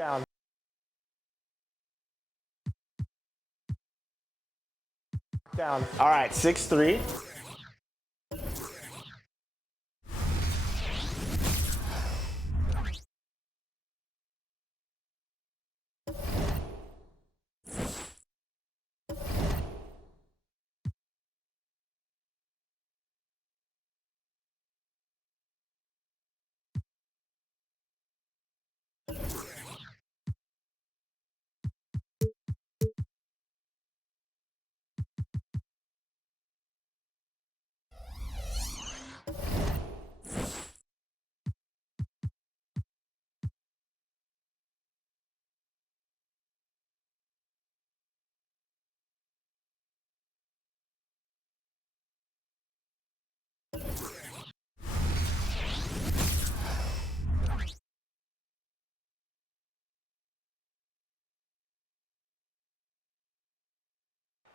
Down. Down. All right, 6-3.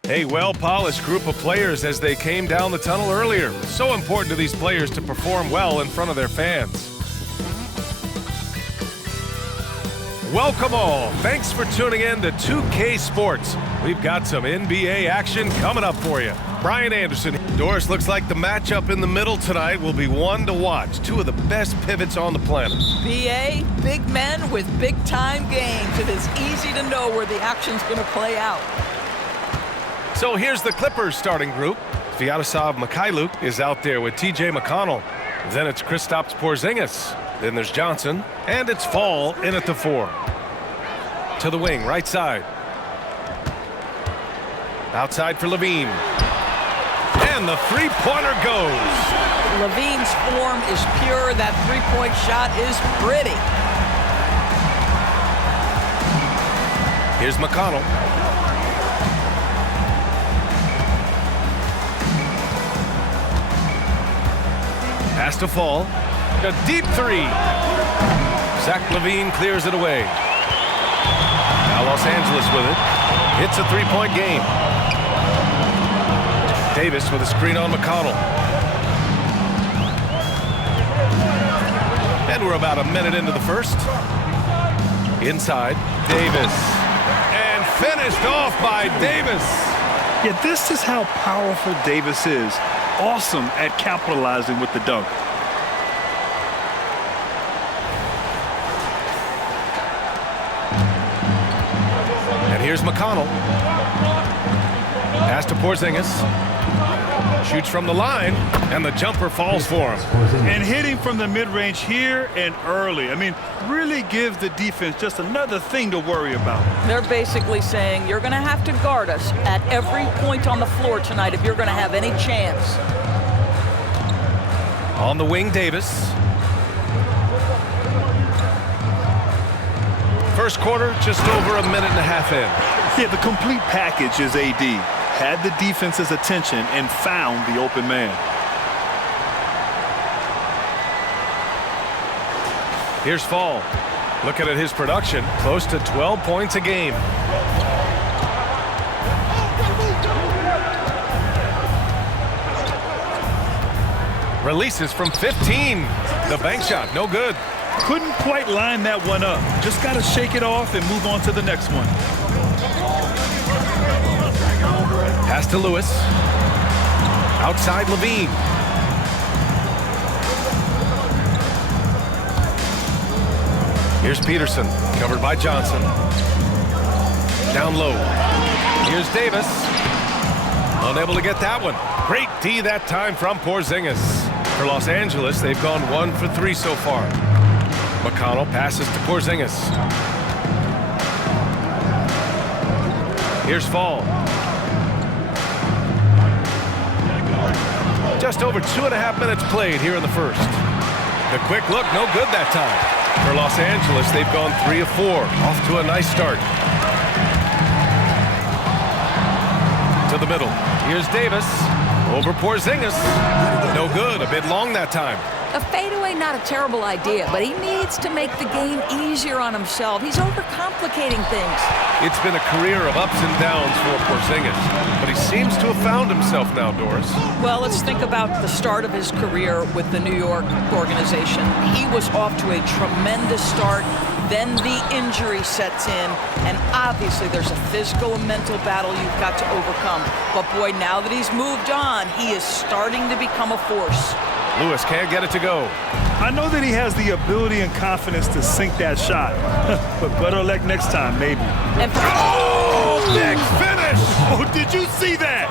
A well-polished group of players as they came down the tunnel earlier. So important to these players to perform well in front of their fans. Welcome all. Thanks for tuning in to 2K Sports. We've got some NBA action coming up for you. Brian Anderson. Doris, looks like the matchup in the middle tonight will be one to watch. Two of the best pivots on the planet. BA, big men with big-time games. It is easy to know where the action's going to play out. So here's the Clippers starting group. Sviatoslav Mikhailuk is out there with TJ McConnell. Then it's Kristaps Porzingis. Then there's Johnson. And it's Fall in at the 4. To the wing, right side. Outside for Levine. And the three-pointer goes. Levine's form is pure. That three-point shot is pretty. Here's McConnell. Pass to Fall. A deep three. Zach LaVine clears it away. Now Los Angeles with it. It's a three-point game. Davis with a screen on McConnell. And we're about a minute into the first. Inside, Davis. And finished off by Davis. Yeah, this is how powerful Davis is. Awesome at capitalizing with the dunk. And here's McConnell. Pass to Porzingis. Shoots from the line, and the jumper falls for him. And hitting from the mid-range here and early. I mean, really gives the defense just another thing to worry about. They're basically saying you're going to have to guard us at every point on the floor tonight if you're going to have any chance. On the wing, Davis. First quarter, just over a minute and a half in. Yeah, the complete package is AD. Had the defense's attention and found the open man. Here's Fall. Looking at his production, close to 12 points a game. Releases from 15. The bank shot, no good. Couldn't quite line that one up. Just got to shake it off and move on to the next one. Pass to Lewis. Outside Levine. Here's Peterson, covered by Johnson. Down low. Here's Davis. Unable to get that one. Great D that time from Porzingis. For Los Angeles, they've gone 1 for 3 so far. McConnell passes to Porzingis. Here's Fall. Just over 2.5 minutes played here in the first. The quick look, no good that time. For Los Angeles, they've gone 3 of 4. Off to a nice start. To the middle. Here's Davis. Over Porzingis. No good. A bit long that time. A fadeaway, not a terrible idea, but he needs to make the game easier on himself. He's overcomplicating things. It's been a career of ups and downs for Porzingis, but he seems to have found himself now, Doris. Well, let's think about the start of his career with the New York organization. He was off to a tremendous start, then the injury sets in, and obviously there's a physical and mental battle you've got to overcome. But boy, now that he's moved on, he is starting to become a force. Lewis can't get it to go. I know that he has the ability and confidence to sink that shot, but better luck next time, maybe. And Oh, big finish! Oh, did you see that?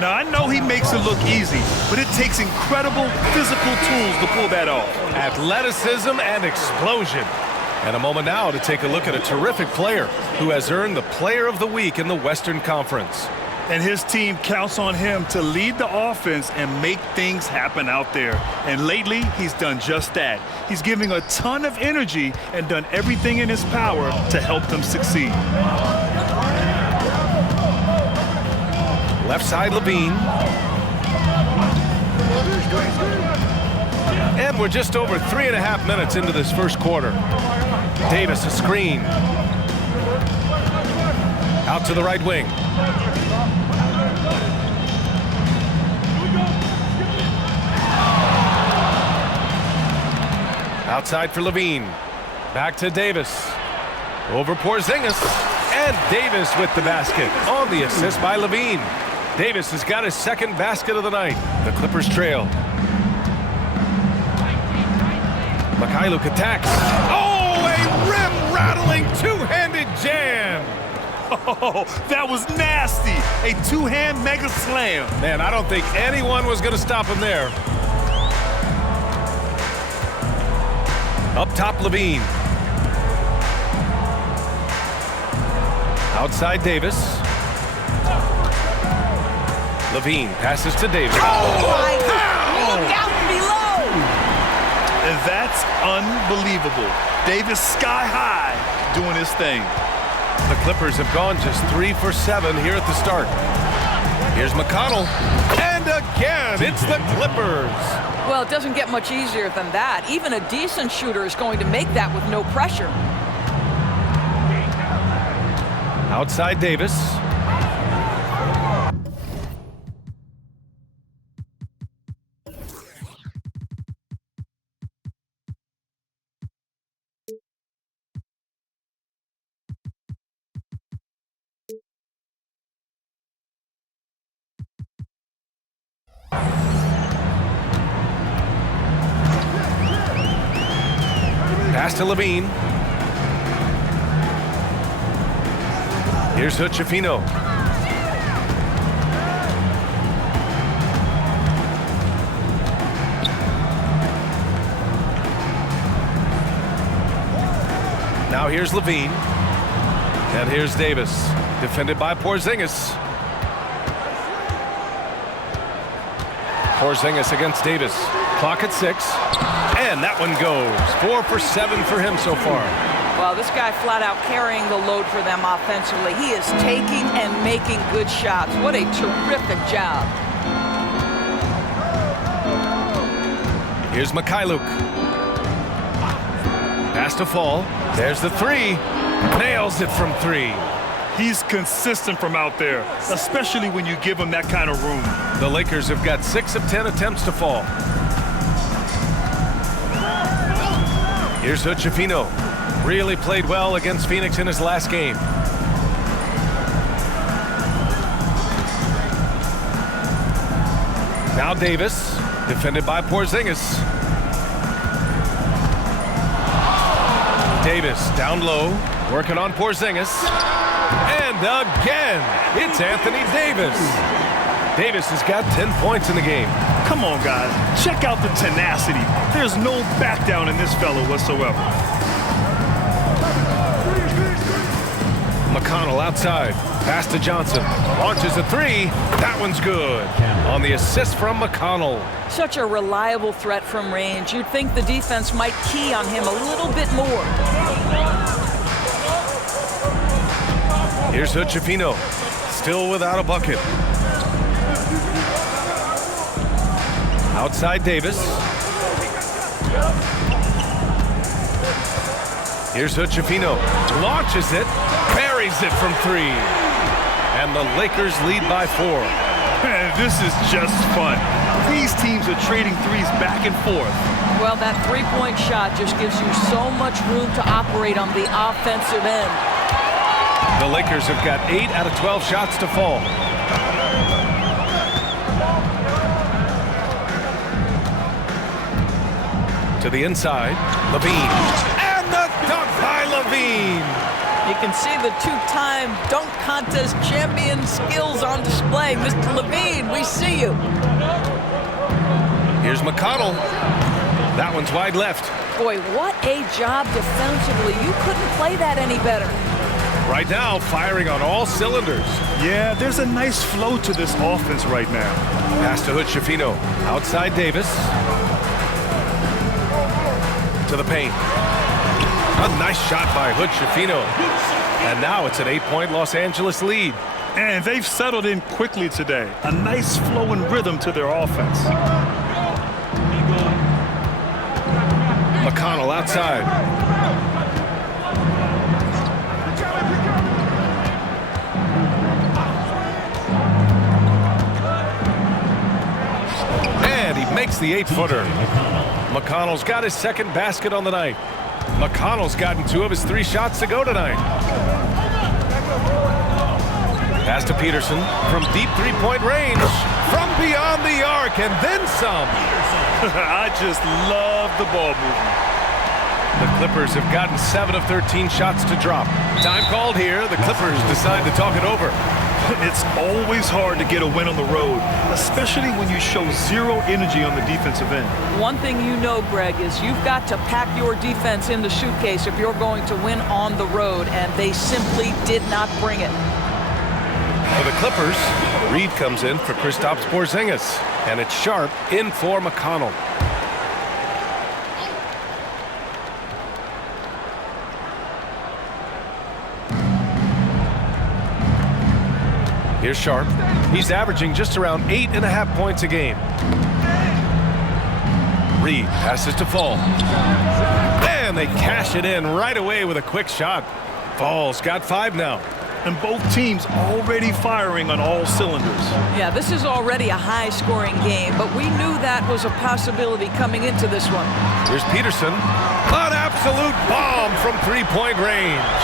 Now, I know he makes it look easy, but it takes incredible physical tools to pull that off. Athleticism and explosion. And a moment now to take a look at a terrific player who has earned the Player of the Week in the Western Conference. And his team counts on him to lead the offense and make things happen out there. And lately, he's done just that. He's giving a ton of energy and done everything in his power to help them succeed. Left side, Levine. And we're just over 3.5 minutes into this first quarter. Davis, a screen. Out to the right wing. Outside for Levine. Back to Davis. Over Porzingis. And Davis with the basket on the assist by Levine. Davis has got his second basket of the night. The Clippers trail. Mikhailuk attacks. Oh, a rim-rattling two-handed jam. Oh, that was nasty. A two-hand mega slam. Man, I don't think anyone was going to stop him there. Up top, Levine. Outside, Davis. Levine passes to Davis. oh my God, look out below! And that's unbelievable. Davis sky high doing his thing. The Clippers have gone just 3 for 7 here at the start. Here's McConnell. And again, it's the Clippers. Well, it doesn't get much easier than that. Even a decent shooter is going to make that with no pressure. Outside Davis. Pass to Levine. Here's Hood-Schifino. Now here's Levine. And here's Davis. Defended by Porzingis. Porzingis against Davis. Clock at 6. And that one goes. 4 for 7 for him so far. Well, this guy flat out carrying the load for them offensively. He is taking and making good shots. What a terrific job. Here's Mikhailuk. Pass to Fall. There's the 3. Nails it from 3. He's consistent from out there, especially when you give him that kind of room. The Lakers have got 6 of 10 attempts to fall. Here's Hood-Schifino. Really played well against Phoenix in his last game. Now Davis, defended by Porzingis. Davis down low, working on Porzingis. And again, it's Anthony Davis. Davis has got 10 points in the game. Come on, guys. Check out the tenacity. There's no back down in this fellow whatsoever. McConnell outside. Pass to Johnson. Launches a 3. That one's good. On the assist from McConnell. Such a reliable threat from range. You'd think the defense might key on him a little bit more. Here's Hood-Schifino. Still without a bucket. Outside Davis. Here's Hood-Schifino. Launches it. Buries it from 3. And the Lakers lead by 4. Man, this is just fun. These teams are trading threes back and forth. Well, that three-point shot just gives you so much room to operate on the offensive end. The Lakers have got 8 out of 12 shots to fall. To the inside, Levine. And the dunk by Levine. You can see the two-time dunk contest champion skills on display. Mr. Levine, we see you. Here's McConnell. That one's wide left. Boy, what a job defensively. You couldn't play that any better. Right now, firing on all cylinders. Yeah, there's a nice flow to this offense right now. Pass to Hood-Schifino. Outside Davis. To the paint. A nice shot by Hood-Schifino. And now it's an 8-point Los Angeles lead. And they've settled in quickly today. A nice flow and rhythm to their offense. McConnell outside. And he makes the 8-footer. McConnell's got his second basket on the night. McConnell's gotten 2 of his 3 shots to go tonight. Pass to Peterson from deep three-point range. From beyond the arc and then some. I just love the ball movement. The Clippers have gotten 7 of 13 shots to drop. Time called here. The Clippers decide to talk it over. It's always hard to get a win on the road, especially when you show zero energy on the defensive end. One thing you know, Greg, is you've got to pack your defense in the suitcase if you're going to win on the road, and they simply did not bring it. For the Clippers, Reed comes in for Kristaps Porzingis, and it's Sharp in for McConnell. Here's Sharp. He's averaging just around 8.5 points a game. Reed passes to Fall. And they cash it in right away with a quick shot. Fall's got 5 now. And both teams already firing on all cylinders. Yeah, this is already a high-scoring game, but we knew that was a possibility coming into this one. Here's Peterson. An absolute bomb from three-point range.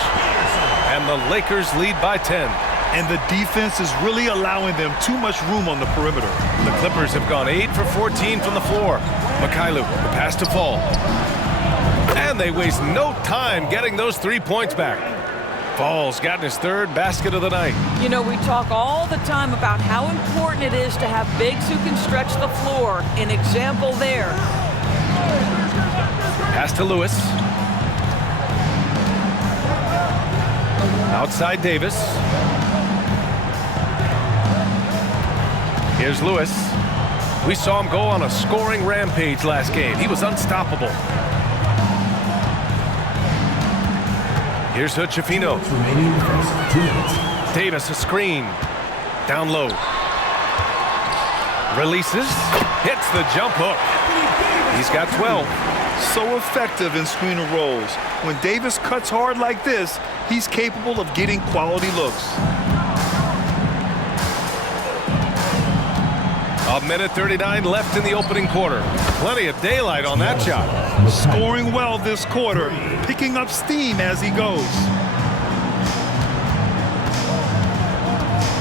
And the Lakers lead by 10. And the defense is really allowing them too much room on the perimeter. The Clippers have gone 8 for 14 from the floor. Mikhailuk, the pass to Fall. And they waste no time getting those 3 points back. Fall's gotten his 3rd basket of the night. You know, we talk all the time about how important it is to have bigs who can stretch the floor. An example there. Pass to Lewis. Outside Davis. Here's Lewis. We saw him go on a scoring rampage last game. He was unstoppable. Here's Hood-Schifino. Davis a screen. Down low. Releases. Hits the jump hook. He's got 12. So effective in screen and rolls. When Davis cuts hard like this, he's capable of getting quality looks. A minute 39 left in the opening quarter. Plenty of daylight on that shot. Scoring well this quarter, picking up steam as he goes.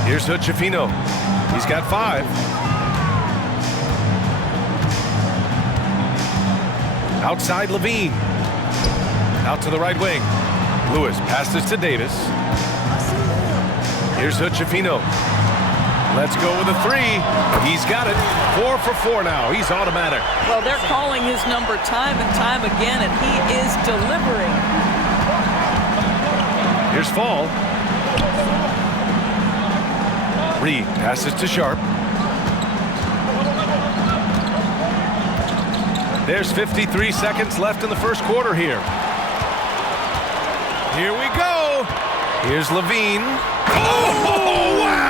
Here's Hood-Schifino. He's got 5. Outside Levine. Out to the right wing. Lewis passes to Davis. Here's Hood-Schifino. Let's go with a 3. He's got it. 4 for 4 now. He's automatic. Well, they're calling his number time and time again, and he is delivering. Here's Fall. Reed passes to Sharp. There's 53 seconds left in the first quarter here. Here we go. Here's Levine. Oh, wow!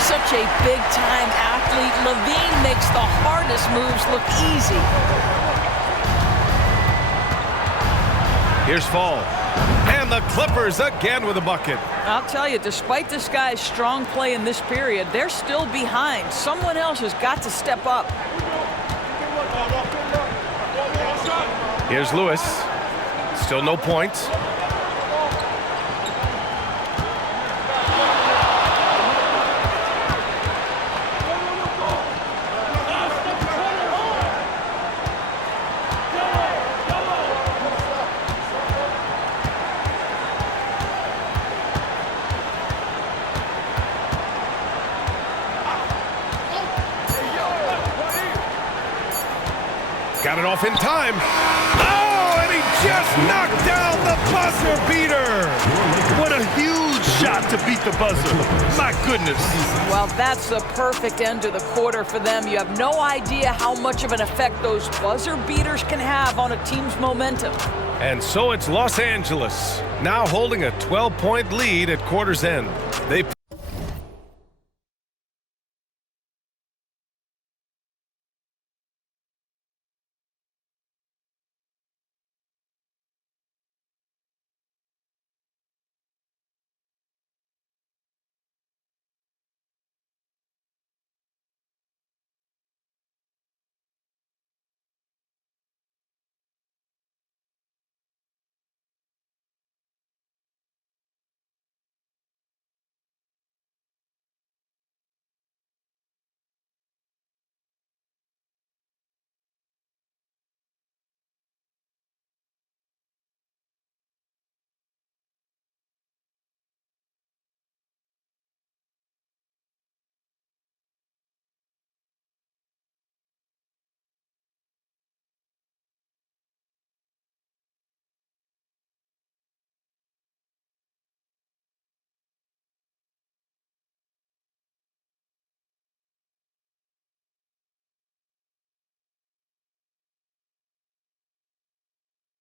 Such a big-time athlete. Levine makes the hardest moves look easy. Here's Fall. And the Clippers again with a bucket. I'll tell you, despite this guy's strong play in this period, they're still behind. Someone else has got to step up. Here's Lewis. Still no points. Got it off in time. Oh, and he just knocked down the buzzer beater. What a huge shot to beat the buzzer. My goodness. Well, that's the perfect end to the quarter for them. You have no idea how much of an effect those buzzer beaters can have on a team's momentum. And so it's Los Angeles, now holding a 12-point lead at quarter's end. They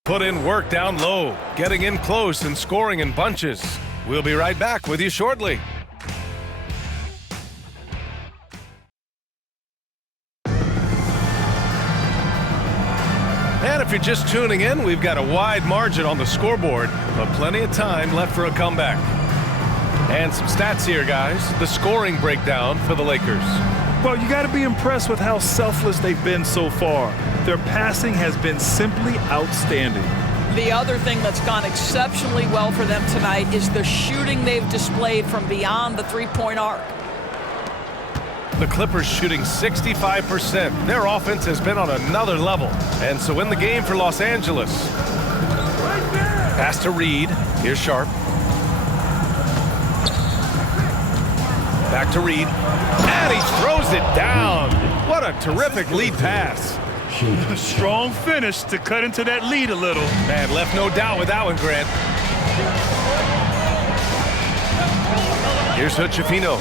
put in work down low, getting in close and scoring in bunches. We'll be right back with you shortly. And if you're just tuning in, we've got a wide margin on the scoreboard, but plenty of time left for a comeback. And some stats here, guys. The scoring breakdown for the Lakers. Well, you got to be impressed with how selfless they've been so far. Their passing has been simply outstanding. The other thing that's gone exceptionally well for them tonight is the shooting they've displayed from beyond the three-point arc. The Clippers shooting 65%. Their offense has been on another level. And so in the game for Los Angeles. Pass to Reed. Here's Sharp. Back to Reed. And he throws it down. What a terrific lead pass. A strong finish to cut into that lead a little. Man, left no doubt with that one, Grant. Here's Hood-Schifino.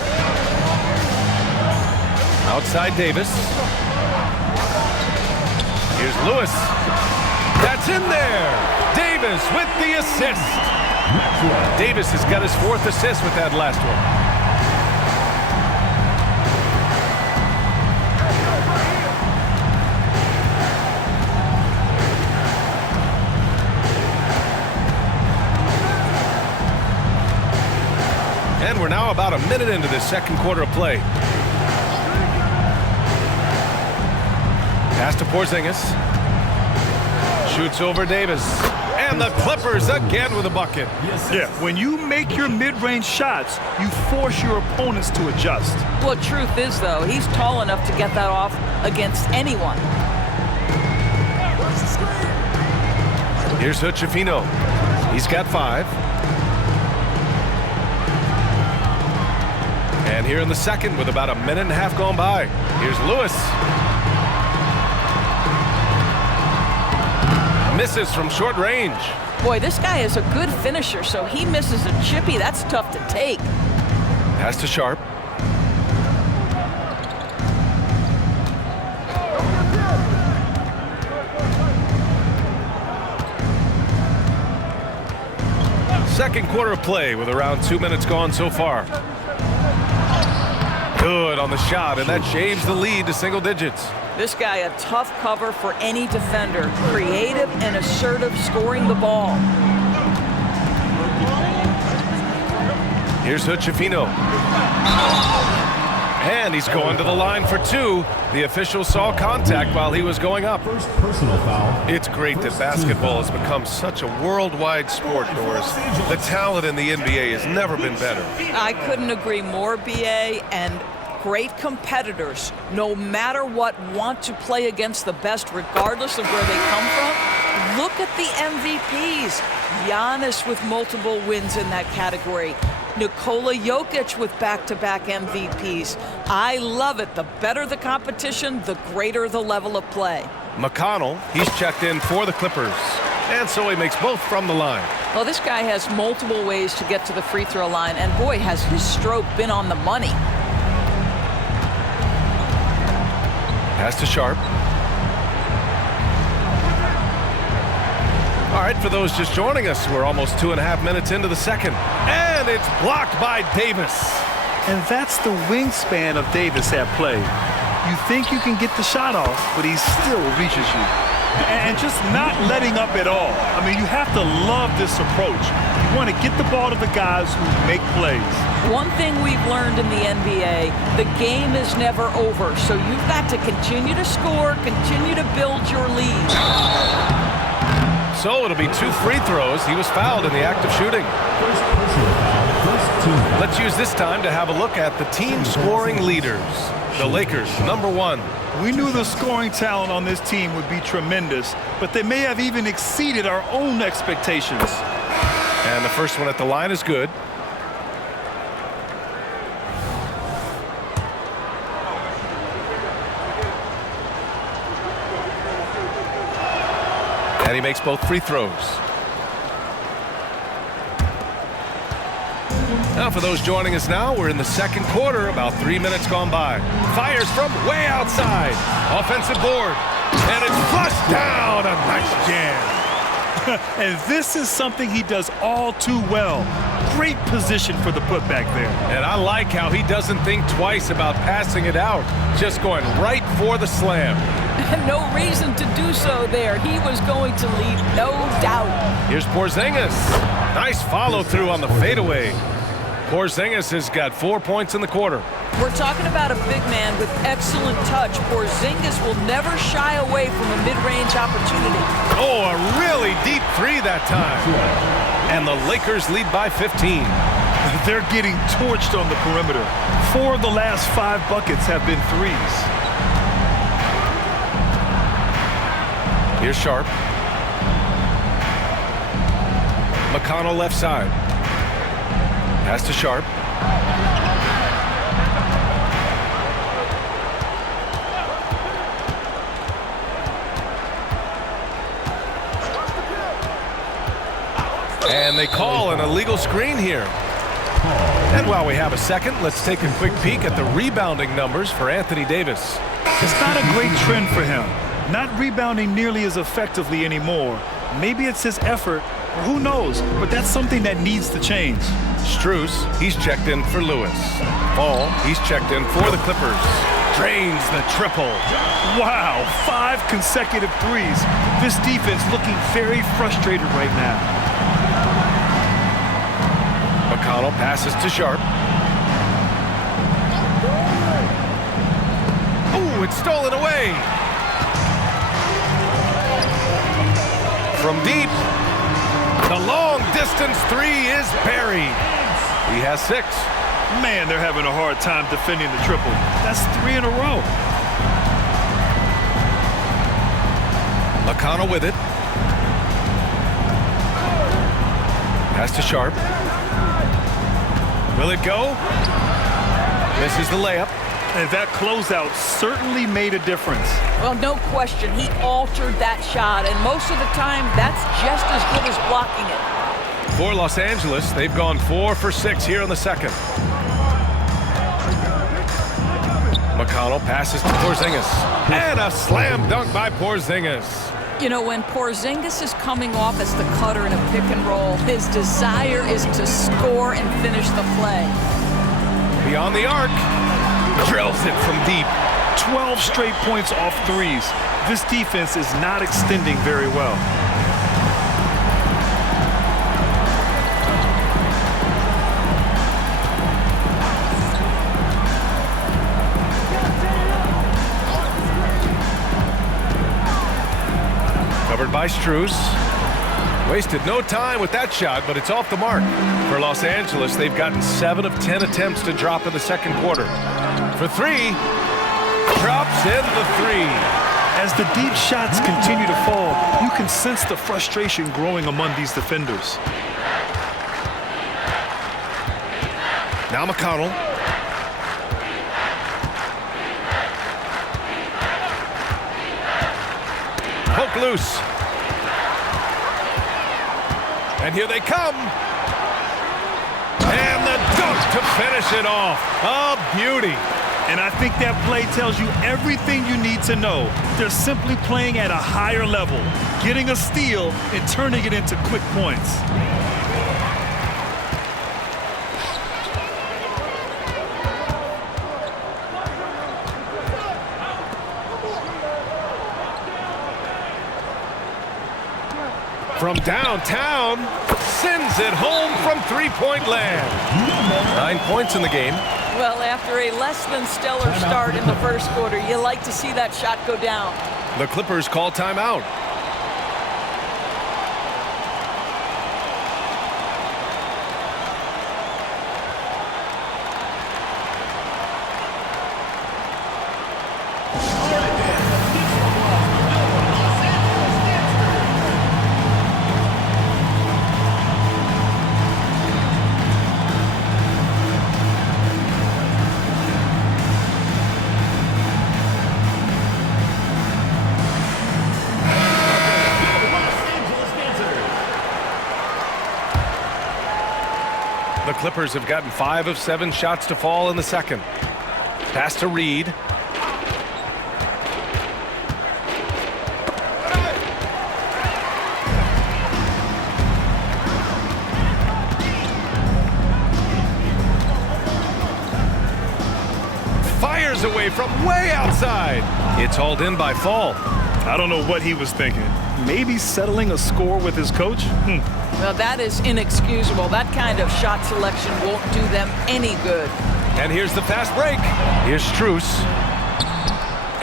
Outside Davis. Here's Lewis. That's in there. Davis with the assist. Davis has got his 4th assist with that last one. And we're now about a minute into this second quarter of play. Pass to Porzingis. Shoots over Davis. And the Clippers again with a bucket. Yeah, when you make your mid-range shots, you force your opponents to adjust. Well, truth is, though, he's tall enough to get that off against anyone. Here's Hood-Schifino. He's got 5. And here in the second with about a minute and a half gone by. Here's Lewis. Misses from short range. Boy, this guy is a good finisher, so he misses a chippy. That's tough to take. Pass to Sharp. Second quarter of play with around 2 minutes gone so far. Good on the shot, and that shaves the lead to single digits. This guy, a tough cover for any defender. Creative and assertive scoring the ball. Here's Hood-Schifino. And he's going to the line for two. The official saw contact while he was going up. First personal foul. It's great that basketball has become such a worldwide sport, Doris. The talent in the NBA has never been better. I couldn't agree more, BA, and great competitors, no matter what, want to play against the best regardless of where they come from. Look at the MVPs. Giannis with multiple wins in that category. Nikola Jokic with back-to-back MVPs. I love it. The better the competition, the greater the level of play. McConnell, he's checked in for the Clippers. And so he makes both from the line. Well, this guy has multiple ways to get to the free throw line, and boy, has his stroke been on the money. Pass to Sharp. All right, for those just joining us, we're almost 2.5 minutes into the second. And it's blocked by Davis. And that's the wingspan of Davis at play. You think you can get the shot off, but he still reaches you. And just not letting up at all. I mean, you have to love this approach. You want to get the ball to the guys who make plays. One thing we've learned in the NBA, the game is never over. So you've got to continue to score, continue to build your lead. So it'll be 2 free throws. He was fouled in the act of shooting. First personal foul. First team foul. Let's use this time to have a look at the team scoring leaders. The Lakers, number 1. We knew the scoring talent on this team would be tremendous, but they may have even exceeded our own expectations. And the first one at the line is good. And he makes both free throws. Now, for those joining us now, we're in the second quarter, about 3 minutes gone by. Fires from way outside. Offensive board. And it's flushed down. A nice jam. And this is something he does all too well. Great position for the putback there. And I like how he doesn't think twice about passing it out. Just going right for the slam. No reason to do so there. He was going to lead, no doubt. Here's Porzingis. Nice follow through on the fadeaway. Porzingis has got 4 points in the quarter. We're talking about a big man with excellent touch. Porzingis will never shy away from a mid-range opportunity. Oh, a really deep three that time. And the Lakers lead by 15. They're getting torched on the perimeter. 4 of the last 5 buckets have been threes. Here's Sharp. McConnell left side. Pass to Sharp. And they call an illegal screen here. And while we have a second, let's take a quick peek at the rebounding numbers for Anthony Davis. It's not a great trend for him. Not rebounding nearly as effectively anymore. Maybe it's his effort, or who knows, but that's something that needs to change. Strus, he's checked in for Lewis. Ball, he's checked in for the Clippers. Drains the triple. Wow, 5 consecutive threes. This defense looking very frustrated right now. McConnell passes to Sharp. Ooh, it's stolen away. From deep, the long distance three is buried. He has 6. Man, they're having a hard time defending the triple. That's 3 in a row. McConnell with it. Pass to Sharp. Will it go? Misses the layup. And that closeout certainly made a difference. Well, no question, he altered that shot, and most of the time, that's just as good as blocking it. For Los Angeles, they've gone 4 for 6 here in the second. McConnell passes to Porzingis. And a slam dunk by Porzingis. You know, when Porzingis is coming off as the cutter in a pick and roll, his desire is to score and finish the play. Beyond the arc. Drills it from deep. 12 straight points off threes. This defense is not extending very well. by Strus. Wasted no time with that shot, but it's off the mark. For Los Angeles, they've gotten 7 of 10 attempts to drop in the second quarter. For 3, drops in the 3. As the deep shots continue to fall, you can sense the frustration growing among these defenders. Now McConnell. Poke loose. And here they come. And the dunk to finish it off. A beauty. And I think that play tells you everything you need to know. They're simply playing at a higher level, getting a steal and turning it into quick points. From downtown, sends it home from three-point land. 9 points in the game. Well, after a less than stellar start in the first quarter, you like to see that shot go down. The Clippers call timeout. The Clippers have gotten 5 of 7 shots to fall in the second. Pass to Reed. Fires away from way outside. It's hauled in by Fall. I don't know what he was thinking. Maybe settling a score with his coach? Well, that is inexcusable. That kind of shot selection won't do them any good. And here's the fast break. Here's Strus.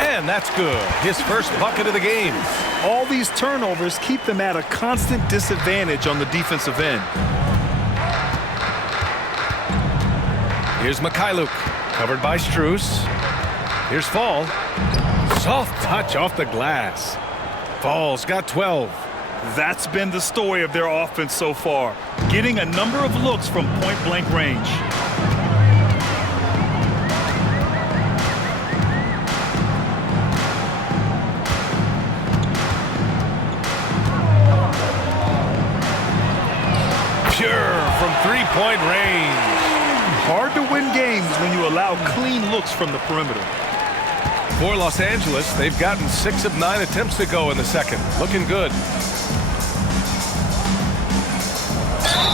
And that's good. His first bucket of the game. All these turnovers keep them at a constant disadvantage on the defensive end. Here's Mikhailuk, covered by Strus. Here's Fall. Soft touch off the glass. Fall's got 12. That's been the story of their offense so far, getting a number of looks from point-blank range. Pure from three-point range. Hard to win games when you allow clean looks from the perimeter. For Los Angeles, they've gotten 6 of 9 attempts to go in the second. Looking good.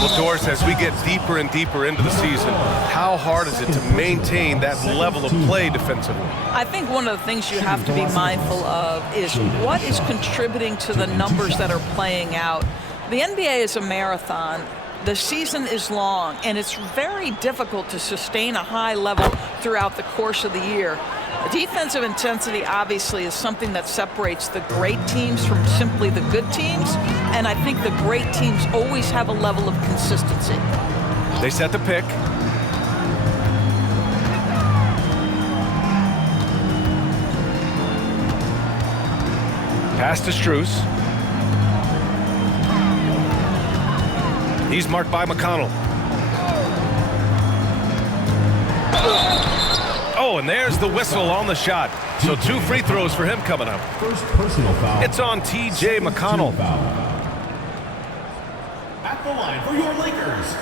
Well, Doris, as we get deeper and deeper into the season, how hard is it to maintain that level of play defensively? I think one of the things you have to be mindful of is what is contributing to the numbers that are playing out. The NBA is a marathon. The season is long, and it's very difficult to sustain a high level throughout the course of the year. Defensive intensity obviously is something that separates the great teams from simply the good teams, and I think the great teams always have a level of consistency. They set the pick. Pass to Strus. He's marked by McConnell. Oh, and there's the whistle on the shot. So 2 free throws for him coming up. First personal foul. It's on T.J. McConnell. At the line for your Lakers,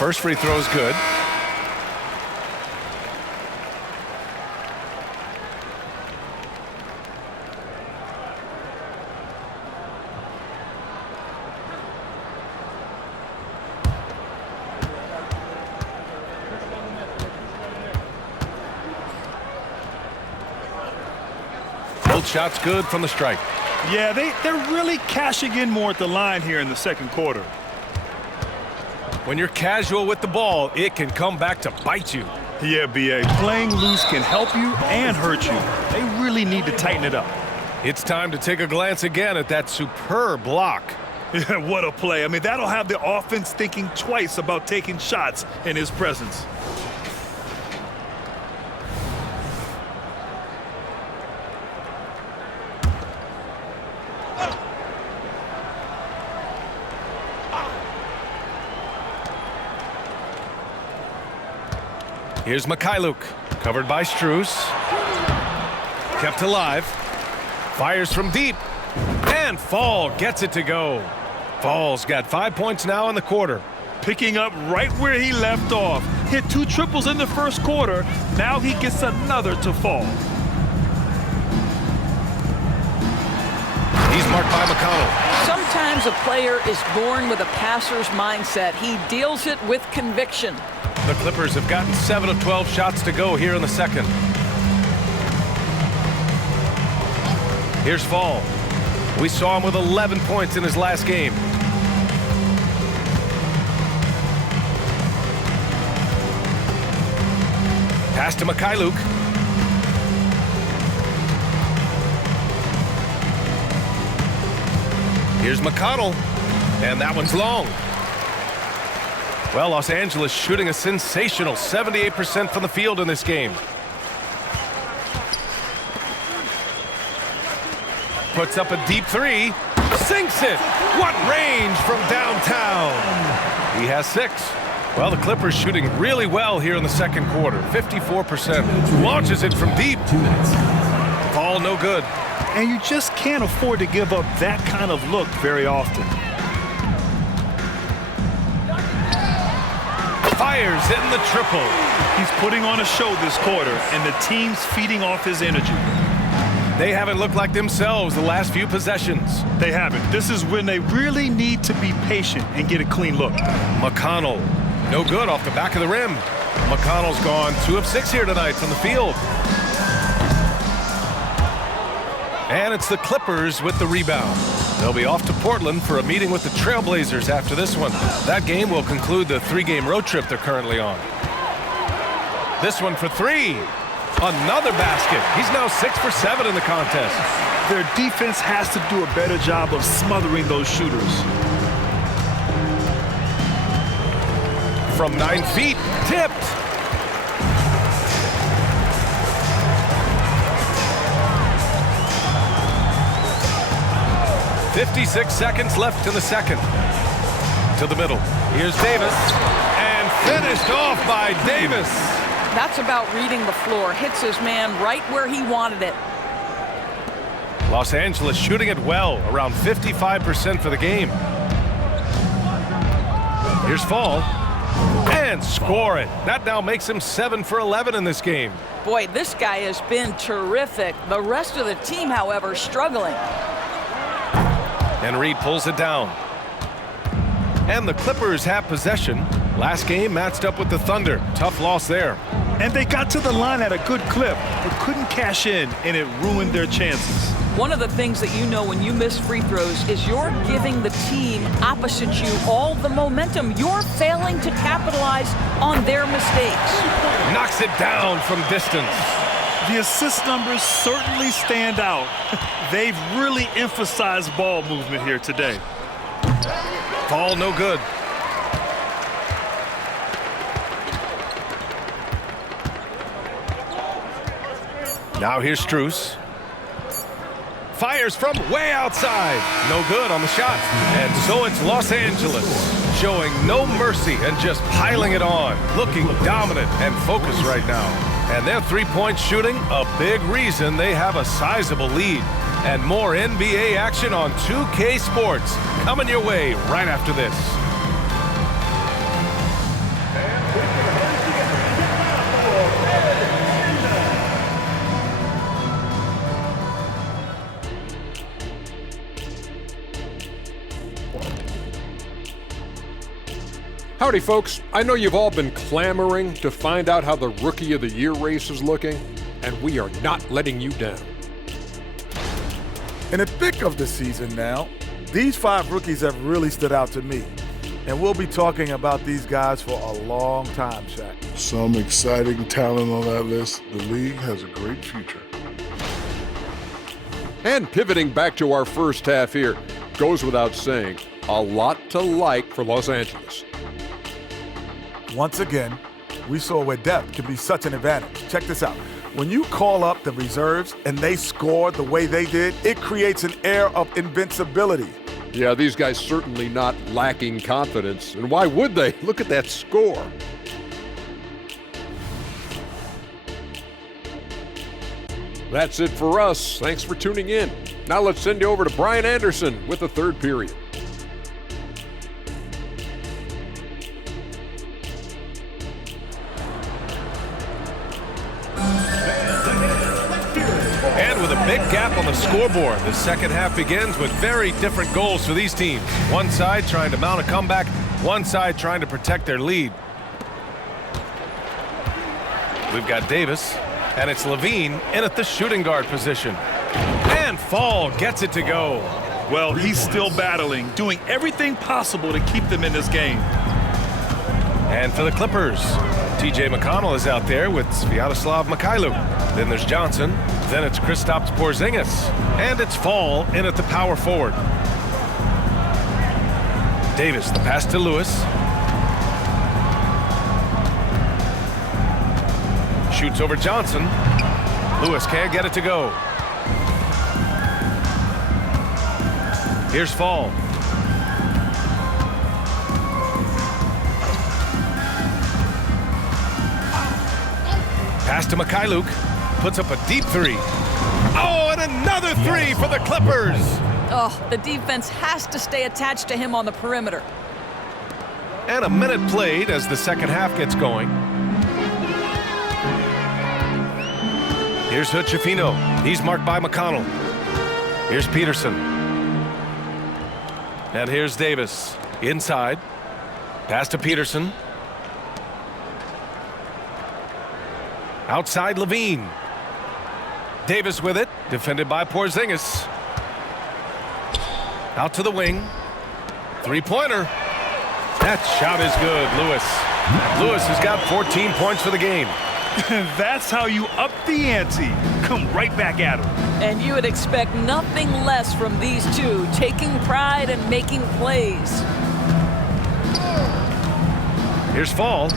First free throw is good. Both shots good from the strike. Yeah, they're really cashing in more at the line here in the second quarter. When you're casual with the ball, it can come back to bite you. Yeah, B.A. Playing loose can help you and hurt you. They really need to tighten it up. It's time to take a glance again at that superb block. Yeah, what a play. I mean, that'll have the offense thinking twice about taking shots in his presence. Here's Mikhailuk, covered by Strus. Kept alive. Fires from deep. And Fall gets it to go. Fall's got 5 points now in the quarter. Picking up right where he left off. Hit 2 triples in the first quarter. Now he gets another to fall. He's marked by McConnell. Sometimes a player is born with a passer's mindset. He deals it with conviction. The Clippers have gotten 7 of 12 shots to go here in the second. Here's Fall. We saw him with 11 points in his last game. Pass to Mikhailuk. Here's McConnell. And that one's long. Well, Los Angeles shooting a sensational 78% from the field in this game. Puts up a deep three. Sinks it. What range from downtown. He has 6. Well, the Clippers shooting really well here in the second quarter. 54%. Launches it from deep. 2 minutes. Ball no good. And you just can't afford to give up that kind of look very often. Fires in the triple. He's putting on a show this quarter, and the team's feeding off his energy. They haven't looked like themselves the last few possessions. They haven't. This is when they really need to be patient and get a clean look. McConnell, no good off the back of the rim. McConnell's gone 2 of 6 here tonight from the field. And it's the Clippers with the rebound. They'll be off to Portland for a meeting with the Trailblazers after this one. That game will conclude the 3-game road trip they're currently on. This one for 3. Another basket. He's now 6 for 7 in the contest. Their defense has to do a better job of smothering those shooters. From 9 feet, tipped. .56 seconds left in the second. To the middle. Here's Davis. And finished off by Davis. That's about reading the floor. Hits his man right where he wanted it. Los Angeles shooting it well, around 55% for the game. Here's Fall. And score it. That now makes him 7 for 11 in this game. Boy, this guy has been terrific. The rest of the team, however, struggling. And Reed pulls it down. And the Clippers have possession. Last game matched up with the Thunder. Tough loss there. And they got to the line at a good clip, but couldn't cash in, and it ruined their chances. One of the things that you know when you miss free throws is you're giving the team opposite you all the momentum. You're failing to capitalize on their mistakes. Knocks it down from distance. The assist numbers certainly stand out. They've really emphasized ball movement here today. Ball no good. Now here's Strus. Fires from way outside. No good on the shot. And so it's Los Angeles showing no mercy and just piling it on. Looking dominant and focused right now. And their three-point shooting, a big reason they have a sizable lead. And more NBA action on 2K Sports coming your way right after this. Howdy, folks. I know you've all been clamoring to find out how the Rookie of the Year race is looking, and we are not letting you down. In the thick of the season now, these 5 rookies have really stood out to me. And we'll be talking about these guys for a long time, Shaq. Some exciting talent on that list. The league has a great future. And pivoting back to our first half here, goes without saying, a lot to like for Los Angeles. Once again, we saw where depth can be such an advantage. Check this out. When you call up the reserves and they score the way they did, it creates an air of invincibility. Yeah, these guys certainly not lacking confidence. And why would they? Look at that score. That's it for us. Thanks for tuning in. Now let's send you over to Brian Anderson with the third period. And with a big gap on the scoreboard, the second half begins with very different goals for these teams. One side trying to mount a comeback, one side trying to protect their lead. We've got Davis, and it's Levine in at the shooting guard position. And Fall gets it to go. Well, he's still battling, doing everything possible to keep them in this game. And for the Clippers, T.J. McConnell is out there with Sviatoslav Mikhailuk. Then there's Johnson. Then it's Kristaps Porzingis. And it's Fall in at the power forward. Davis, the pass to Lewis. Shoots over Johnson. Lewis can't get it to go. Here's Fall. Pass to Mikhailuk. Puts up a deep 3. Oh, and another 3 for the Clippers. Oh, the defense has to stay attached to him on the perimeter. And a minute played as the second half gets going. Here's Hood-Schifino. He's marked by McConnell. Here's Peterson. And here's Davis. Inside. Pass to Peterson. Outside Levine. Davis with it. Defended by Porzingis. Out to the wing. Three-pointer. That shot is good, Lewis. Lewis has got 14 points for the game. That's how you up the ante. Come right back at him. And you would expect nothing less from these two, taking pride and making plays. Here's Fall.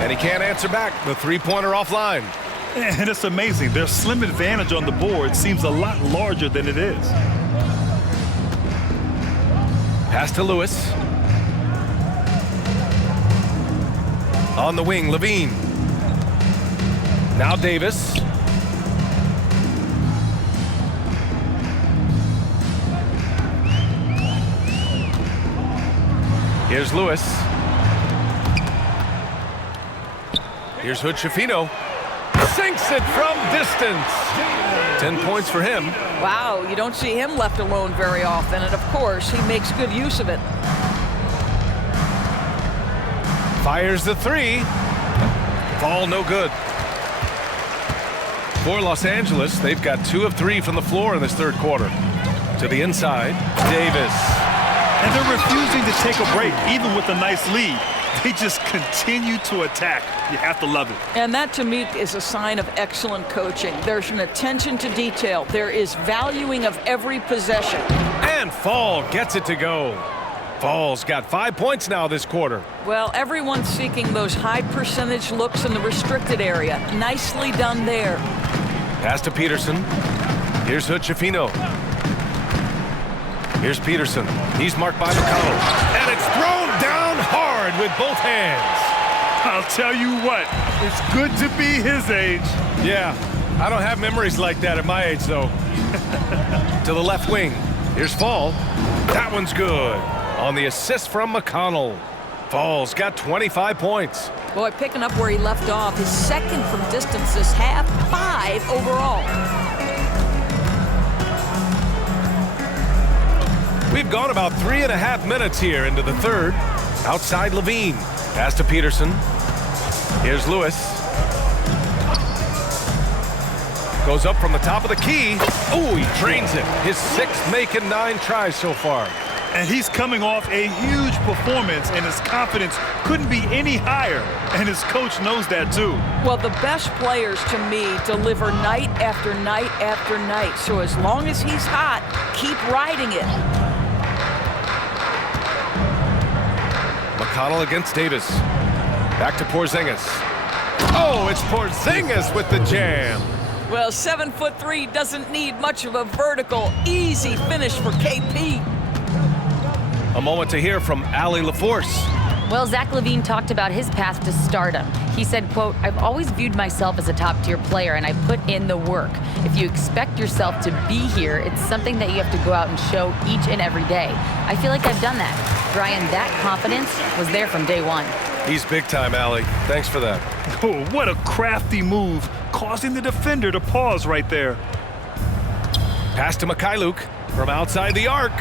And he can't answer back. The three-pointer offline. And it's amazing. Their slim advantage on the board seems a lot larger than it is. Pass to Lewis. On the wing, Levine. Now Davis. Here's Lewis. Here's Hood-Schifino. Sinks it from distance. 10 points for him. Wow, you don't see him left alone very often, and of course, he makes good use of it. Fires the 3. Fall no good. For Los Angeles, they've got 2 of 3 from the floor in this third quarter. To the inside, Davis. And they're refusing to take a break, even with a nice lead. They just continue to attack. You have to love it. And that, to me, is a sign of excellent coaching. There's an attention to detail. There is valuing of every possession. And Fall gets it to go. Fall's got 5 points now this quarter. Well, everyone's seeking those high percentage looks in the restricted area. Nicely done there. Pass to Peterson. Here's Hood-Schifino. Here's Peterson. He's marked by McConnell. And it's thrown down hard with both hands. I'll tell you what, it's good to be his age. Yeah, I don't have memories like that at my age, though. To the left wing. Here's Fall. That one's good. On the assist from McConnell. Fall's got 25 points. Boy, picking up where he left off. His second from distance this half, 5 overall. We've gone about 3.5 minutes here into the third. Outside Levine. Pass to Peterson. Here's Lewis. Goes up from the top of the key. Oh, he drains it. His 6th make in 9 tries so far. And he's coming off a huge performance, and his confidence couldn't be any higher. And his coach knows that, too. Well, the best players, to me, deliver night after night after night. So as long as he's hot, keep riding it. McConnell against Davis. Back to Porzingis. Oh, it's Porzingis with the jam. Well, 7'3" doesn't need much of a vertical. Easy finish for KP. A moment to hear from Allie LaForce. Well, Zach LaVine talked about his path to stardom. He said, quote, "I've always viewed myself as a top-tier player, and I put in the work. If you expect yourself to be here, it's something that you have to go out and show each and every day. I feel like I've done that. Brian, that confidence was there from day one." He's big time, Allie. Thanks for that. Oh, what a crafty move, causing the defender to pause right there. Pass to Mikhailuk from outside the arc.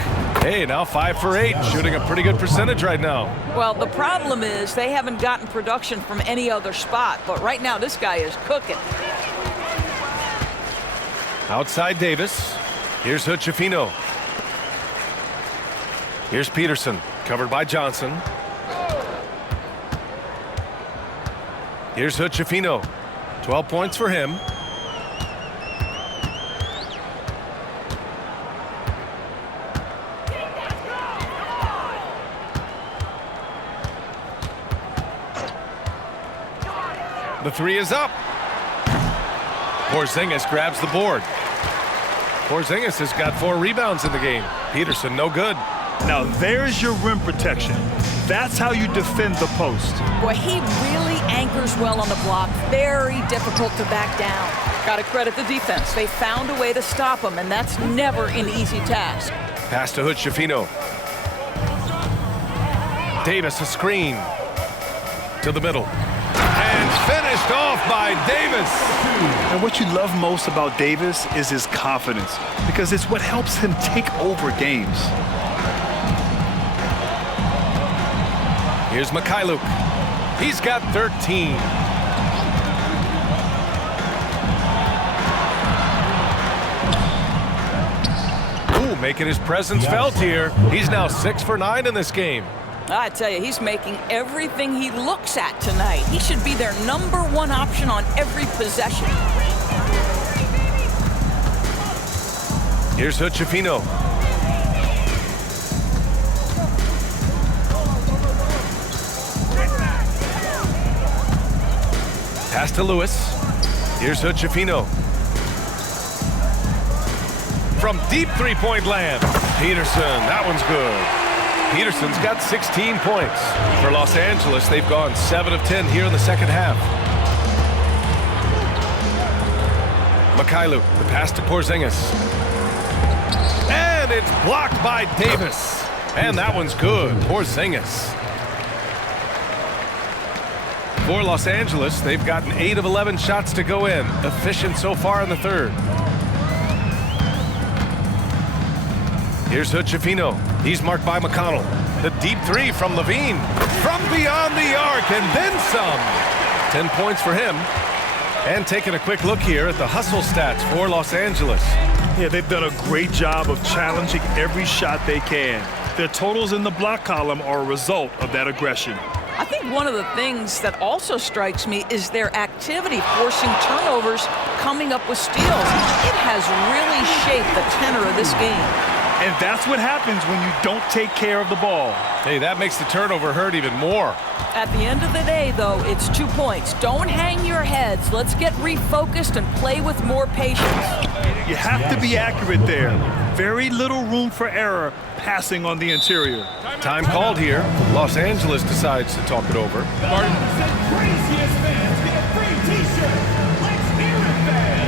Hey, now 5 for 8, shooting a pretty good percentage right now. Well, the problem is they haven't gotten production from any other spot, but right now this guy is cooking. Outside Davis. Here's Hood-Schifino. Here's Peterson, covered by Johnson. Here's Hood-Schifino. 12 points for him. The 3 is up. Porzingis grabs the board. Porzingis has got 4 rebounds in the game. Peterson, no good. Now there's your rim protection. That's how you defend the post. Boy, he really anchors well on the block. Very difficult to back down. Got to credit the defense. They found a way to stop him, and that's never an easy task. Pass to Hood-Schifino. Davis, a screen. To the middle. And finished off by Davis. And what you love most about Davis is his confidence, because it's what helps him take over games. Here's Mikhailuk. He's got 13. Ooh, making his presence felt here. He's now 6 for 9 in this game. I tell you, he's making everything he looks at tonight. He should be their #1 option on every possession. Here's Hood-Schifino. Pass to Lewis. Here's Hood-Schifino. From deep 3-point land. Peterson, that one's good. Peterson's got 16 points. For Los Angeles, they've gone 7 of 10 here in the second half. Mikhailuk, the pass to Porzingis. And it's blocked by Davis. And that one's good. Porzingis. For Los Angeles, they've gotten 8 of 11 shots to go in. Efficient so far in the third. Here's Hood-Schifino. He's marked by McConnell. The deep 3 from Levine. From beyond the arc and then some. 10 points for him. And taking a quick look here at the hustle stats for Los Angeles. Yeah, they've done a great job of challenging every shot they can. Their totals in the block column are a result of that aggression. I think one of the things that also strikes me is their activity, forcing turnovers, coming up with steals. It has really shaped the tenor of this game. And that's what happens when you don't take care of the ball. Hey, that makes the turnover hurt even more. At the end of the day, though, it's 2 points. Don't hang your heads. Let's get refocused and play with more patience. You have to be accurate there. Very little room for error passing on the interior. Time called here. Los Angeles decides to talk it over. Craziest fans get a free t-shirt. Let's hear it, fans.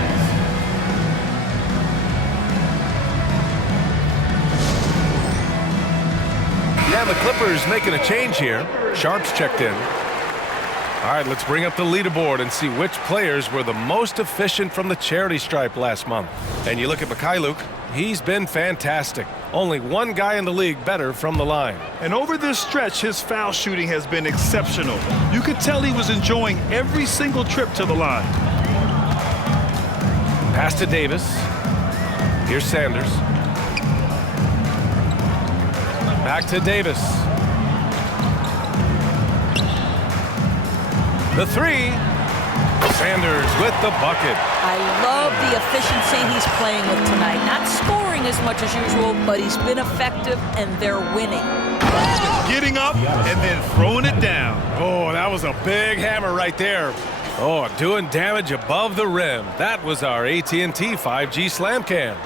Yeah, the Clippers making a change here. Sharp's checked in. All right, let's bring up the leaderboard and see which players were the most efficient from the charity stripe last month. And you look at Mikhailuk, he's been fantastic. Only one guy in the league better from the line. And over this stretch, his foul shooting has been exceptional. You could tell he was enjoying every single trip to the line. Pass to Davis. Here's Sanders. Back to Davis. The three. Sanders with the bucket. I love the efficiency he's playing with tonight. Not scoring as much as usual, but he's been effective, and they're winning. Getting up and then throwing it down. Oh, that was a big hammer right there. Oh, doing damage above the rim. That was our AT&T 5G Slam Cam.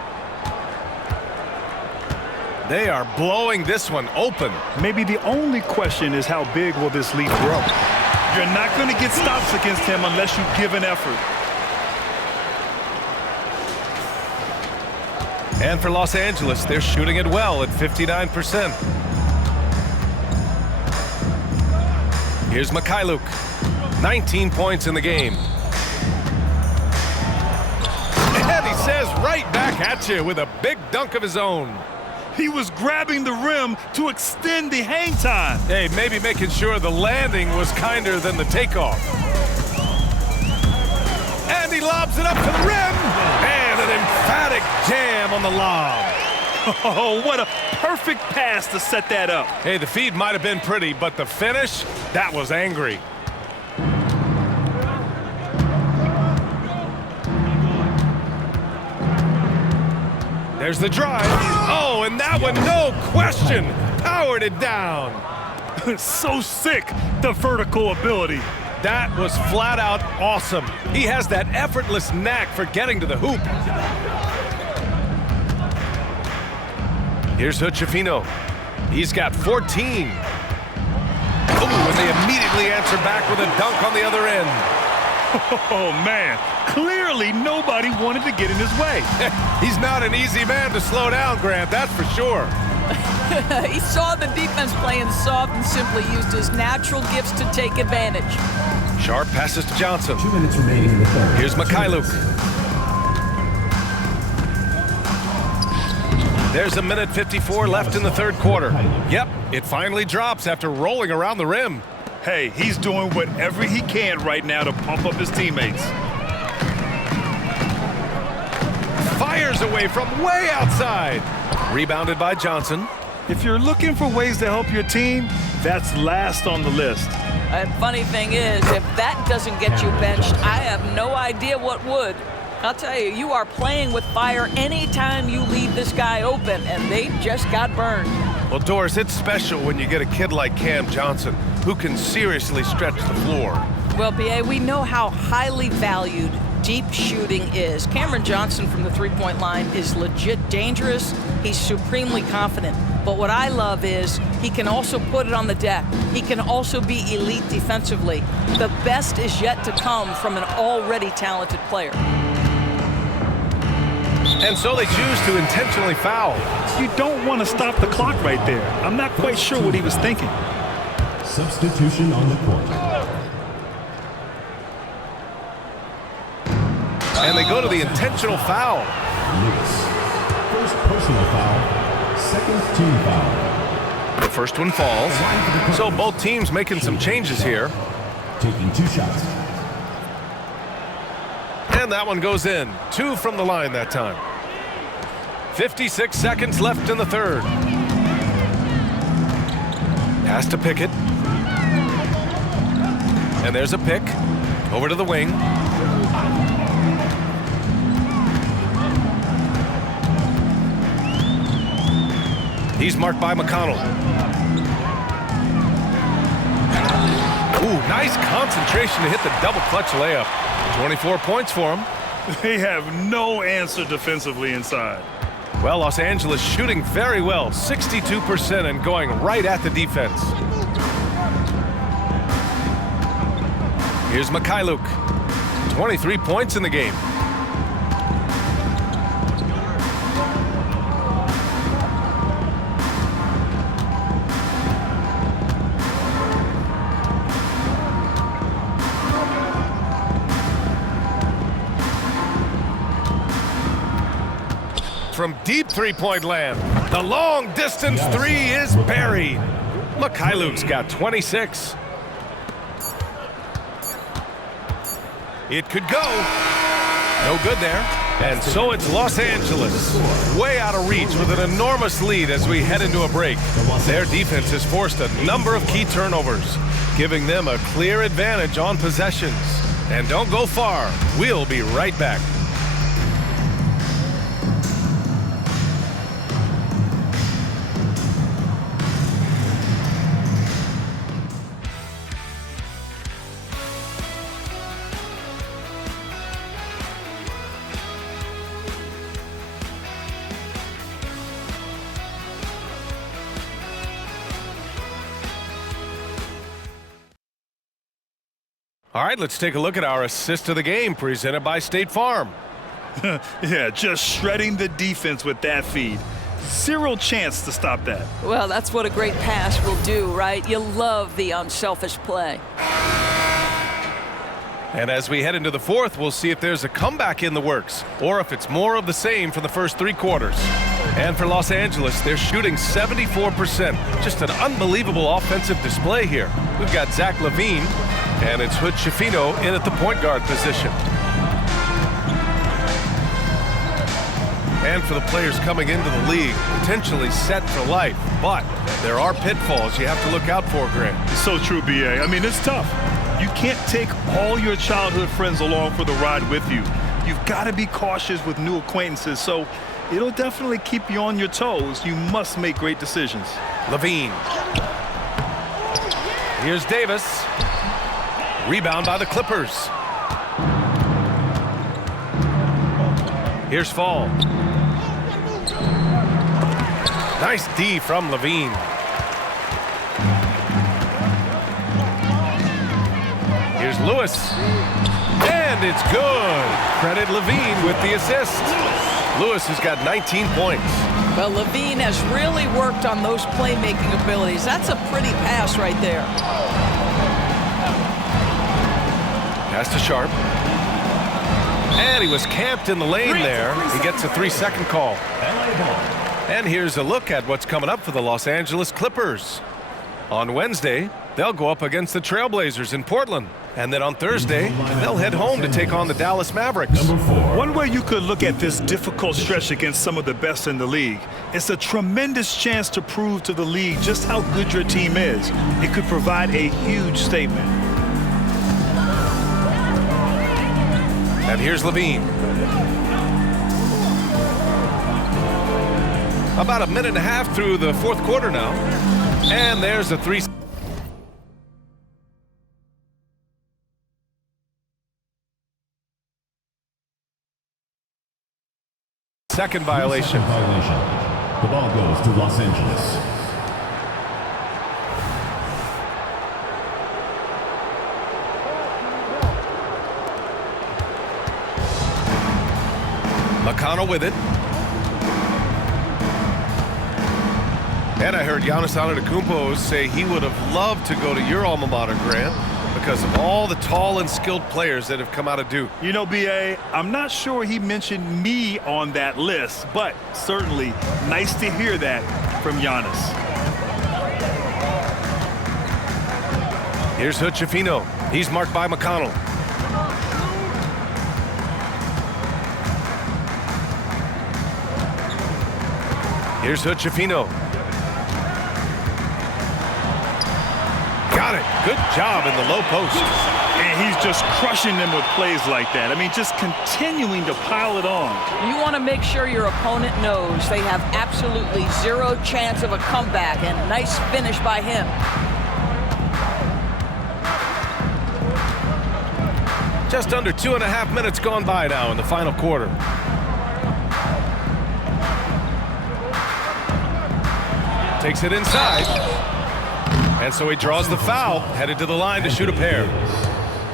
They are blowing this one open. Maybe the only question is how big will this lead grow? You're not going to get stops against him unless you give an effort. And for Los Angeles, they're shooting it well at 59%. Here's Mikhailuk. 19 points in the game. And he says right back at you with a big dunk of his own. He was grabbing the rim to extend the hang time. Hey, maybe making sure the landing was kinder than the takeoff. And he lobs it up to the rim. And an emphatic jam on the lob. Oh, what a perfect pass to set that up. Hey, the feed might have been pretty, but the finish, that was angry. There's the drive. Oh, and that one, no question, powered it down. So sick, the vertical ability. That was flat out awesome. He has that effortless knack for getting to the hoop. Here's Hochefino. He's got 14. Oh, and they immediately answer back with a dunk on the other end. Oh, man. Clearly, nobody wanted to get in his way. He's not an easy man to slow down, Grant, that's for sure. He saw the defense playing soft and simply used his natural gifts to take advantage. Sharp passes to Johnson. 2 minutes remaining in the third. Here's Mikhailuk. There's 1:54 left in the third quarter. Yep, it finally drops after rolling around the rim. Hey, he's doing whatever he can right now to pump up his teammates. Fires away from way outside. Rebounded by Johnson. If you're looking for ways to help your team, that's last on the list. And funny thing is, if that doesn't get you benched, I have no idea what would. I'll tell you, you are playing with fire anytime you leave this guy open, and they just got burned. Well, Doris, it's special when you get a kid like Cam Johnson who can seriously stretch the floor. Well, B.A., we know how highly valued deep shooting is. Cameron Johnson from the three-point line is legit dangerous. He's supremely confident. But what I love is he can also put it on the deck. He can also be elite defensively. The best is yet to come from an already talented player. And so they choose to intentionally foul. You don't want to stop the clock right there. I'm not quite sure what he was thinking. Substitution on the court. And they go to the intentional foul. Lewis. First personal foul. Second team foul. The first one falls. So both teams making some changes here. Taking 2 shots. And that one goes in. 2 from the line that time. 56 seconds left in the third. Pass to Pickett. And there's a pick. Over to the wing. He's marked by McConnell. Ooh, nice concentration to hit the double clutch layup. 24 points for him. They have no answer defensively inside. Well, Los Angeles shooting very well, 62% and going right at the defense. Here's Mikhailuk. 23 points in the game. From deep three-point land. The long-distance three is buried. Mikhailuk's got 26. It could go. No good there. And so it's Los Angeles, way out of reach with an enormous lead as we head into a break. Their defense has forced a number of key turnovers, giving them a clear advantage on possessions. And don't go far. We'll be right back. All right, let's take a look at our assist of the game presented by State Farm. Yeah, just shredding the defense with that feed. Zero chance to stop that. Well, that's what a great pass will do, right? You love the unselfish play. And as we head into the fourth, we'll see if there's a comeback in the works or if it's more of the same for the first 3 quarters. And for Los Angeles, they're shooting 74%. Just an unbelievable offensive display here. We've got Zach LaVine, and it's Hood Schifino in at the point guard position. And for the players coming into the league, potentially set for life. But there are pitfalls you have to look out for, Grant. It's so true, B.A. I mean, it's tough. You can't take all your childhood friends along for the ride with you. You've got to be cautious with new acquaintances, so it'll definitely keep you on your toes. You must make great decisions. LaVine. Here's Davis. Rebound by the Clippers. Here's Fall. Nice D from LaVine. Here's Lewis. And it's good. Credit LaVine with the assist. Lewis has got 19 points. Well, LaVine has really worked on those playmaking abilities. That's a pretty pass right there. Pass to Sharp. And he was camped in the lane there. He gets a 3-second call. And here's a look at what's coming up for the Los Angeles Clippers. On Wednesday, they'll go up against the Trailblazers in Portland. And then on Thursday, they'll head home to take on the Dallas Mavericks. One way you could look at this difficult stretch against some of the best in the league, it's a tremendous chance to prove to the league just how good your team is. It could provide a huge statement. And here's LaVine. About a minute and a half through the fourth quarter now. And there's a 3. Second violation. The ball goes to Los Angeles. McConnell with it. And I heard Giannis Antetokounmpo say he would have loved to go to your alma mater, Grant, because of all the tall and skilled players that have come out of Duke. You know, B.A., I'm not sure he mentioned me on that list, but certainly nice to hear that from Giannis. Here's Hood Schifino. He's marked by McConnell. Here's Hood Schifino. Got it. Good job in the low post. And he's just crushing them with plays like that. I mean, just continuing to pile it on. You want to make sure your opponent knows they have absolutely zero chance of a comeback, and nice finish by him. Just under 2.5 minutes gone by now in the final quarter. Takes it inside. And so he draws the foul, headed to the line to shoot a pair.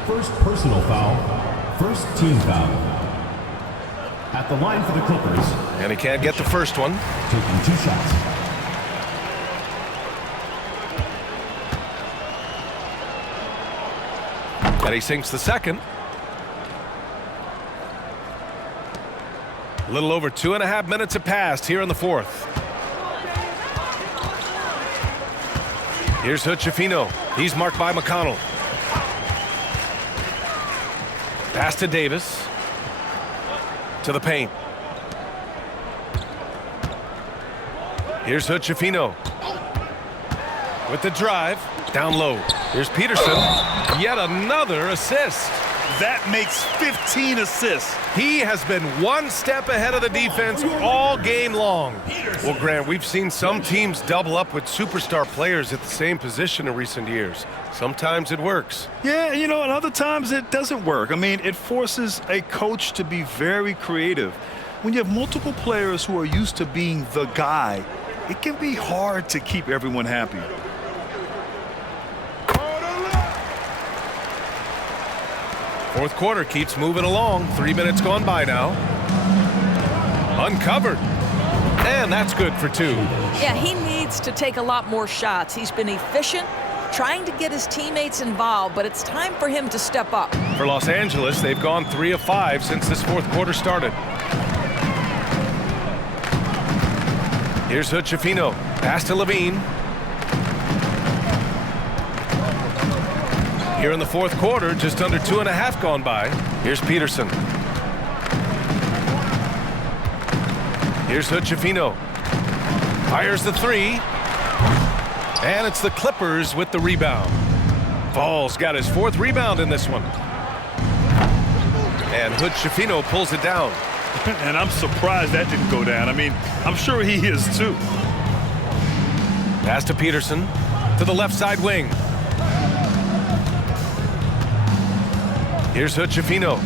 First personal foul, first team foul. At the line for the Clippers. And he can't get the first one. Taking 2 shots. And he sinks the second. A little over 2.5 minutes have passed here in the fourth. Here's Hood-Schifino. He's marked by McConnell. Pass to Davis. To the paint. Here's Hood-Schifino. With the drive. Down low. Here's Peterson. Yet another assist. That makes 15 assists. He has been one step ahead of the defense all game long. Well, Grant, we've seen some teams double up with superstar players at the same position in recent years. Sometimes it works. Yeah, you know, and other times it doesn't work. I mean, it forces a coach to be very creative. When you have multiple players who are used to being the guy, it can be hard to keep everyone happy. Fourth quarter keeps moving along. 3 minutes gone by now. Uncovered. And that's good for 2. Yeah, he needs to take a lot more shots. He's been efficient, trying to get his teammates involved, but it's time for him to step up. For Los Angeles, they've gone 3 of 5 since this fourth quarter started. Here's Hood-Schifino. Pass to Levine. Here in the fourth quarter, just under 2.5 gone by. Here's Peterson. Here's Hood-Schifino. Fires the 3. And it's the Clippers with the rebound. Vols got his 4th rebound in this one. And Hood-Schifino pulls it down. And I'm surprised that didn't go down. I mean, I'm sure he is too. Pass to Peterson. To the left side wing. Here's Hood-Schifino.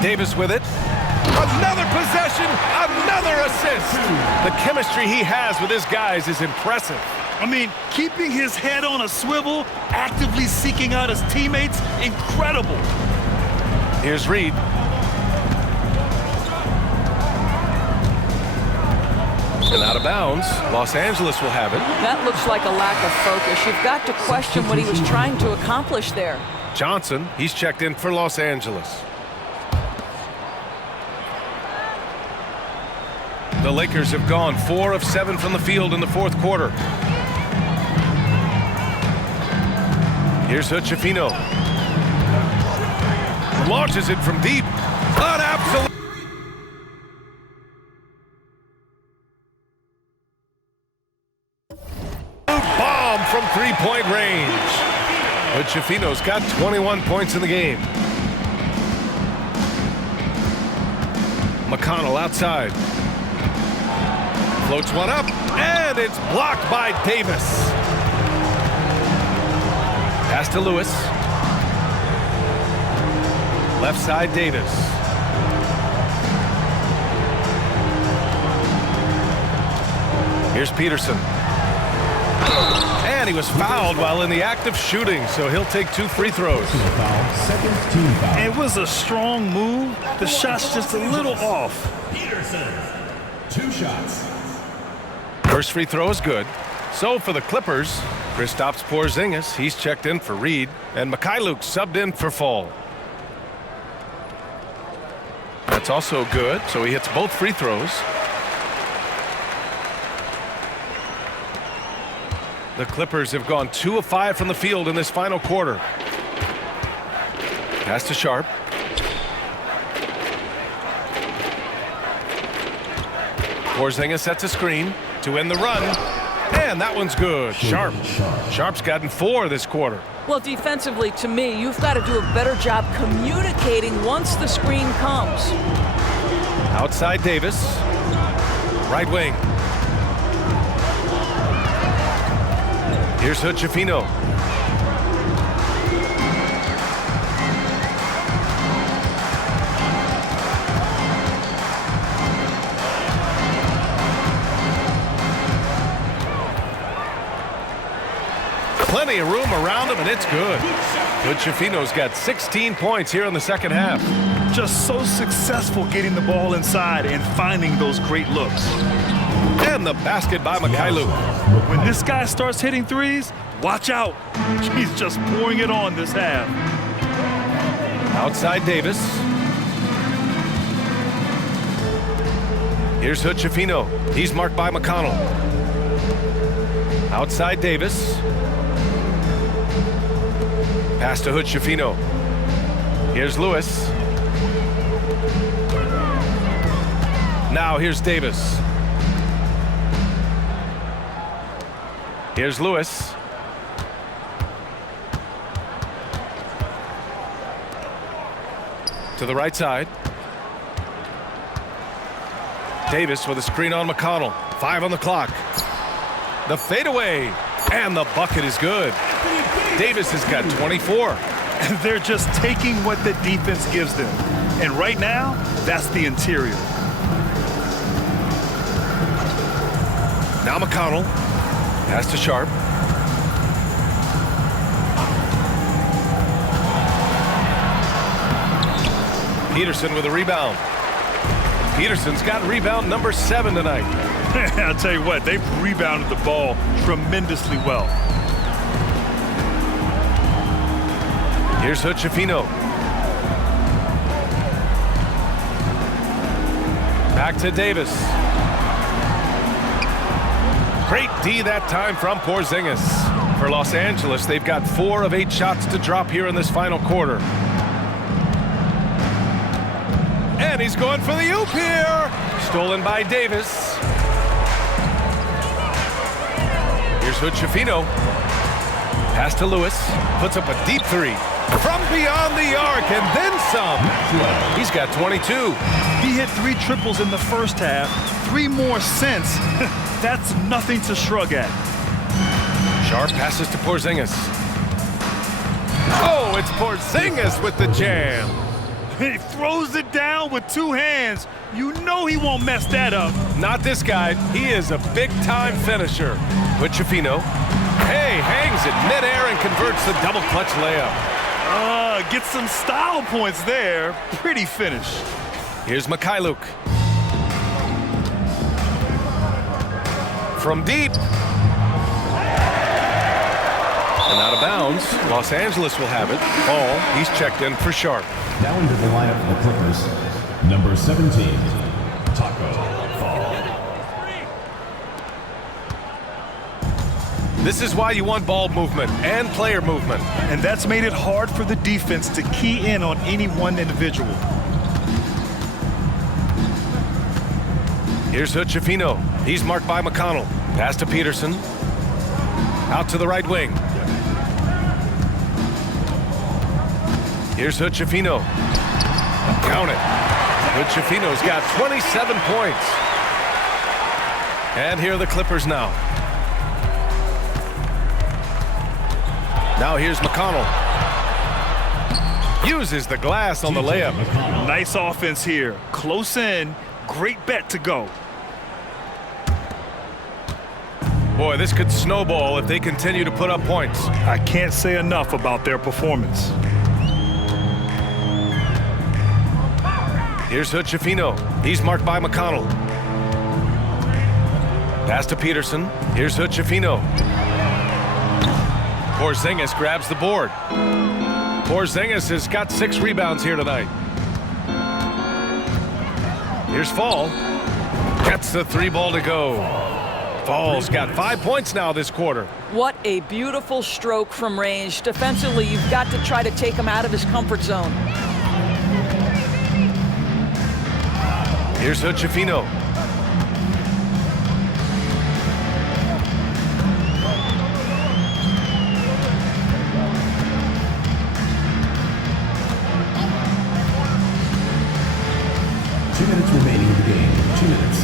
Davis with it. Another possession, another assist. The chemistry he has with his guys is impressive. I mean, keeping his head on a swivel, actively seeking out his teammates, incredible. Here's Reed. And out of bounds, Los Angeles will have it. That looks like a lack of focus. You've got to question what he was trying to accomplish there. Johnson, he's checked in for Los Angeles. The Lakers have gone 4 of 7 from the field in the fourth quarter. Here's Hood-Schifino. Launches it from deep. An absolute bomb from three-point range. Hood-Schifino's got 21 points in the game. McConnell outside. Floats one up, and it's blocked by Davis. Pass to Lewis. Left side, Davis. Here's Peterson. And he was fouled while in the act of shooting, so he'll take 2 free throws. Second team foul. It was a strong move. The shot's just a little off. Peterson, 2 shots. First free throw is good. So for the Clippers, Kristaps Porzingis, he's checked in for Reed, and Mikhailuk subbed in for Fall. That's also good, so he hits both free throws. The Clippers have gone 2 of 5 from the field in this final quarter. Pass to Sharp. Porzingis sets a screen to end the run. And that one's good. Sharp. Sharp's gotten 4 this quarter. Well, defensively, to me, you've got to do a better job communicating once the screen comes. Outside Davis. Right wing. Here's Hood-Schifino. Plenty of room around him, and it's good. Hood-Schifino's got 16 points here in the second half. Just so successful getting the ball inside and finding those great looks. And the basket by Mikhailuk. When this guy starts hitting threes, watch out. He's just pouring it on this half. Outside Davis. Here's Hood-Schifino. He's marked by McConnell. Outside Davis. Pass to Hood-Schifino. Here's Lewis. Now here's Davis. Here's Lewis. To the right side. Davis with a screen on McConnell. 5 on the clock. The fadeaway. And the bucket is good. Davis has got 24. They're just taking what the defense gives them. And right now, that's the interior. Now McConnell. Pass to Sharp. Peterson with a rebound. Peterson's got rebound number 7 tonight. I'll tell you what, they've rebounded the ball tremendously well. Here's Hood-Schifino. Back to Davis. Great D that time from Porzingis. For Los Angeles, they've got 4 of 8 shots to drop here in this final quarter. And he's going for the oop here. Stolen by Davis. Here's Hood-Schifino. Pass to Lewis. Puts up a deep 3. From beyond the arc and then some. He's got 22. He hit 3 triples in the first half. 3 more since. That's nothing to shrug at. Sharp passes to Porzingis. Oh, it's Porzingis with the jam. He throws it down with 2 hands. You know he won't mess that up. Not this guy. He is a big-time finisher. Hood-Schifino. Hey, hangs it midair and converts the double clutch layup. Get some style points there. Pretty finish. Here's Mikhailuk. From deep. And out of bounds. Los Angeles will have it. Ball, he's checked in for Sharp. Down to the lineup for the Clippers, number 17, Taco Fall. This is why you want ball movement and player movement. And that's made it hard for the defense to key in on any one individual. Here's Hood-Schifino. He's marked by McConnell. Pass to Peterson. Out to the right wing. Here's Hood-Schifino. Count it. Hood-Schifino's got 27 points. And here are the Clippers now. Now here's McConnell. Uses the glass on the layup. Nice offense here. Close in. Great bet to go. Boy, this could snowball if they continue to put up points. I can't say enough about their performance. Here's Hood-Schifino. He's marked by McConnell. Pass to Peterson. Here's Hood-Schifino. Porzingis grabs the board. Porzingis has got 6 rebounds here tonight. Here's Fall. Gets the 3 ball to go. Fall's got 5 points now this quarter. What a beautiful stroke from range. Defensively, you've got to try to take him out of his comfort zone. Here's Hood-Schifino. Remaining in the game, 2 minutes.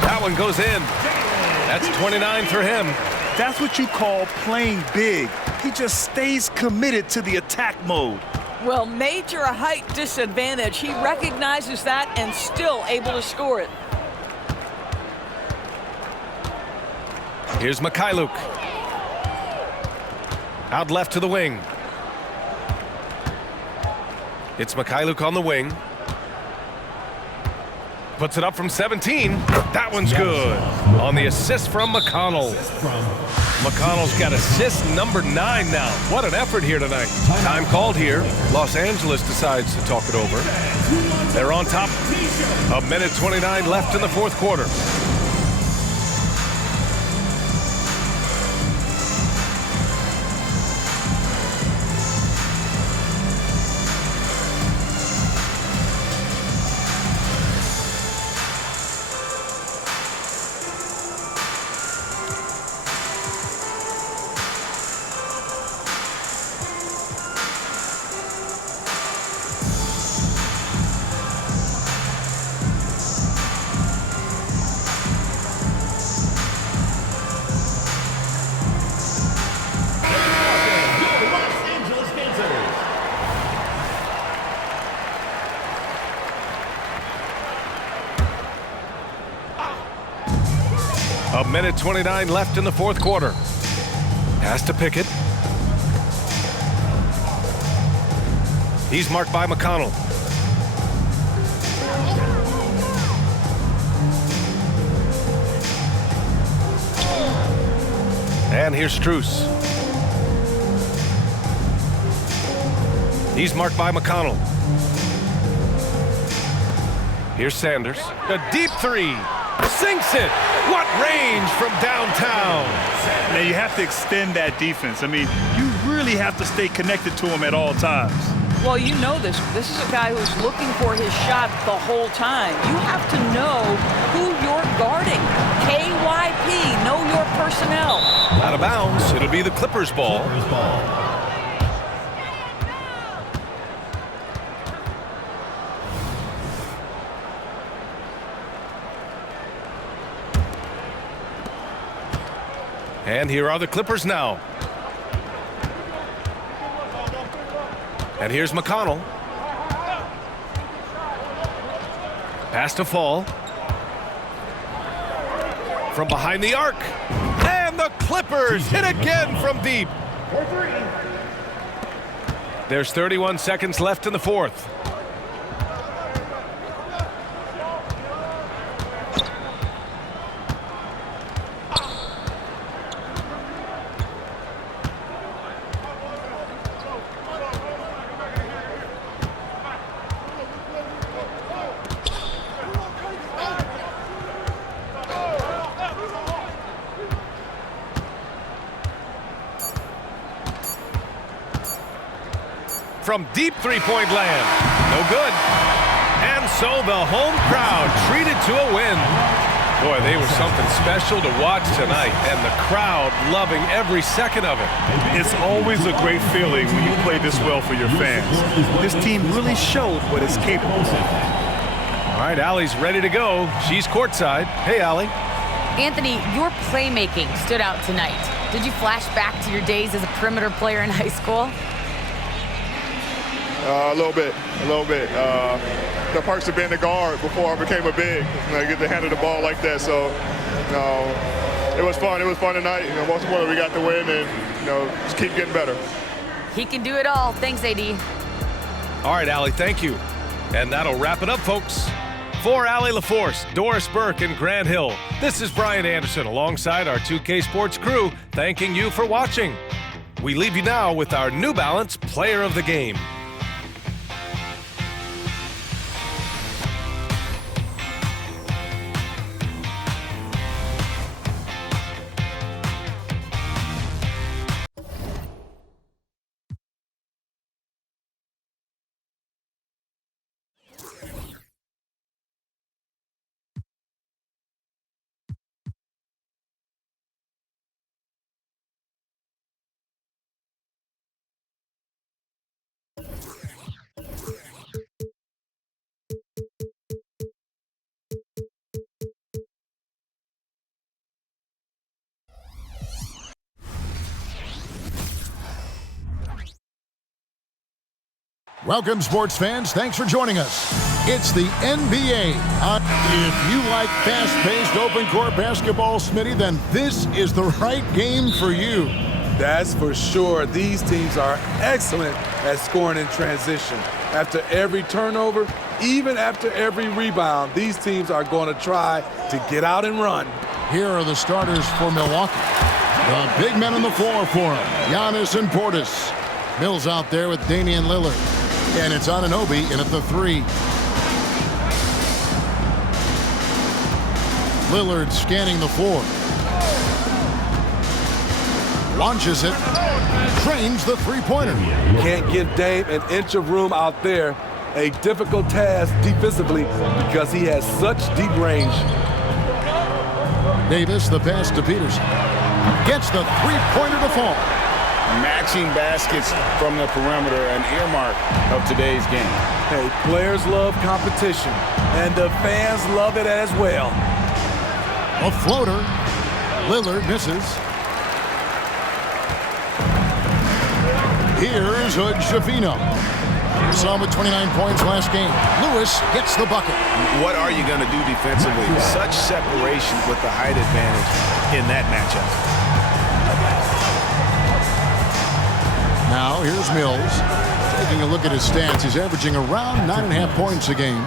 That one goes in. That's 29 for him. That's what you call playing big. He just stays committed to the attack mode. Well, major height disadvantage. He recognizes that and still able to score it. Here's Mikhailuk. Out left to the wing. It's Mikhailuk on the wing. Puts it up from 17. That one's good. On the assist from McConnell. McConnell's got assist number 9 now. What an effort here tonight. Time called here. Los Angeles decides to talk it over. They're on top. 1:29 left in the fourth quarter. A 1:29 left in the fourth quarter. Pass to Pickett. He's marked by McConnell. And here's Strus. He's marked by McConnell. Here's Sanders. A deep three. Sinks it. What range from downtown. Now you have to extend that defense. I mean, you really have to stay connected to him at all times. Well, you know this. This is a guy who's looking for his shot the whole time. You have to know who you're guarding. KYP, know your personnel. Out of bounds. It'll be the Clippers' ball. And here are the Clippers now. And here's McConnell. Pass to Fall. From behind the arc. And the Clippers hit again from deep. There's 31 seconds left in the fourth. From deep three-point land. No good. And so the home crowd treated to a win. Boy, they were something special to watch tonight, and the crowd loving every second of it. It's always a great feeling when you play this well for your fans. This team really showed what it's capable of. All right, Allie's ready to go. She's courtside. Hey, Allie. Anthony, your playmaking stood out tonight. Did you flash back to your days as a perimeter player in high school? A little bit. The perks of being a guard before I became a big. I get to handle the ball like that. So, it was fun. It was fun tonight. Most importantly, we got the win, and just keep getting better. He can do it all. Thanks, AD. All right, Allie, thank you. And that'll wrap it up, folks. For Allie LaForce, Doris Burke, and Grant Hill, this is Brian Anderson alongside our 2K Sports crew, thanking you for watching. We leave you now with our New Balance Player of the Game. Welcome, sports fans. Thanks for joining us. It's the NBA. If you like fast-paced open-court basketball, Smitty, then this is the right game for you. That's for sure. These teams are excellent at scoring in transition. After every turnover, even after every rebound, these teams are going to try to get out and run. Here are the starters for Milwaukee. The big men on the floor for him, Giannis and Portis. Mills out there with Damian Lillard. And it's Anunoby in at the 3. Lillard scanning the floor. Launches it. Trains the three-pointer. Can't give Dame an inch of room out there. A difficult task defensively because he has such deep range. Davis, the pass to Peterson. Gets the three-pointer to fall. Matching baskets from the perimeter, an earmark of today's game. Hey, players love competition, and the fans love it as well. A floater. Lillard misses. Here's Hood Schifino. Saw him with 29 points last game. Lewis gets the bucket. What are you going to do defensively? Such separation with the height advantage in that matchup. Now here's Mills. Taking a look at his stats, he's averaging around 9.5 points a game.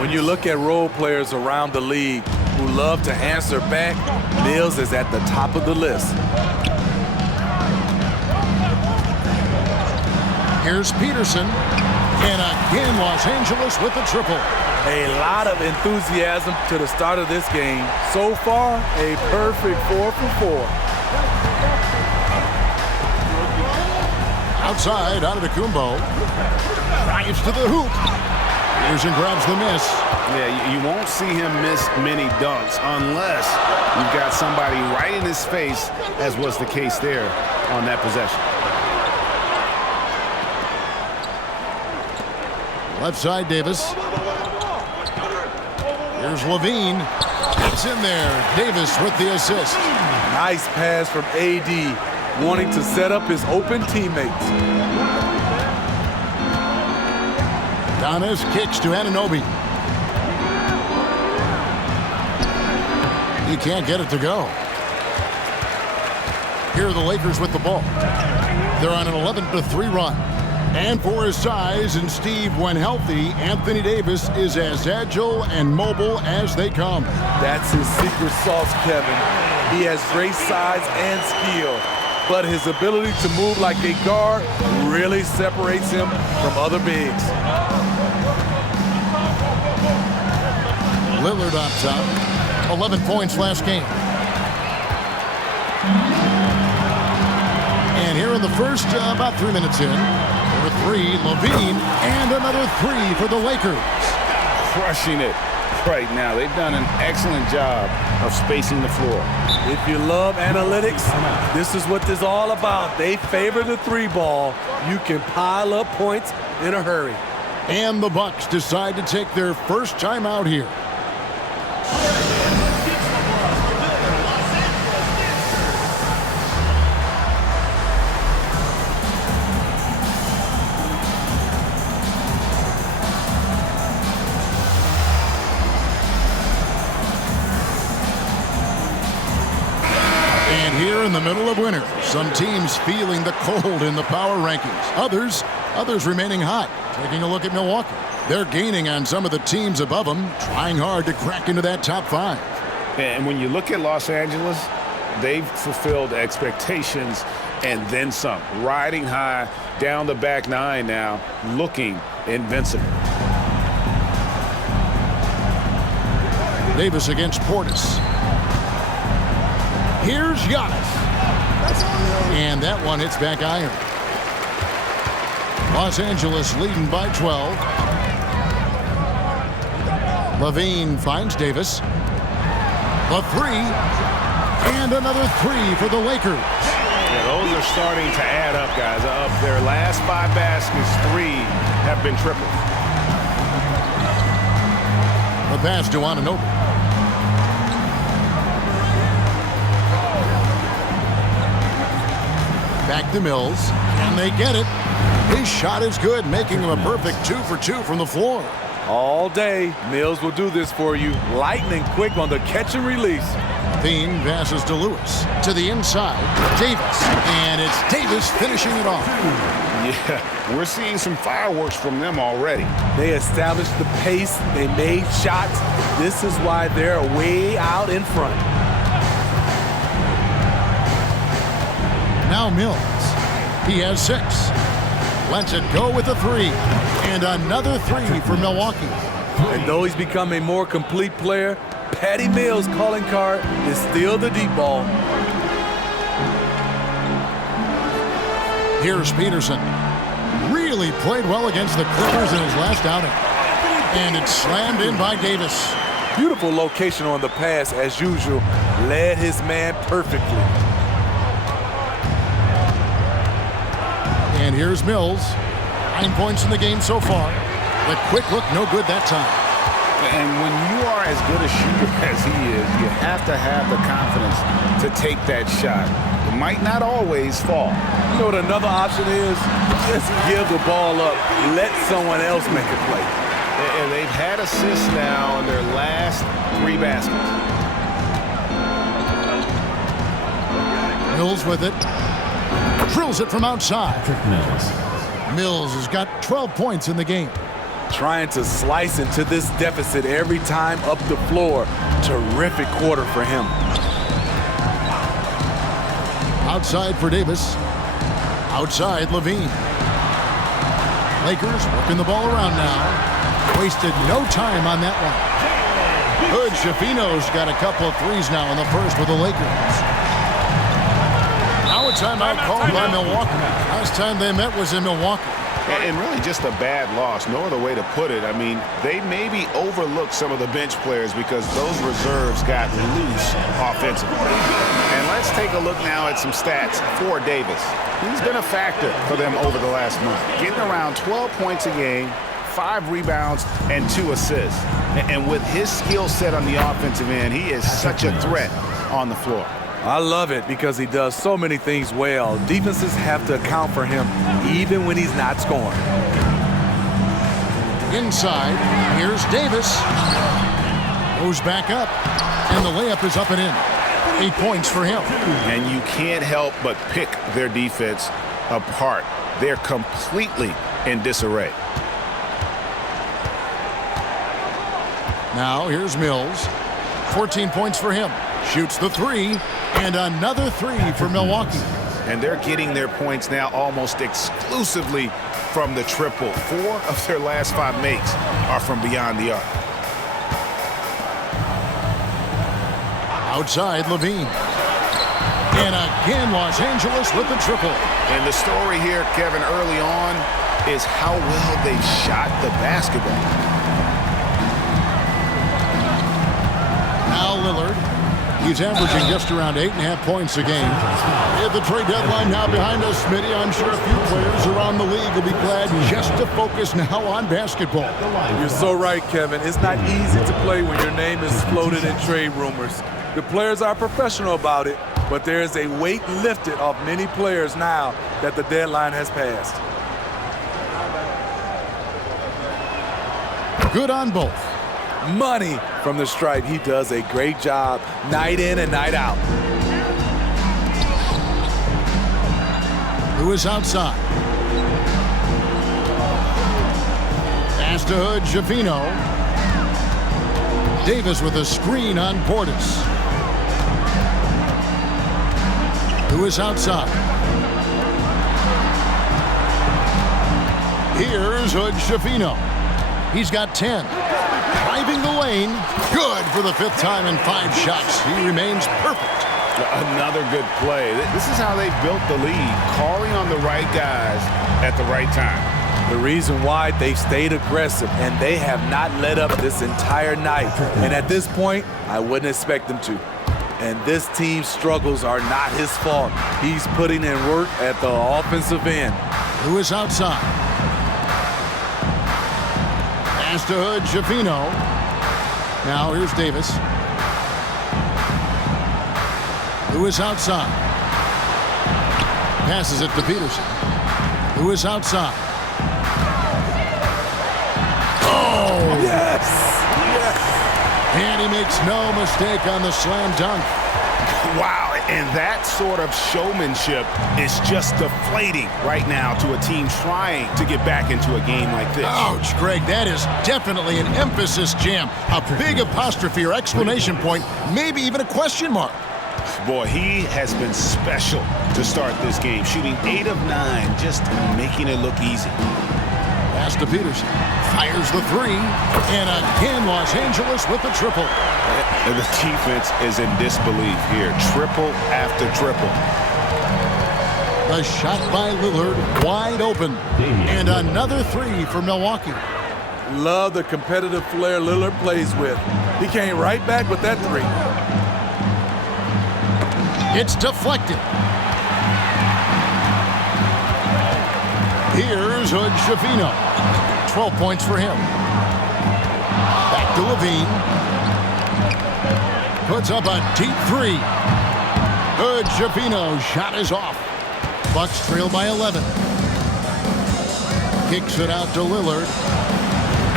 When you look at role players around the league who love to answer back, Mills is at the top of the list. Here's Peterson. And again, Los Angeles with the triple. A lot of enthusiasm to the start of this game. So far, a perfect 4 for 4. Outside, Antetokounmpo. Drives to the hoop. Peterson grabs the miss. Yeah, you won't see him miss many dunks unless you've got somebody right in his face, as was the case there on that possession. Left side, Davis. Here's Levine. It's in there. Davis with the assist. Nice pass from AD, wanting to set up his open teammates. Giannis kicks to Anunoby. He can't get it to go. Here are the Lakers with the ball. They're on an 11-3 run. And for his size and Steve, when healthy, Anthony Davis is as agile and mobile as they come. That's his secret sauce, Kevin. He has great size and skill, but his ability to move like a guard really separates him from other bigs. Lillard on top. 11 points last game. And here in the first, about 3 minutes in, for 3, Levine, and another 3 for the Lakers. Crushing it right now. They've done an excellent job of spacing the floor. If you love analytics, this is what this is all about. They favor the 3 ball. You can pile up points in a hurry. And the Bucks decide to take their first time out here. In the middle of winter, some teams feeling the cold in the power rankings. Others remaining hot. Taking a look at Milwaukee. They're gaining on some of the teams above them, trying hard to crack into that top 5. And when you look at Los Angeles, they've fulfilled expectations and then some. Riding high down the back 9 now, looking invincible. Davis against Portis. Here's Giannis. And that one hits back iron. Los Angeles leading by 12. Levine finds Davis. The 3. And another 3 for the Lakers. Yeah, those are starting to add up, guys. Of their last 5 baskets, 3 have been tripled. The pass to Anunoby. Back to Mills, and they get it. His shot is good, making him a perfect 2 for 2 from the floor. All day, Mills will do this for you. Lightning quick on the catch and release. Thien passes to Lewis. To the inside, Davis. And it's Davis finishing it off. Yeah, we're seeing some fireworks from them already. They established the pace. They made shots. This is why they're way out in front. Now Mills. He has 6. Lets it go with a 3. And another 3 for Milwaukee. And though he's become a more complete player, Patty Mills' calling card is still the deep ball. Here's Peterson. Really played well against the Clippers in his last outing. And it's slammed in by Davis. Beautiful location on the pass as usual. Led his man perfectly. And here's Mills. 9 points in the game so far. The quick look, no good that time. And when you are as good a shooter as he is, you have to have the confidence to take that shot. It might not always fall. You know what another option is? Just give the ball up. Let someone else make a play. And they've had assists now in their last 3 baskets. Mills with it. Drills it from outside. Mills has got 12 points in the game. Trying to slice into this deficit every time up the floor. Terrific quarter for him. Outside for Davis. Outside Levine. Lakers working the ball around now. Wasted no time on that one. Good. Schifino's got a couple of threes now in the first with the Lakers. Now a timeout called by Milwaukee. Last time they met was in Milwaukee. And really just a bad loss. No other way to put it. I mean, they maybe overlooked some of the bench players because those reserves got loose offensively. And let's take a look now at some stats for Davis. He's been a factor for them over the last month. Getting around 12 points a game, 5 rebounds, and 2 assists. And with his skill set on the offensive end, he is such a threat on the floor. I love it because he does so many things well. Defenses have to account for him even when he's not scoring. Inside, here's Davis. Goes back up, and the layup is up and in. 8 points for him. And you can't help but pick their defense apart. They're completely in disarray. Now here's Mills. 14 points for him. Shoots the 3, and another 3 for Milwaukee. And they're getting their points now almost exclusively from the triple. 4 of their last 5 makes are from beyond the arc. Outside, Levine. And again, Los Angeles with the triple. And the story here, Kevin, early on is how well they shot the basketball. Now Lillard. He's averaging just around 8.5 points a game. At the trade deadline now behind us, Smitty, I'm sure a few players around the league will be glad just to focus now on basketball. You're so right, Kevin. It's not easy to play when your name is floated in trade rumors. The players are professional about it, but there is a weight lifted off many players now that the deadline has passed. Good on both. Money from the stripe. He does a great job night in and night out. Who is outside? Pass to Hood, Schifino. Davis with a screen on Portis. Who is outside? Here's Hood, Schifino. He's got 10. Driving the lane. Good for the 5th time in 5 shots. He remains perfect. Another good play. This is how they built the lead, calling on the right guys at the right time. The reason why they've stayed aggressive, and they have not let up this entire night. And at this point, I wouldn't expect them to. And this team's struggles are not his fault. He's putting in work at the offensive end. Who is outside? Pass to Hood, Schifino. Now here's Davis. Who is outside? Passes it to Peterson. Who is outside? Oh, And he makes no mistake on the slam dunk. Wow, and that sort of showmanship is just deflating right now to a team trying to get back into a game like this. Ouch, Greg, that is definitely an emphasis jam. A big apostrophe or exclamation point, maybe even a question mark. Boy, he has been special to start this game, shooting 8 of 9, just making it look easy. Pass to Peterson. Fires the three. And again, Los Angeles with the triple. The defense is in disbelief here. Triple after triple. The shot by Lillard, wide open. And another three for Milwaukee. Love the competitive flair Lillard plays with. He came right back with that three. It's deflected. Here's Hood Schifino. 12 points for him. Back to Levine. Puts up a deep three. Hood Schifino. Shot is off. Bucks trail by 11. Kicks it out to Lillard.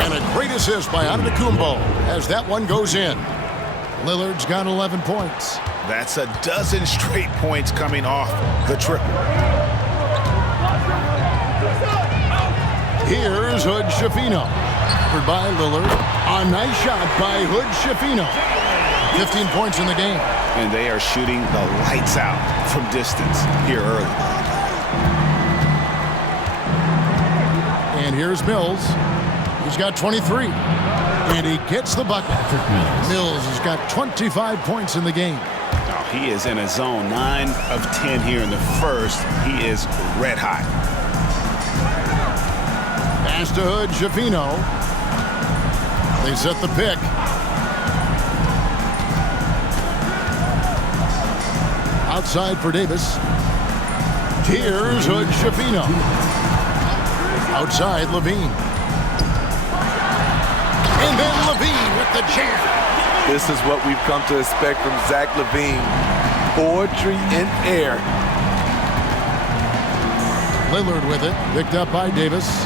And a great assist by Antetokounmpo as that one goes in. Lillard's got 11 points. That's a dozen straight points coming off the triple. Here's Hood Schifino. Covered by Lillard. A nice shot by Hood Schifino. 15 points in the game. And they are shooting the lights out from distance here early. And here's Mills. He's got 23. And he gets the bucket. Mills has got 25 points in the game. Now he is in a zone. 9 of 10 here in the first. He is red hot. Pass to Hood Schifino. They set the pick. Outside for Davis. Here's Hood Schifino. Outside Levine. And then Levine with the jam. This is what we've come to expect from Zach LaVine. Poetry in air. Lillard with it. Picked up by Davis.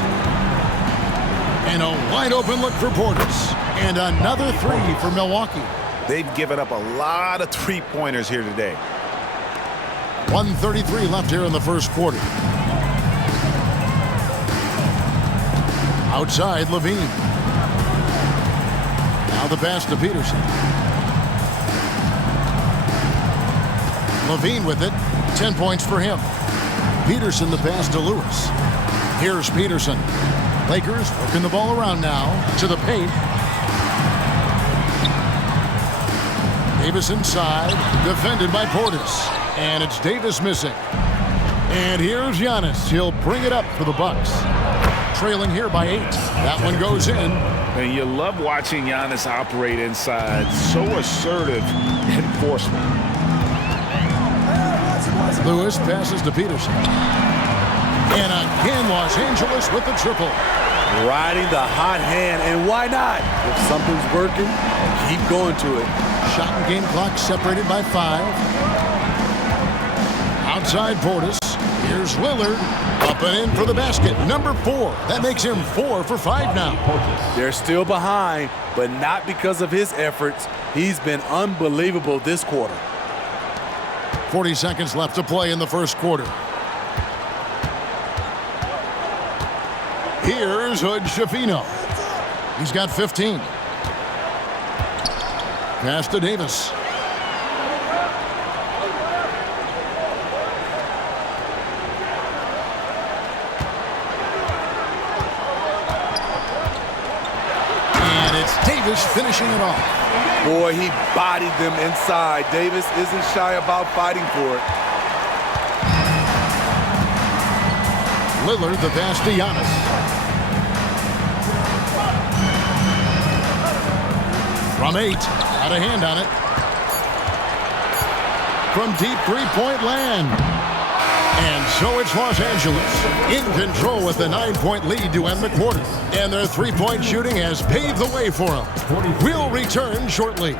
And a wide open look for Portis. And another three for Milwaukee. They've given up a lot of three-pointers here today. 1:33 left here in the first quarter. Outside Levine. Now the pass to Peterson. Levine with it. 10 points for him. Peterson the pass to Lewis. Here's Peterson. Lakers working the ball around now to the paint. Davis inside. Defended by Portis. And it's Davis missing. And here's Giannis. He'll bring it up for the Bucks. Trailing here by 8. That one goes in. And you love watching Giannis operate inside. So assertive enforcement. Lewis passes to Peterson. And again, Los Angeles with the triple. Riding the hot hand, and why not? If something's working, keep going to it. Shot and game clock separated by 5. Outside Portis. Here's Lillard. Up and in for the basket. Number 4. That makes him 4 for 5 now. They're still behind, but not because of his efforts. He's been unbelievable this quarter. 40 seconds left to play in the first quarter. Here's Hood Schifino. He's got 15. Pass to Davis. And it's Davis finishing it off. Boy, he bodied them inside. Davis isn't shy about fighting for it. Lillard the pass to Giannis. From 8, got a hand on it. From deep three-point land. And so it's Los Angeles in control with the 9-point lead to end the quarter. And their three-point shooting has paved the way for them. We'll return shortly.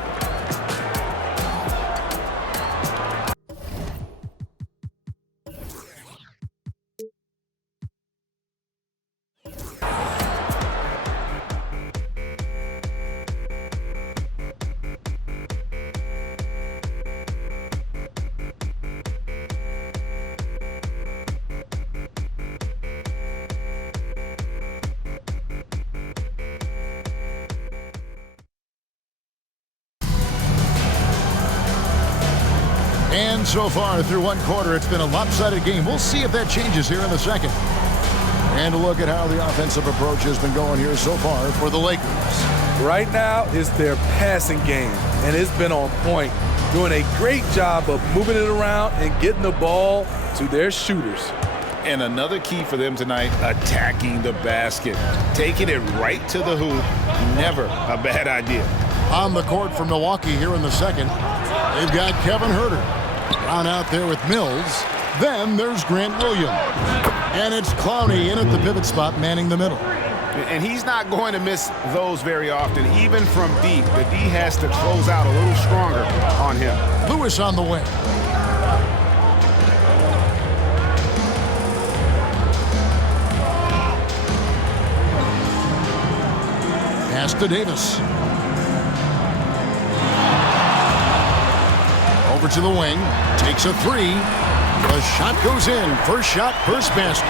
And so far through one quarter, it's been a lopsided game. We'll see if that changes here in the second. And a look at how the offensive approach has been going here so far for the Lakers. Right now is their passing game, and it's been on point, doing a great job of moving it around and getting the ball to their shooters. And another key for them tonight, attacking the basket. Taking it right to the hoop, never a bad idea. On the court for Milwaukee here in the second, they've got Kevin Huerter. Brown out there with Mills. Then there's Grant Williams. And it's Clowney in at the pivot spot, manning the middle. And he's not going to miss those very often, even from deep. The D has to close out a little stronger on him. Lewis on the wing. Pass to Davis. Over to the wing. Takes a three. The shot goes in. First shot, first basket.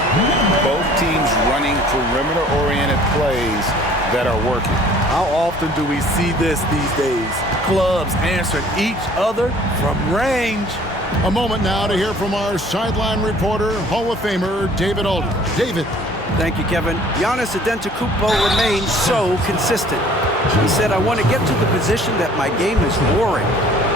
Both teams running perimeter-oriented plays that are working. How often do we see this these days? Clubs answering each other from range. A moment now to hear from our sideline reporter, Hall of Famer David Aldridge. David. Thank you, Kevin. Giannis Antetokounmpo remains so consistent. He said, I want to get to the position that my game is boring.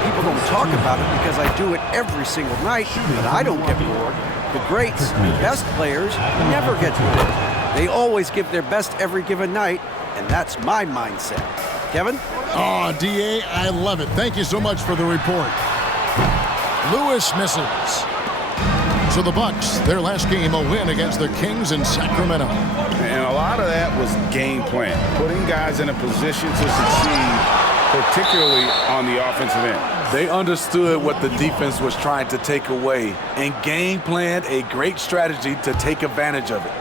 People don't talk about it because I do it every single night, but I don't get bored. The greats, the best players, never get bored. They always give their best every given night, and that's my mindset. Kevin? Oh, D.A., I love it. Thank you so much for the report. Lewis misses. So the Bucks, their last game, a win against the Kings in Sacramento. And a lot of that was game plan, putting guys in a position to succeed, particularly on the offensive end. They understood what the defense was trying to take away and game planned a great strategy to take advantage of it.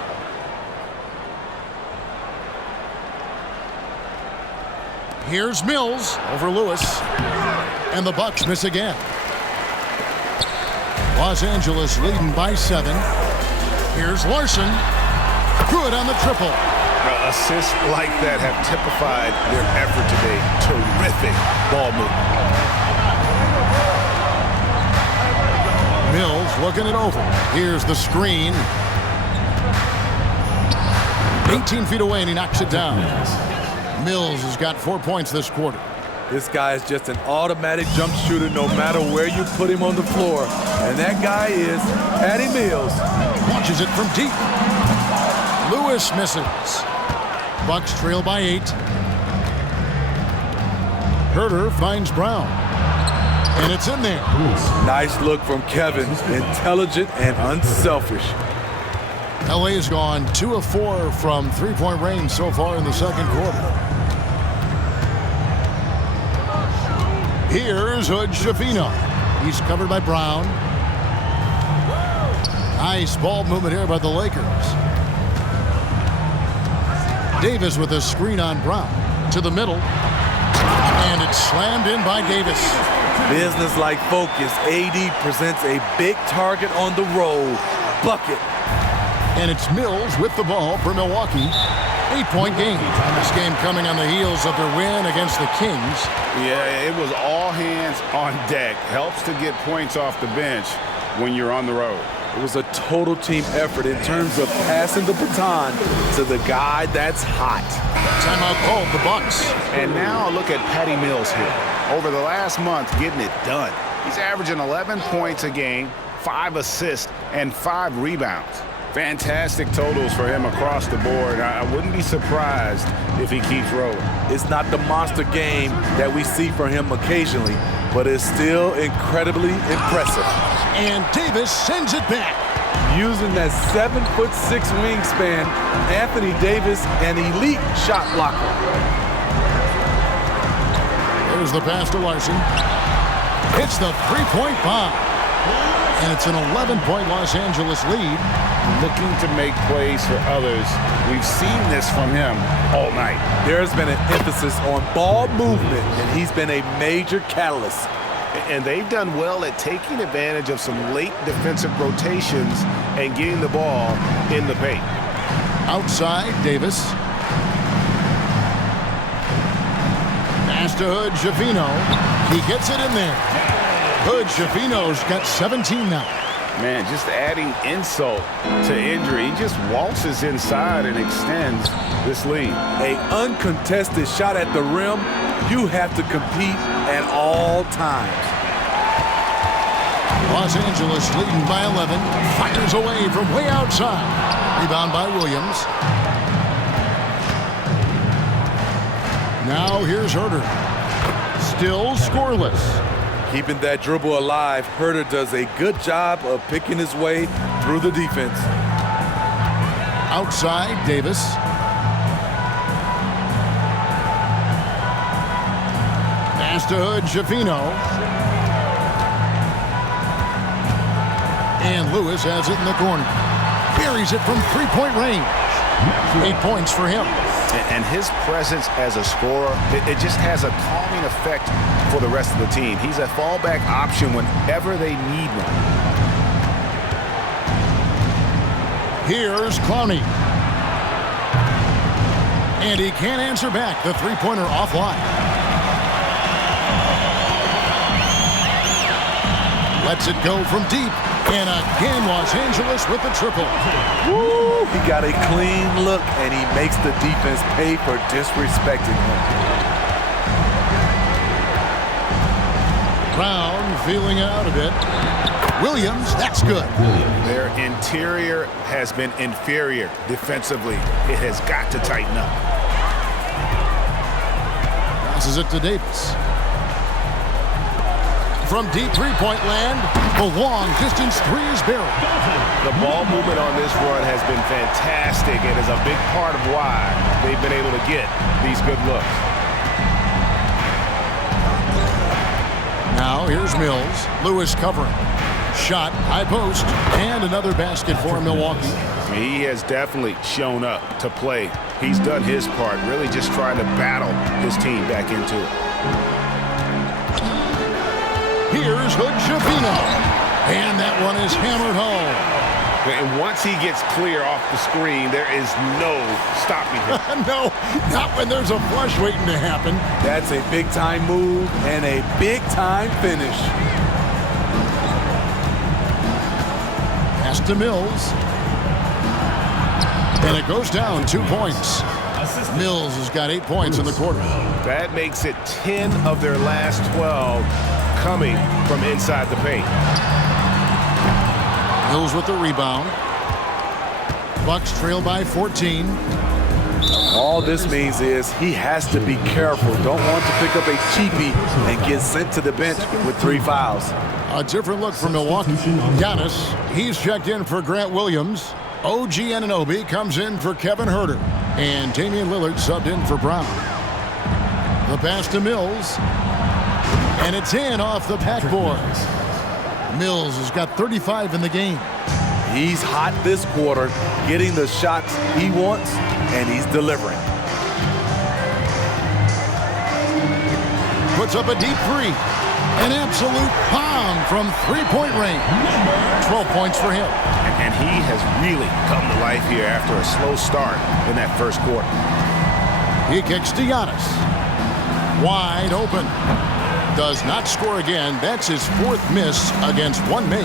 Here's Mills over Lewis. And the Bucks miss again. Los Angeles leading by 7. Here's Larson. Good on the triple. Assists like that have typified their effort today. Terrific ball movement. Mills looking it over. Here's the screen. 18 feet away, and he knocks it down. Mills has got 4 points this quarter. This guy is just an automatic jump shooter no matter where you put him on the floor. And that guy is Patty Mills. Launches it from deep. Lewis misses. Bucks trail by 8. Huerter finds Brown. And it's in there. Nice look from Kevin. Intelligent and unselfish. LA has gone 2 of 4 from three-point range so far in the second quarter. Here's Hood-Schifino. He's covered by Brown. Nice ball movement here by the Lakers. Davis with a screen on Brown. To the middle. And it's slammed in by Davis. Business-like focus. AD presents a big target on the road. Bucket. And it's Mills with the ball for Milwaukee. 8-point game. This game coming on the heels of their win against the Kings. Yeah, it was all hands on deck. Helps to get points off the bench when you're on the road. It was a total team effort in terms of passing the baton to the guy that's hot. Timeout called the Bucks. And now a look at Patty Mills here. Over the last month, getting it done. He's averaging 11 points a game, 5 assists, and 5 rebounds. Fantastic totals for him across the board. I wouldn't be surprised if he keeps rolling. It's not the monster game that we see from him occasionally, but it's still incredibly impressive. And Davis sends it back. Using that 7'6" wingspan, Anthony Davis, an elite shot blocker. There's the pass to Larson. It's the three-point bomb. And it's an 11-point Los Angeles lead. Looking to make plays for others. We've seen this from him all night. There's been an emphasis on ball movement, and he's been a major catalyst. And they've done well at taking advantage of some late defensive rotations and getting the ball in the paint. Outside, Davis. Pass to Hood-Schifino. He gets it in there. Hood Schifino's got 17 now. Man, just adding insult to injury. He just waltzes inside and extends this lead. A uncontested shot at the rim, you have to compete at all times. Los Angeles leading by 11. Fires away from way outside. Rebound by Williams. Now here's Herter. Still scoreless. Keeping that dribble alive, Herter does a good job of picking his way through the defense. Outside, Davis. Pass to Hood, Schifino. And Lewis has it in the corner. Buries it from three-point range. 8 points for him. And his presence as a scorer, it just has a calming effect for the rest of the team. He's a fallback option whenever they need one. Here's Clowney. And he can't answer back. The three-pointer offline. Lets it go from deep. And again, Los Angeles with the triple. Woo! He got a clean look, and he makes the defense pay for disrespecting him. Brown feeling out a bit. Williams, that's good. Their interior has been inferior defensively. It has got to tighten up. Passes it to Davis. From deep three-point land, the long-distance three is buried. The ball movement on this run has been fantastic and is a big part of why they've been able to get these good looks. Now here's Mills. Lewis covering. Shot, high post, and another basket for Milwaukee. He has definitely shown up to play. He's done his part, really just trying to battle his team back into it. Here's Hood Schifino. And that one is hammered home. And once he gets clear off the screen, there is no stopping him. No, not when there's a flush waiting to happen. That's a big-time move and a big-time finish. Pass to Mills. And it goes down 2 points. Mills has got 8 points in the quarter. That makes it 10 of their last 12 coming from inside the paint. Mills with the rebound. Bucks trail by 14. All this means is he has to be careful. Don't want to pick up a cheapie and get sent to the bench with 3 fouls. A different look for Milwaukee. Giannis, he's checked in for Grant Williams. OG Anunoby comes in for Kevin Herter. And Damian Lillard subbed in for Brown. The pass to Mills. And it's in off the backboard. Mills has got 35 in the game. He's hot this quarter, getting the shots he wants, and he's delivering. Puts up a deep three. An absolute bomb from three-point range. 12 points for him. And he has really come to life here after a slow start in that first quarter. He kicks to Giannis. Wide open. Does not score again. That's his 4th miss against 1 make.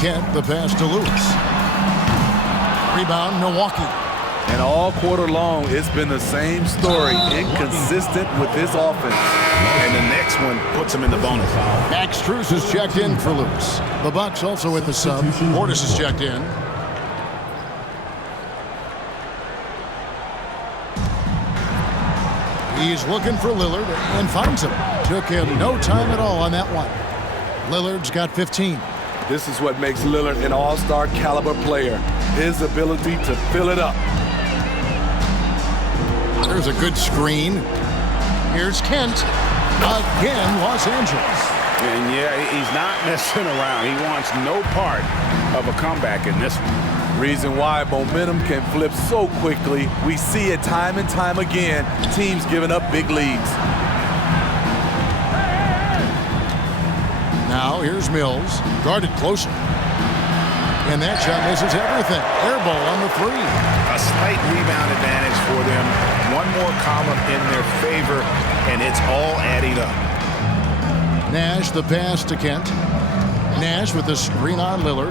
Kent, the pass to Lewis. Rebound, Milwaukee. And all quarter long, it's been the same story. Inconsistent with his offense. And the next one puts him in the bonus. Max Strus is checked in for Lewis. The Bucks also with the sub. Portis is checked in. He's looking for Lillard and finds him. Took him no time at all on that one. Lillard's got 15. This is what makes Lillard an all-star caliber player. His ability to fill it up. There's a good screen. Here's Kent. Again, Los Angeles. And yeah, he's not messing around. He wants no part of a comeback in this one. Reason why momentum can flip so quickly. We see it time and time again. Teams giving up big leads. Now here's Mills. Guarded closer. And that shot misses everything. Air ball on the 3. A slight rebound advantage for them. One more column in their favor, and it's all adding up. Nash, the pass to Kent. Nash with the screen on Lillard.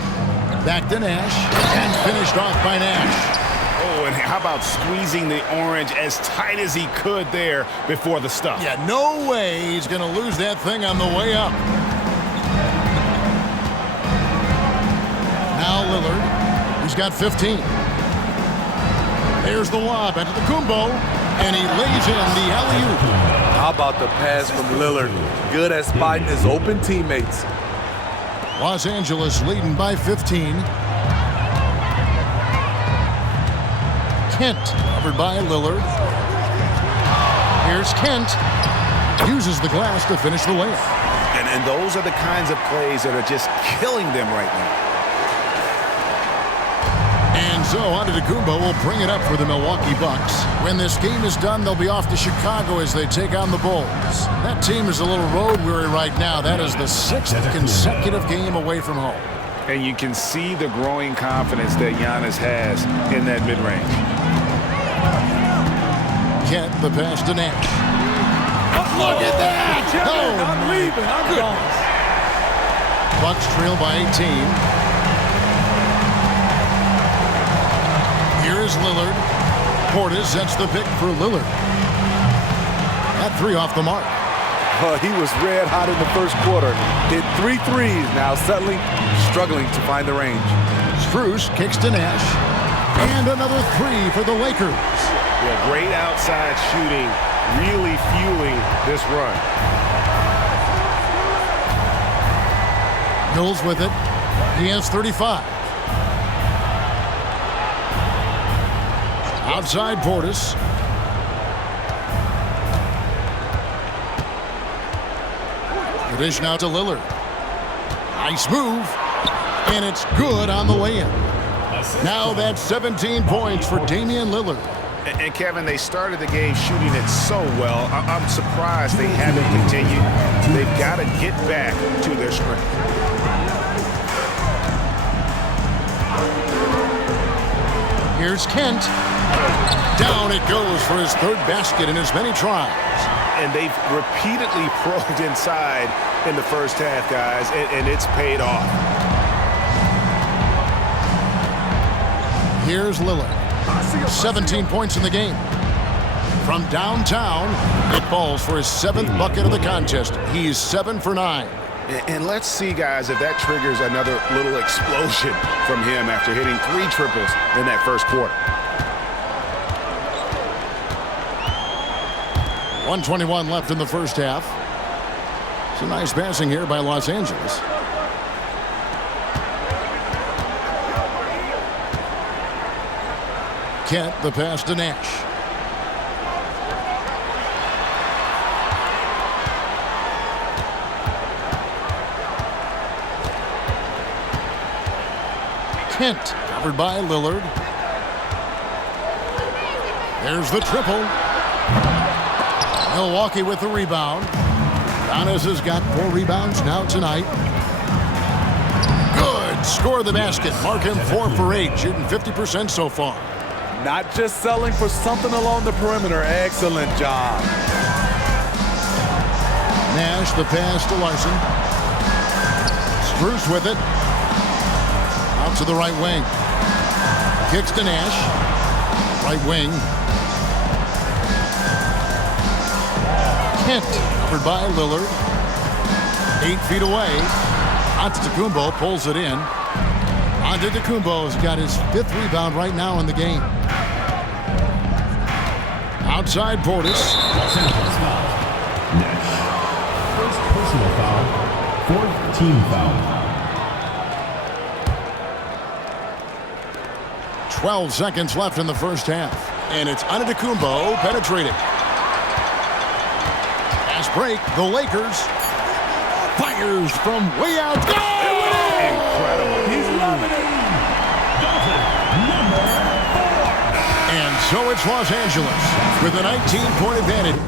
Back to Nash, and finished off by Nash. Oh, and how about squeezing the orange as tight as he could there before the stuff? Yeah, no way he's going to lose that thing on the way up. Now Lillard, he's got 15. There's the lob into the Kumbo, and he lays in the alley-oop. How about the pass from Lillard? Good at spotting his open teammates. Los Angeles leading by 15. Kent covered by Lillard. Here's Kent. Uses the glass to finish the layup. And those are the kinds of plays that are just killing them right now. And so Antetokounmpo will bring it up for the Milwaukee Bucks. When this game is done, they'll be off to Chicago as they take on the Bulls. That team is a little road weary right now. That is the 6th consecutive game away from home. And you can see the growing confidence that Giannis has in that mid-range. Kent, the pass to Nash. Look at that! I'm leaving. I'm gone. Bucks trail by 18. Here's Lillard. Portis sets the pick for Lillard. That three off the mark. He was red hot in the first quarter. Hit 3 threes. Now settling, struggling to find the range. Strus kicks to Nash. And another three for the Lakers. Yeah, great outside shooting, really fueling this run. Mills with it. He has 35. Outside Portis. The dish now to Lillard. Nice move. And it's good on the way in. Now that's 17 points for Damian Lillard. And Kevin, they started the game shooting it so well. I'm surprised they haven't continued. They've got to get back to their strength. Here's Kent. Down it goes for his 3rd basket in as many tries. And they've repeatedly probed inside in the first half, guys, and it's paid off. Here's Lillard. 17 points in the game. From downtown, it falls for his 7th bucket of the contest. He's 7 for 9. And let's see, guys, if that triggers another little explosion from him after hitting 3 triples in that first quarter. 1:21 left in the first half. Some nice passing here by Los Angeles. Kent, the pass to Nash. Kent, covered by Lillard. There's the triple. Milwaukee with the rebound. Giannis has got 4 rebounds now tonight. Good. Score the basket. Mark him 4 for 8, shooting 50% so far. Not just selling for something along the perimeter. Excellent job. Nash, the pass to Larson. Strus with it. Out to the right wing. Kicks to Nash. Right wing. Kent, covered by Lillard. 8 feet away. Antetokounmpo pulls it in. Antetokounmpo has got his 5th rebound right now in the game. Outside Portis. Los Angeles foul. Nash. First personal foul. 4th team foul. 12 seconds left in the first half. And it's Antetokounmpo penetrating. Fast break. The Lakers. Fires from way out. Incredible. He's loving it. Number 4. And so it's Los Angeles with a 19-point advantage.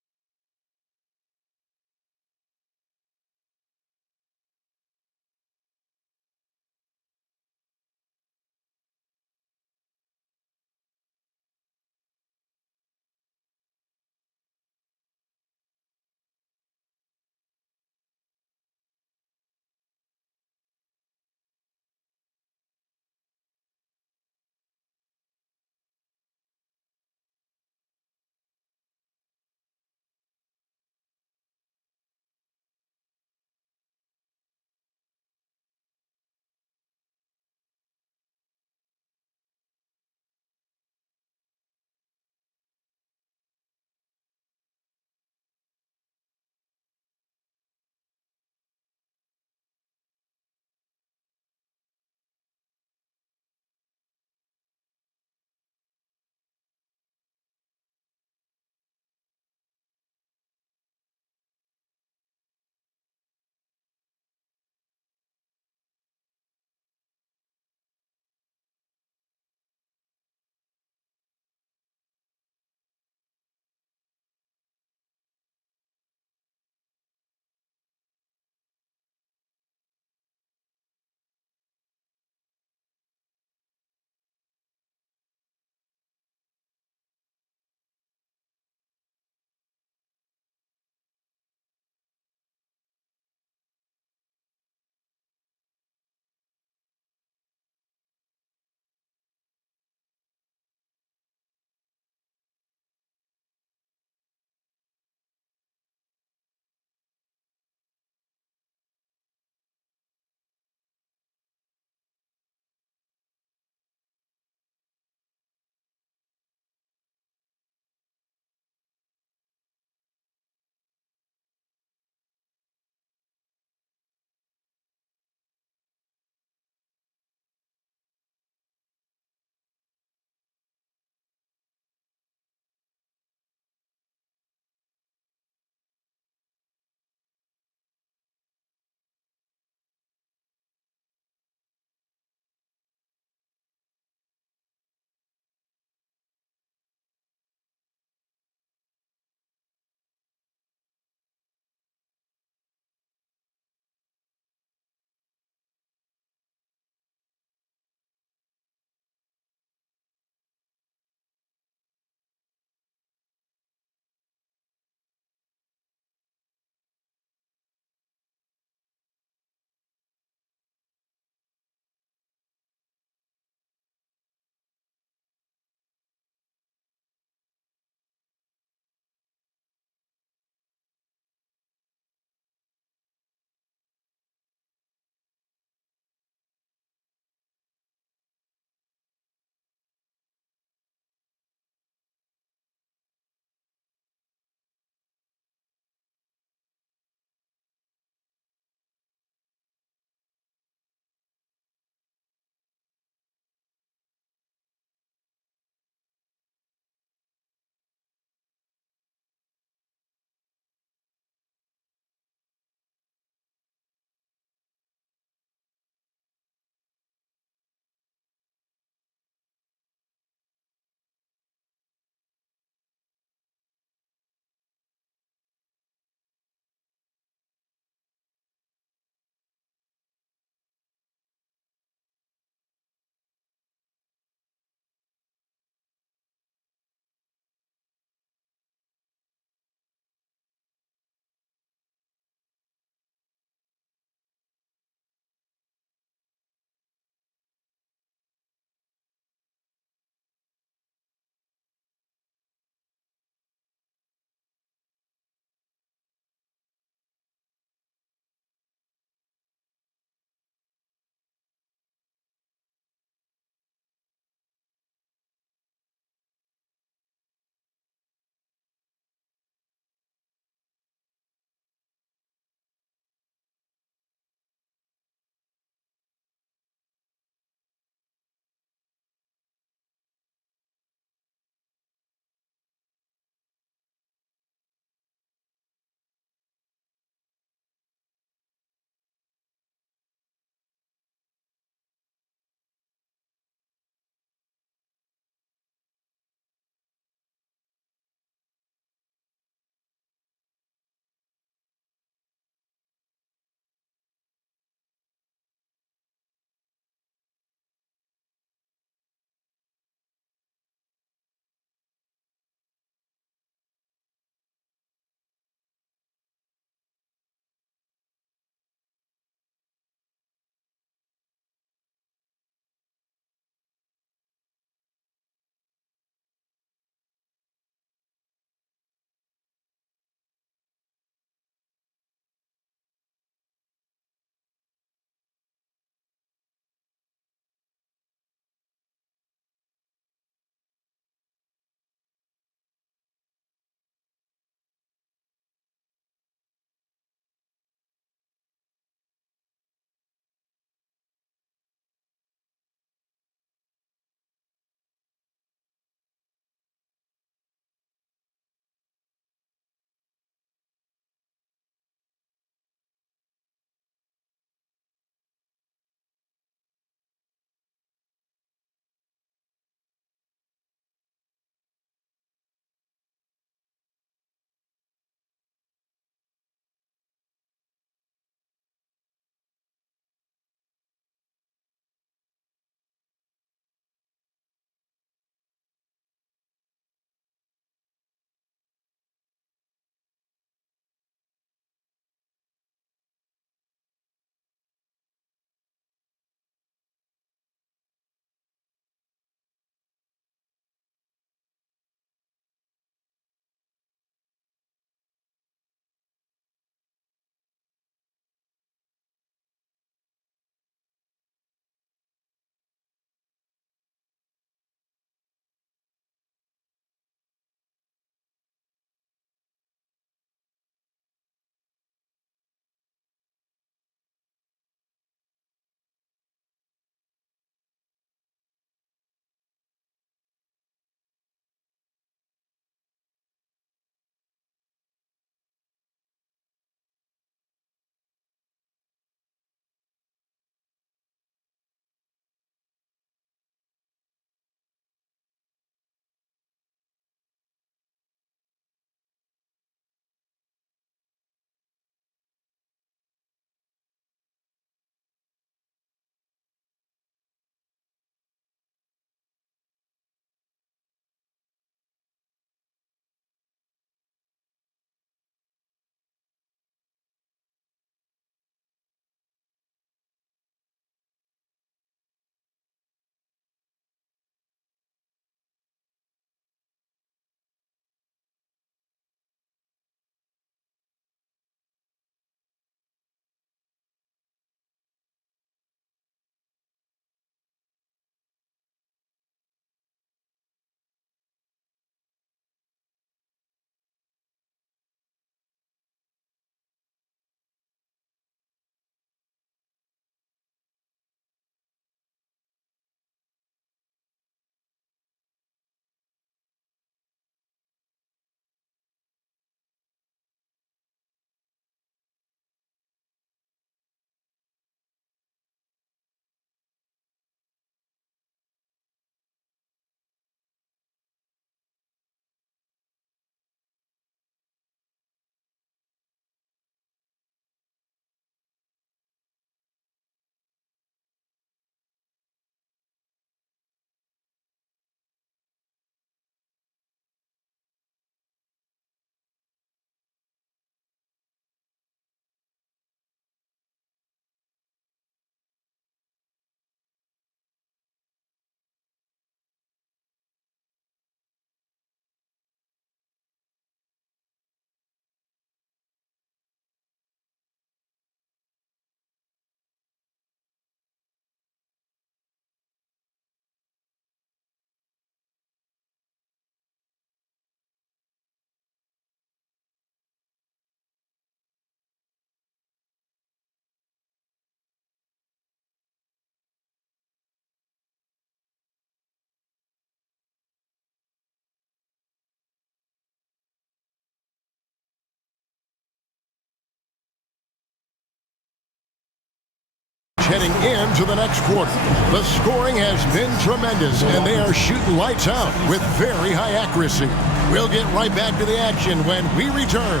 heading into the next quarter. The scoring has been tremendous, and they are shooting lights out with very high accuracy. We'll get right back to the action when we return.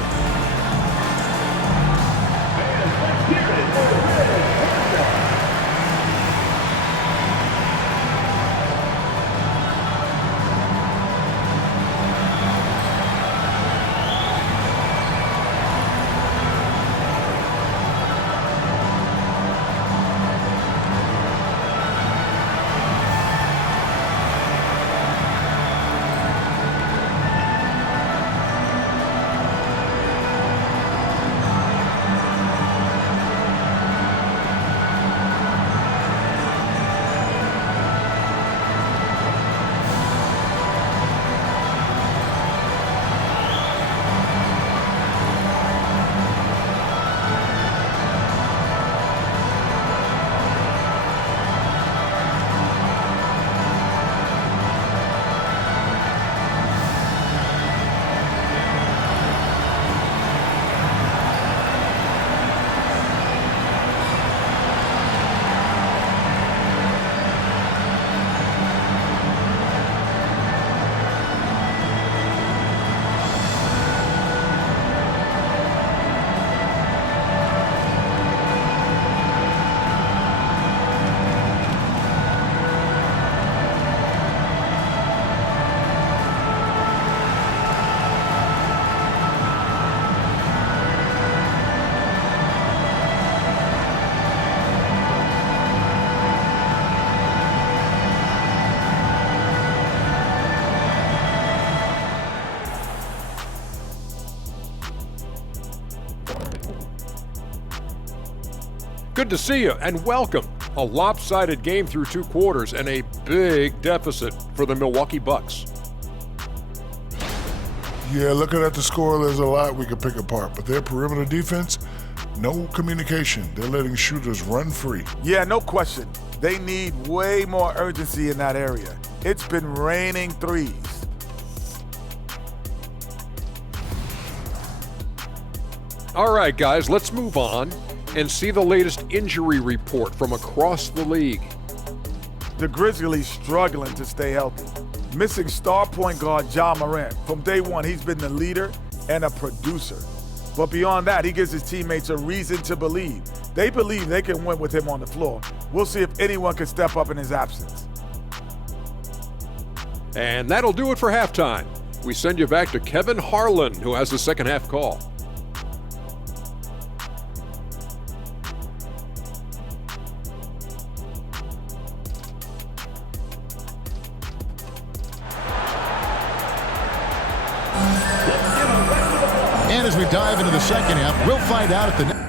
Good to see you and welcome. A lopsided game through 2 quarters and a big deficit for the Milwaukee Bucks. Yeah, looking at the score, there's a lot we could pick apart. But their perimeter defense, no communication. They're letting shooters run free. Yeah, no question. They need way more urgency in that area. It's been raining threes. All right, guys, let's move on and see the latest injury report from across the league. The Grizzlies struggling to stay healthy. Missing star point guard Ja Morant. From day one, he's been the leader and a producer. But beyond that, he gives his teammates a reason to believe. They believe they can win with him on the floor. We'll see if anyone can step up in his absence. And that'll do it for halftime. We send you back to Kevin Harlan, who has the second half call. And as we dive into the second half, we'll find out at the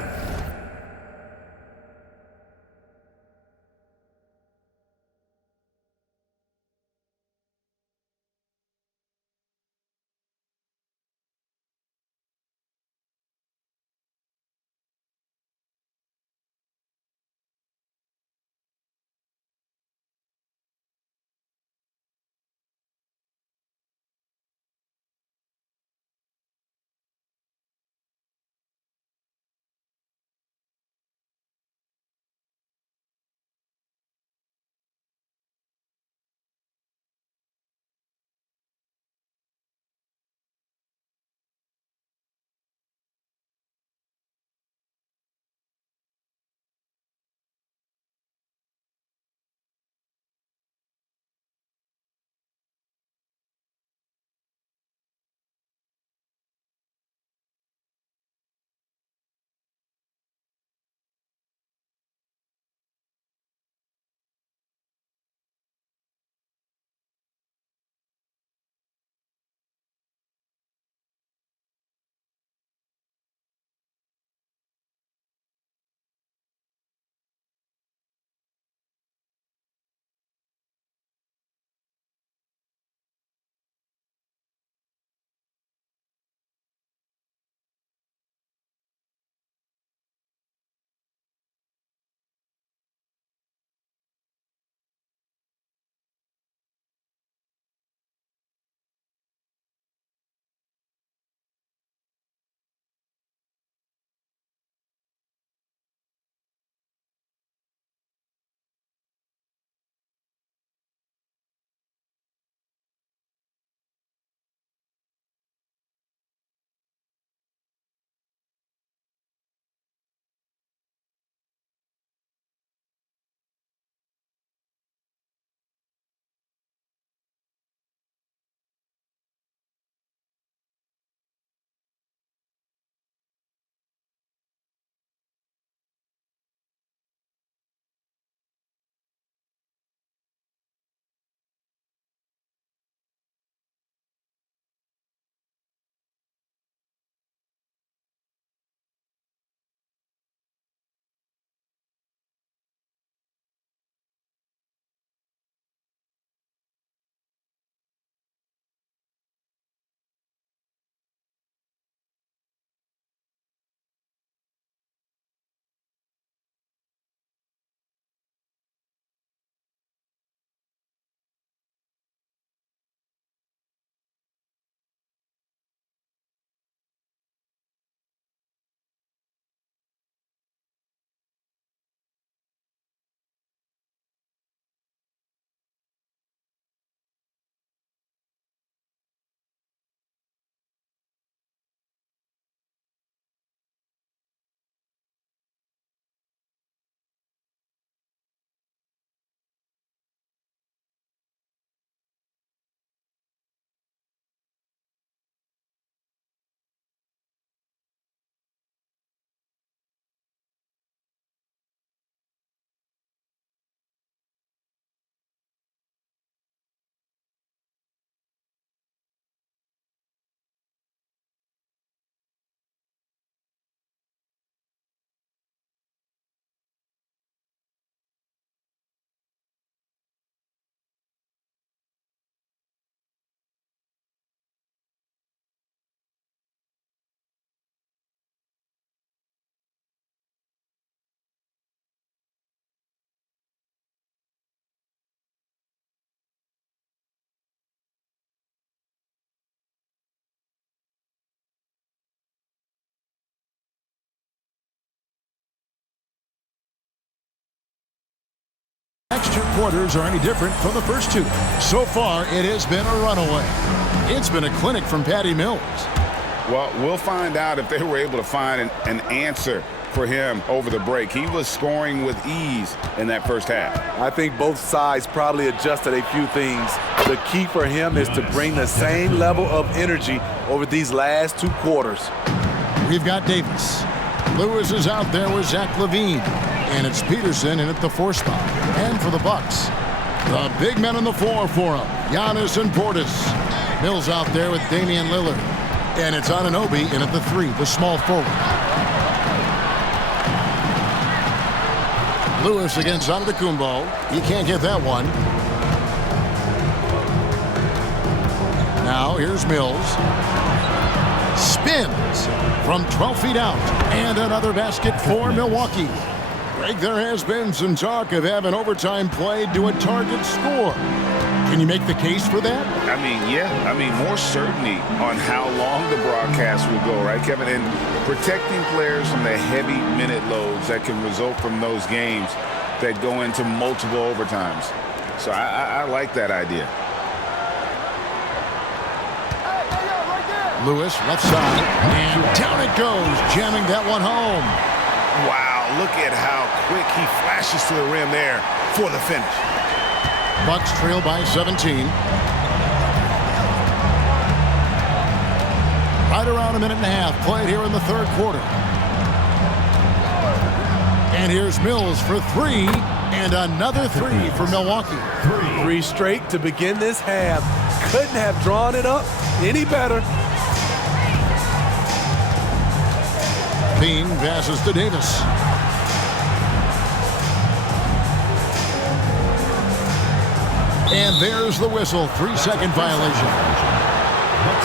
Next 2 quarters are any different from the first 2. So far, it has been a runaway. It's been a clinic from Patty Mills. Well, we'll find out if they were able to find an answer for him over the break. He was scoring with ease in that first half. I think both sides probably adjusted a few things. The key for him is to bring the same level of energy over these last 2 quarters. We've got Davis. Lewis is out there with Zach LaVine. And it's Peterson in at the 4 spot. And for the Bucks, the big men on the floor for him, Giannis and Portis. Mills out there with Damian Lillard. And it's Anunoby in at the 3, the small forward. Lewis against Antetokounmpo. He can't get that one. Now here's Mills. Spins from 12 feet out. And another basket for Milwaukee. Greg, there has been some talk of having overtime played to a target score. Can you make the case for that? I mean, yeah. I mean, more certainty on how long the broadcast will go, right, Kevin? And protecting players from the heavy minute loads that can result from those games that go into multiple overtimes. So I like that idea. Lewis, left side, and down it goes, jamming that one home. Wow, look at how quick he flashes to the rim there for the finish. Bucks trail by 17. Right around a minute and a half played here in the 3rd quarter. And here's Mills for 3, and another 3 for Milwaukee. 3 straight to begin this half. Couldn't have drawn it up any better. Bean passes to Davis. And there's the whistle. 3-second violation.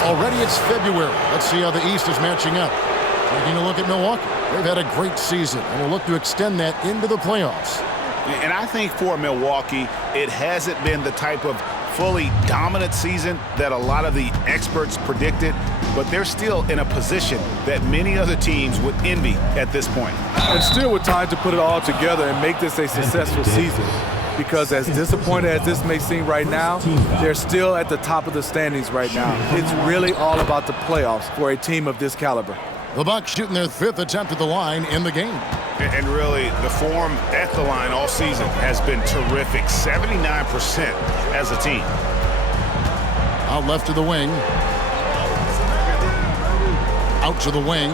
Already it's February. Let's see how the East is matching up. Taking a look at Milwaukee. They've had a great season and will look to extend that into the playoffs. And I think for Milwaukee, it hasn't been the type of fully dominant season that a lot of the experts predicted, but they're still in a position that many other teams would envy at this point. And still with time to put it all together and make this a successful season. Because as disappointed as this may seem right now, they're still at the top of the standings right now. It's really all about the playoffs for a team of this caliber. The Bucks shooting their 5th attempt at the line in the game. And really, the form at the line all season has been terrific. 79% as a team. Out left to the wing. Out to the wing.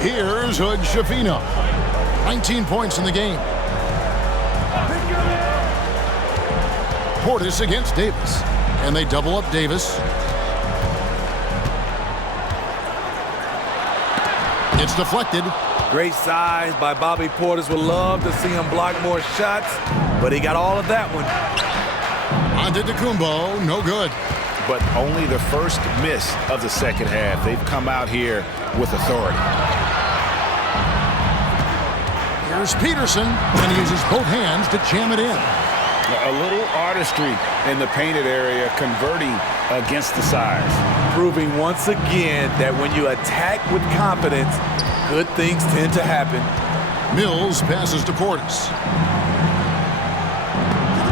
Here's Hood Schifino. 19 points in the game. Portis against Davis. And they double up Davis. It's deflected. Great size by Bobby Portis. Would love to see him block more shots, but he got all of that one. Antetokounmpo, no good. But only the first miss of the second half. They've come out here with authority. Here's Peterson, and he uses both hands to jam it in. A little artistry in the painted area, converting against the size. Proving once again that when you attack with confidence, good things tend to happen. Mills passes to Portis.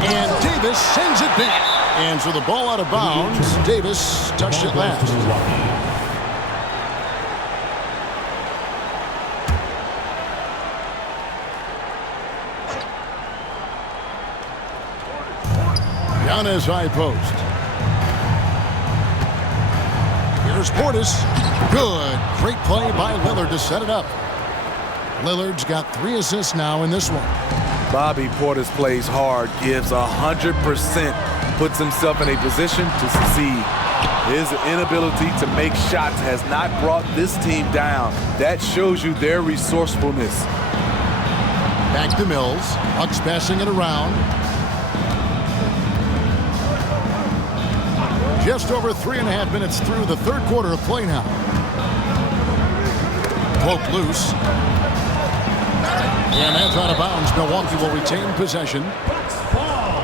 And Davis sends it back. And so the ball out of bounds. Davis touched it last. Giannis high post. Here's Portis. Good. Great play by Lillard to set it up. Lillard's got 3 assists now in this one. Bobby Portis plays hard, gives 100%, puts himself in a position to succeed. His inability to make shots has not brought this team down. That shows you their resourcefulness. Back to Mills. Bucks passing it around. Just over 3.5 minutes through the 3rd quarter of play now. Broke loose. And that's out of bounds. Milwaukee will retain possession.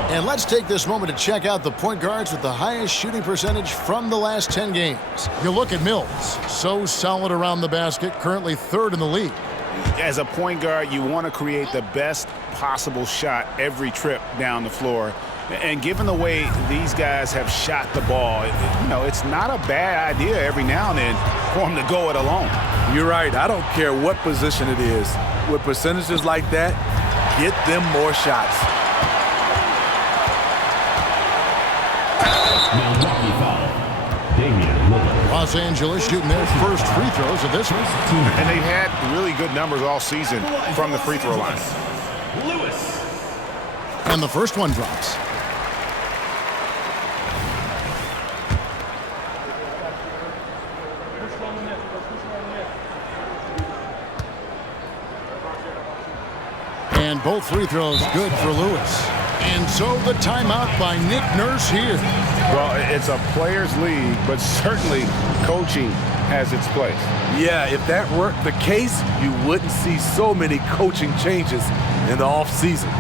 And let's take this moment to check out the point guards with the highest shooting percentage from the last 10 games. You look at Mills. So solid around the basket. Currently 3rd in the league. as a point guard, you want to create the best possible shot every trip down the floor. And given the way these guys have shot the ball, it's not a bad idea every now and then for them to go it alone. You're right. I don't care what position it is. With percentages like that, get them more shots. Milwaukee foul. Damian Lillard. Los Angeles shooting their first free throws of this one. And they've had really good numbers all season from the free throw line. Lewis. And the first one drops. And both free throws good for Lewis. And so the timeout by Nick Nurse here. Well, it's a players' league, but certainly coaching has its place. Yeah, if that were the case, you wouldn't see so many coaching changes in the offseason.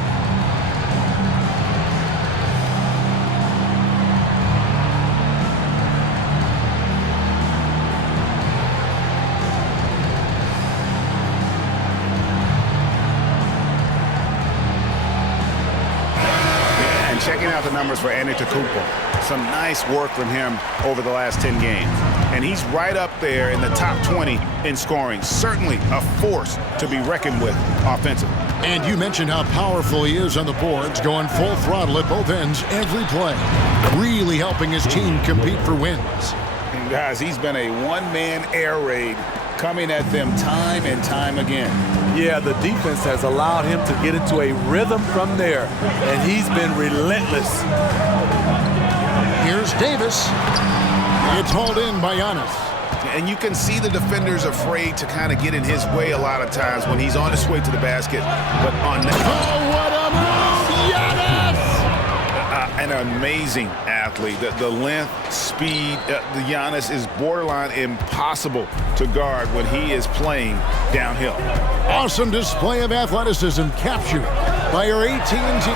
Checking out the numbers for Antetokounmpo. Some nice work from him over the last 10 games. And he's right up there in the top 20 in scoring. Certainly a force to be reckoned with offensively. And you mentioned how powerful he is on the boards, going full throttle at both ends every play. Really helping his team compete for wins. And guys, he's been a one-man air raid coming at them time and time again. Yeah, the defense has allowed him to get into a rhythm from there, and he's been relentless. Here's Davis. It's hauled in by Giannis. And you can see the defenders afraid to kind of get in his way a lot of times when he's on his way to the basket. But on that, oh, what a move, Giannis! An amazing athlete. The length, speed, the Giannis is borderline impossible to guard when he is playing downhill. Awesome display of athleticism captured by our AT&T.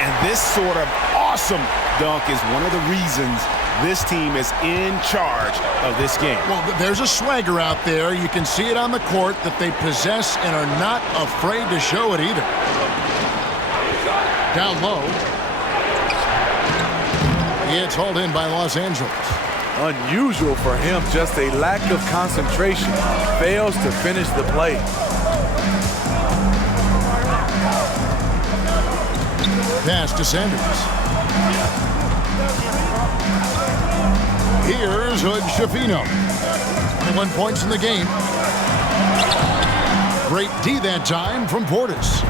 And this sort of awesome dunk is one of the reasons this team is in charge of this game. Well, there's a swagger out there. You can see it on the court that they possess and are not afraid to show it either. Down low. It's hauled in by Los Angeles. Unusual for him, just a lack of concentration. Fails to finish the play. Pass to Sanders. Here's Hood Schifino. 21 points in the game. Great D that time from Portis.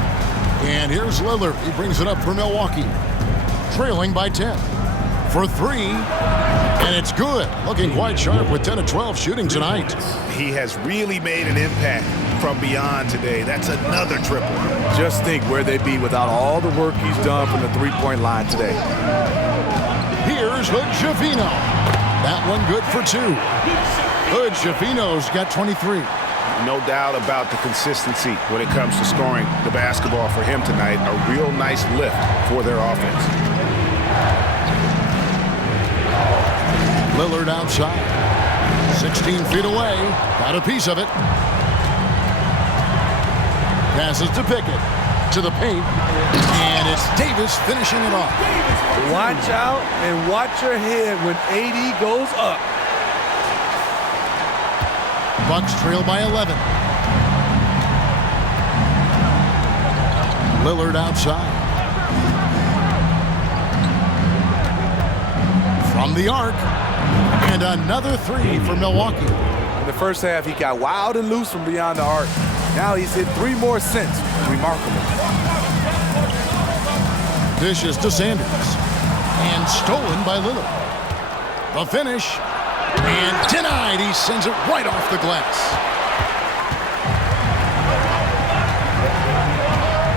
And here's Lillard. He brings it up for Milwaukee. Trailing by 10. For three. And it's good. Looking quite sharp with 10 of 12 shooting tonight. He has really made an impact from beyond today. That's another triple. Just think where they'd be without all the work he's done from the three-point line today. Here's Hood Schifino. That one good for two. Hood Schifino's got 23. No doubt about the consistency when it comes to scoring the basketball for him tonight. A real nice lift for their offense. Lillard outside. 16 feet away. Got a piece of it. Passes to Pickett. To the paint. And it's Davis finishing it off. Watch out and watch your head when AD goes up. Bucks trail by 11. Lillard outside. From the arc. And another three for Milwaukee. In the first half, he got wild and loose from beyond the arc. Now he's hit three more since. Remarkable. Dishes to Sanders. And stolen by Lillard. The finish. And denied. He sends it right off the glass.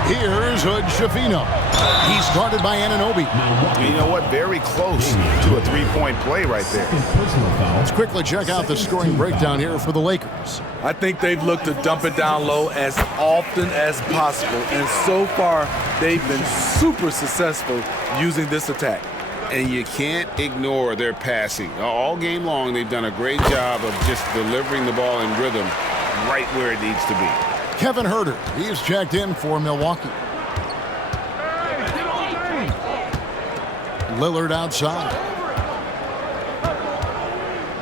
Here's Hood Schifino. He's guarded by Anunoby. You know what? Very close to a three-point play right there. Let's quickly check out the scoring breakdown here for the Lakers. I think they've looked to dump it down low as often as possible. And so far, they've been super successful using this attack. And you can't ignore their passing. All game long, they've done a great job of just delivering the ball in rhythm right where it needs to be. Kevin Huerter, he's checked in for Milwaukee. Lillard outside.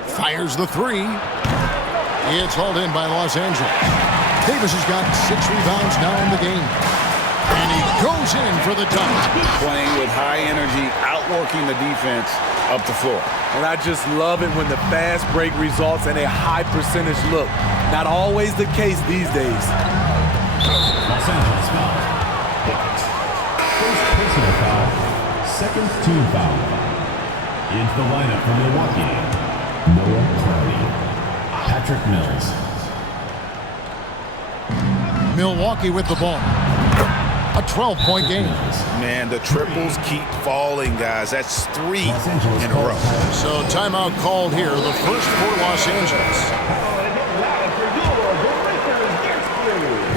Fires the three. It's hauled in by Los Angeles. Davis has got 6 rebounds now in the game. And he goes in for the dunk. Playing with high energy, outworking the defense up the floor. And I just love it when the fast break results in a high percentage look. Not always the case these days. Los Angeles foul. First personal foul. Second team foul. Into the lineup for Milwaukee, Noah Crowley. Patrick Mills. Milwaukee with the ball. A 12-point game. Man, the triples keep falling, guys. That's 3 in a row. So timeout called here. The first for Los Angeles.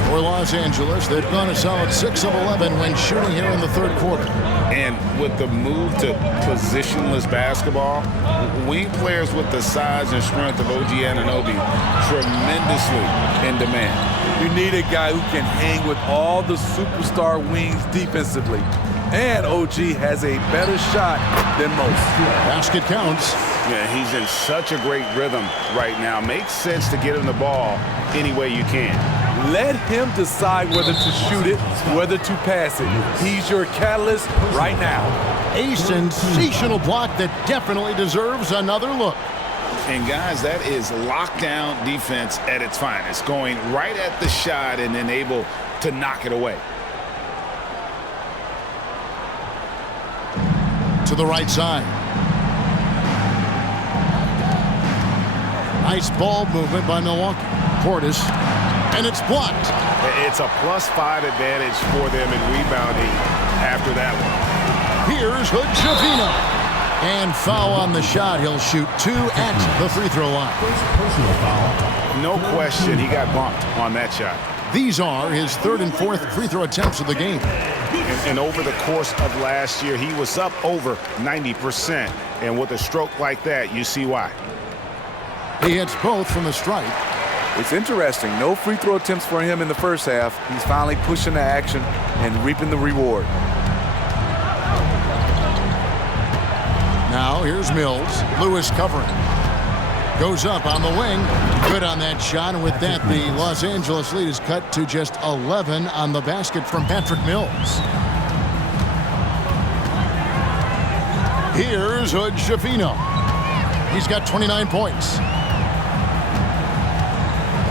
For Los Angeles, they've gone a solid 6 of 11 when shooting here in the third quarter. And with the move to positionless basketball, wing players with the size and strength of OG Anunoby tremendously in demand. You need a guy who can hang with all the superstar wings defensively. And OG has a better shot than most. Basket counts. Yeah, he's in such a great rhythm right now. Makes sense to get him the ball any way you can. Let him decide whether to shoot it, whether to pass it. He's your catalyst right now. A sensational block that definitely deserves another look. And guys, that is lockdown defense at its finest. Going right at the shot and then able to knock it away. To the right side. Nice ball movement by Milwaukee. Portis. And it's blocked. It's a +5 advantage for them in rebounding after that one. Here's Hood-Schifino. And foul on the shot. He'll shoot 2 at the free throw line. First personal foul. No question he got bumped on that shot. These are his 3rd and 4th free throw attempts of the game. And over the course of last year, he was up over 90%. And with a stroke like that, you see why. He hits both from the stripe. It's interesting. No free throw attempts for him in the first half. He's finally pushing the action and reaping the reward. Now here's Mills. Lewis covering. Goes up on the wing. Good on that shot. And with that, the Los Angeles lead is cut to just 11 on the basket from Patrick Mills. Here's Hood-Schifino. He's got 29 points.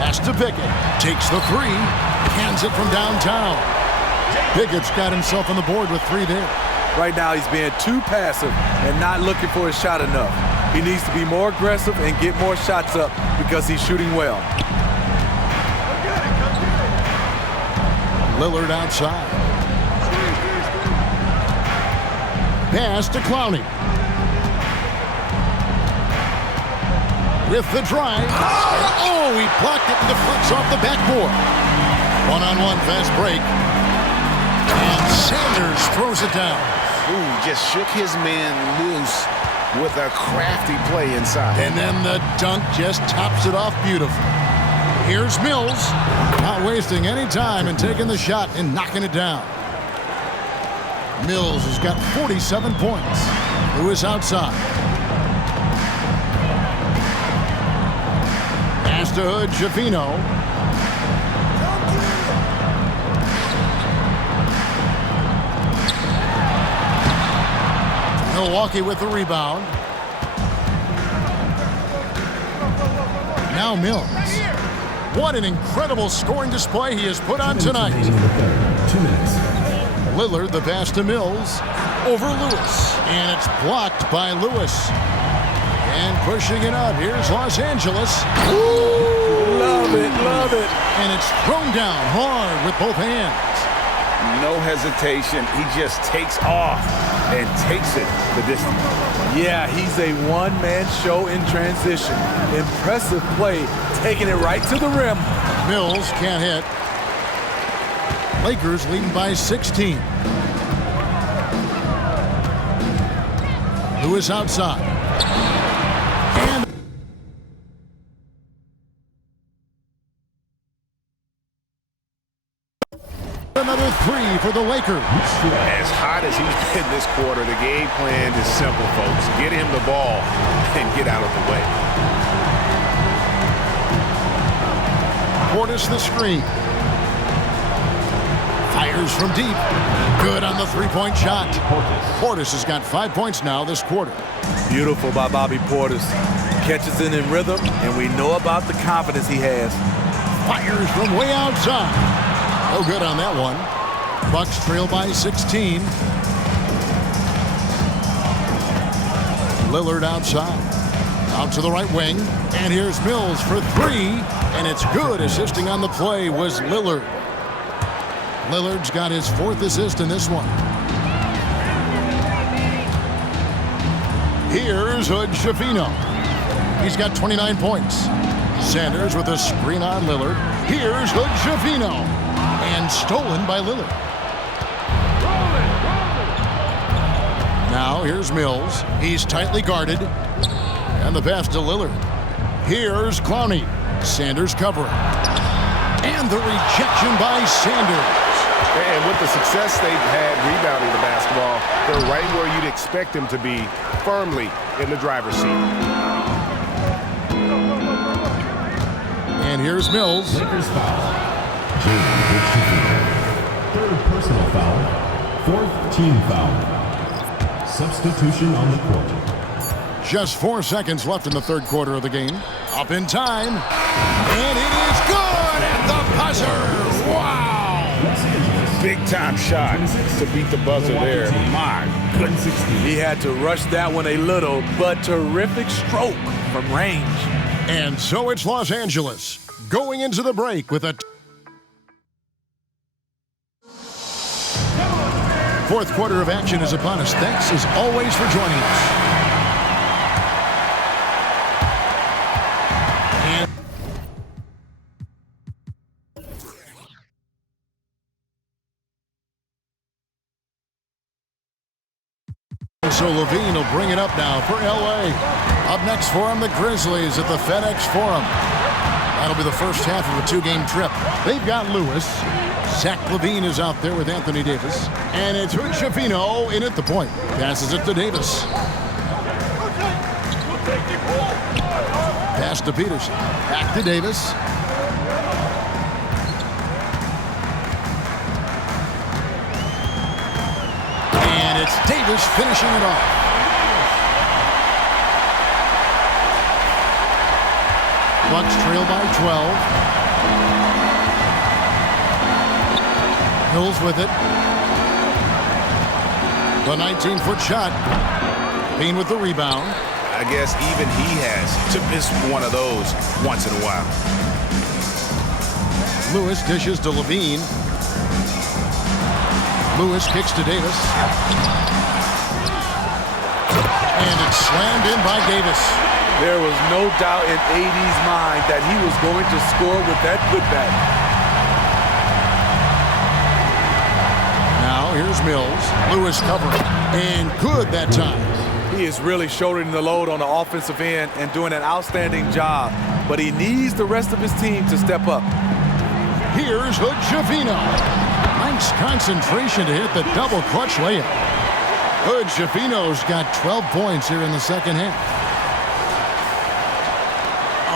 Pass to Pickett. Takes the 3. Hands it from downtown. Pickett's got himself on the board with 3 there. Right now, he's being too passive and not looking for his shot enough. He needs to be more aggressive and get more shots up because he's shooting well. Lillard outside. Pass to Clowney. With the drive. Oh, he blocked it and deflects off the backboard. One-on-one fast break. And Sanders throws it down. Ooh, just shook his man loose with a crafty play inside. And then the dunk just tops it off beautifully. Here's Mills. Not wasting any time and taking the shot and knocking it down. Mills has got 47 points. Lewis outside. Pass to Hood-Schifino. Milwaukee with the rebound. Now Mills. What an incredible scoring display he has put on tonight. 2 minutes. Lillard, the pass to Mills. Over Lewis. And it's blocked by Lewis. And pushing it up. Here's Los Angeles. Ooh, love it, love it. And it's thrown down hard with both hands. No hesitation. He just takes off and takes it the distance. Yeah, he's a one-man show in transition. Impressive play, taking it right to the rim. Mills can't hit. Lakers leading by 16. Lewis outside. And another three for the Lakers. As hot as he's been this quarter, the game plan is simple, folks. Get him the ball and get out of the way. Portis the screen. Fires from deep. Good on the three-point shot. Portis has got 5 points now this quarter. Beautiful by Bobby Portis. Catches it in rhythm, and we know about the confidence he has. Fires from way outside. No good on that one. Bucks trail by 16. Lillard outside. Out to the right wing. And here's Mills for three. And it's good. Assisting on the play was Lillard. Lillard's got his 4th assist in this one. Here's Hood Schifino. He's got 29 points. Sanders with a screen on Lillard. Here's Hood Schifino. And stolen by Lillard. Now here's Mills. He's tightly guarded. And the pass to Lillard. Here's Clowney. Sanders covering. And the rejection by Sanders. And with the success they've had rebounding the basketball, they're right where you'd expect them to be, firmly in the driver's seat. And here's Mills. Lakers foul. Jalen Hood Schifino. 3rd personal foul. 4th team foul. Substitution on the court. Just 4 seconds left in the 3rd quarter of the game. Up in time. And it is good at the buzzer. Wow. Big time shot to beat the buzzer there. My goodness. He had to rush that one a little, but terrific stroke from range. And so it's Los Angeles going into the break with a 4th quarter of action is upon us. Thanks as always for joining us. So Levine will bring it up now for L.A. Up next for him, the Grizzlies at the FedEx Forum. That'll be the first half of a 2-game trip. They've got Lewis. Zach LaVine is out there with Anthony Davis. And it's Hood Schifino in at the point. Passes it to Davis. Pass to Peterson. Back to Davis. And it's Davis finishing it off. Bucks trail by 12. Mills with it. The 19-foot shot. Bean with the rebound. I guess even he has to miss one of those once in a while. Lewis dishes to Levine. Lewis kicks to Davis. And it's slammed in by Davis. There was no doubt in AD's mind that he was going to score with that putback. Now here's Mills. Lewis covering. And good that time. He is really shouldering the load on the offensive end and doing an outstanding job. But he needs the rest of his team to step up. Here's Hood Schifino. Nice concentration to hit the double clutch layup. Hood Schifino's got 12 points here in the second half.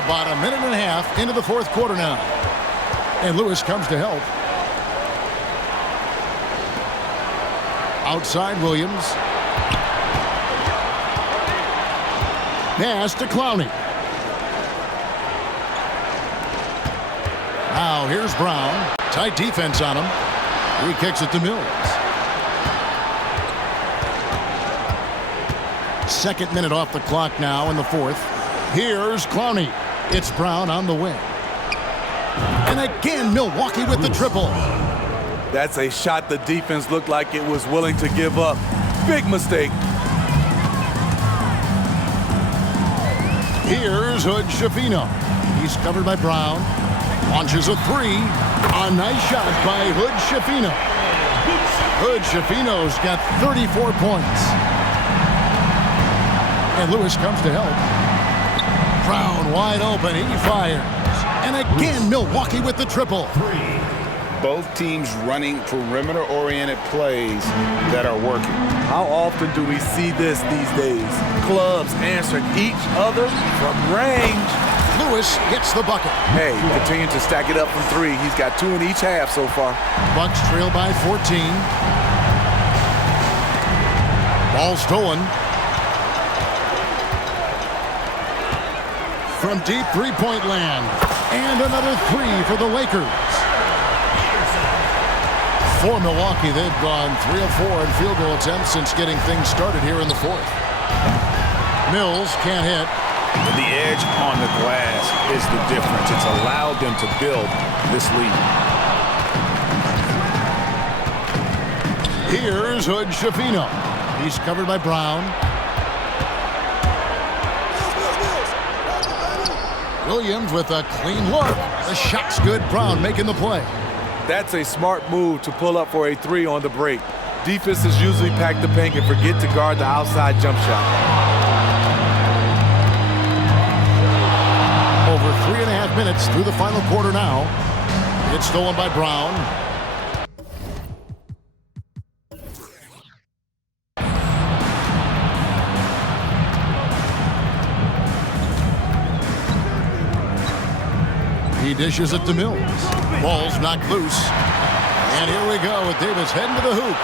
About a minute and a half into the 4th quarter now. And Lewis comes to help. Outside Williams. Pass to Clowney. Now here's Brown. Tight defense on him. He kicks it to Mills. 2nd minute off the clock now in the 4th. Here's Clowney. It's Brown on the wing. And again, Milwaukee with the triple. That's a shot the defense looked like it was willing to give up. Big mistake. Here's Hood Schifino. He's covered by Brown. Launches a three. A nice shot by Hood Schifino. Hood Schifino's got 34 points. And Lewis comes to help. Brown wide open. He fires. And again, Milwaukee with the triple. Both teams running perimeter-oriented plays that are working. How often do we see this these days? Clubs answering each other from range. Lewis gets the bucket. Hey, continue to stack it up from three. He's got 2 in each half so far. Bucks trail by 14. Ball stolen. From deep three-point land. And another 3 for the Lakers. For Milwaukee, they've gone 3 of 4 in field goal attempts since getting things started here in the fourth. Mills can't hit. The edge on the glass is the difference. It's allowed them to build this lead. Here's Hood Schifino. He's covered by Brown. Williams with a clean look. The shot's good. Brown making the play. That's a smart move to pull up for a 3 on the break. Defenses usually pack the paint and forget to guard the outside jump shot. Over 3.5 minutes through the final quarter now. It's stolen by Brown. He dishes it to Mills. Ball's knocked loose. And here we go with Davis heading to the hoop.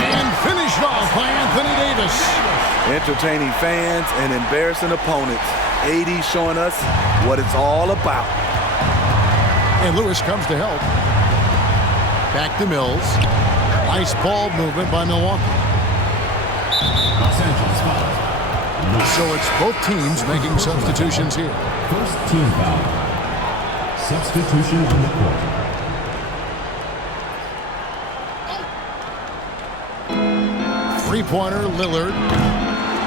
And finished off by Anthony Davis. Entertaining fans and embarrassing opponents. AD showing us what it's all about. And Lewis comes to help. Back to Mills. Nice ball movement by Milwaukee. Los Angeles foul. So it's both teams making substitutions here. First team foul. Substitution on the court. Three-pointer, Lillard.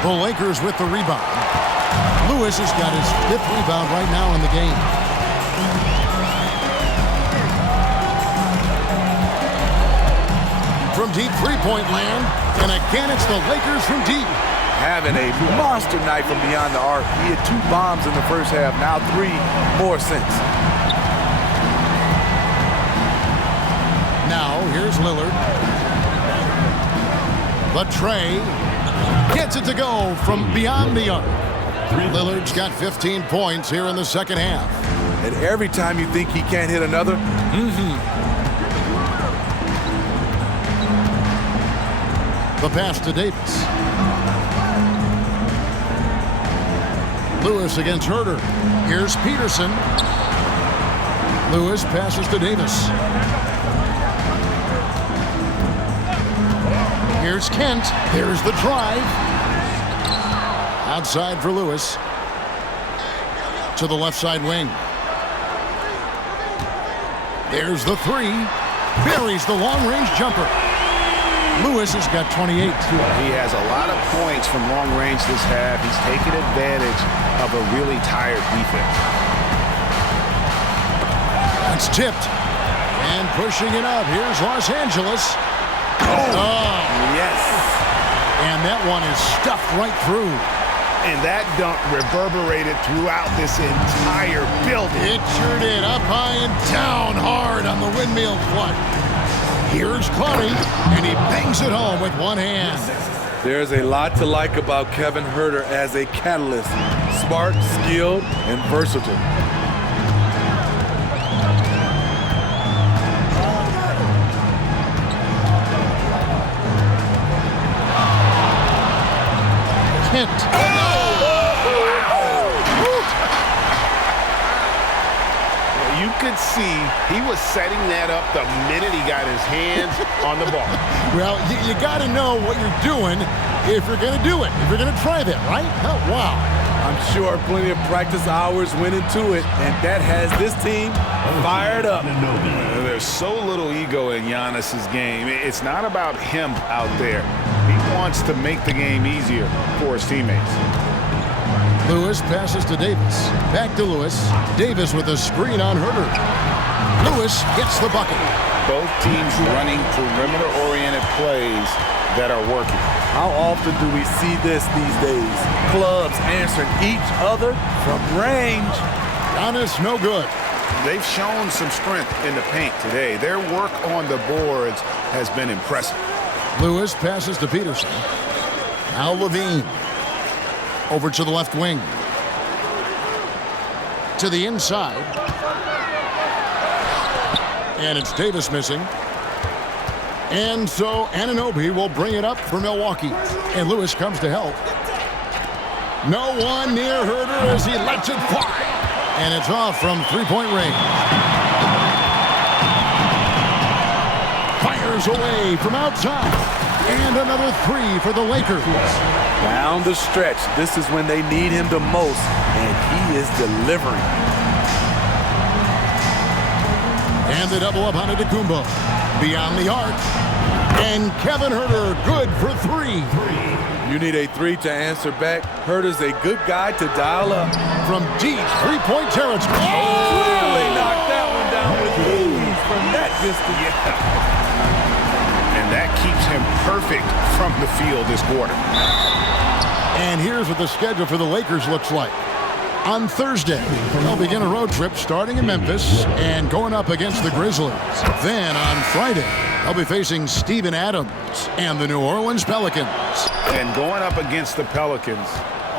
The Lakers with the rebound. Lewis has got his 5th rebound right now in the game. From deep three-point land, and again it's the Lakers from deep. Having a monster night from beyond the arc. He had 2 bombs in the first half, now 3 more since. Now, here's Lillard. The tray gets it to go from beyond the arc. Lillard's got 15 points here in the second half. And every time you think he can't hit another, The pass to Davis. Lewis against Herter. Here's Peterson. Lewis passes to Davis. Here's Kent. There's the drive. Outside for Lewis. To the left side wing. There's the 3. Buries the long-range jumper. Lewis has got 28. He has a lot of points from long range this half. He's taken advantage of a really tired defense. It's tipped. And pushing it up. Here's Los Angeles. Oh, yes. And that one is stuffed right through. And that dunk reverberated throughout this entire building. It sure did. Up high and down hard on the windmill flush. Here's Clary, and he bangs it home with one hand. There's a lot to like about Kevin Herter as a catalyst. Smart, skilled, and versatile. Kent. You could see he was setting that up the minute he got his hands on the ball. Well, you got to know what you're doing if you're going to do it, if you're going to try that, right? Oh, wow. I'm sure plenty of practice hours went into it, and that has this team fired up. There's so little ego in Giannis's game. It's not about him out there. He wants to make the game easier for his teammates. Lewis passes to Davis. Back to Lewis. Davis with a screen on Herter. Lewis gets the bucket. Both teams running perimeter-oriented plays that are working. How often do we see this these days? Clubs answering each other from range. Giannis, no good. They've shown some strength in the paint today. Their work on the boards has been impressive. Lewis passes to Peterson. Now Levine. Over to the left wing. To the inside. And it's Davis missing. And so Anunoby will bring it up for Milwaukee. And Lewis comes to help. No one near Herder as he lets it fly. And it's off from three-point range. Fires away from outside. And another three for the Lakers. Down the stretch, this is when they need him the most, and he is delivering. And the double up on Antetokounmpo. Beyond the arc. And Kevin Herter, good for three. You need a three to answer back. Herter's a good guy to dial up. From deep three-point territory. Really knocked that one down with ease from that distance. And that keeps him perfect from the field this quarter. And here's what the schedule for the Lakers looks like. On Thursday, they'll begin a road trip starting in Memphis and going up against the Grizzlies. Then on Friday, they'll be facing Steven Adams and the New Orleans Pelicans. And going up against the Pelicans,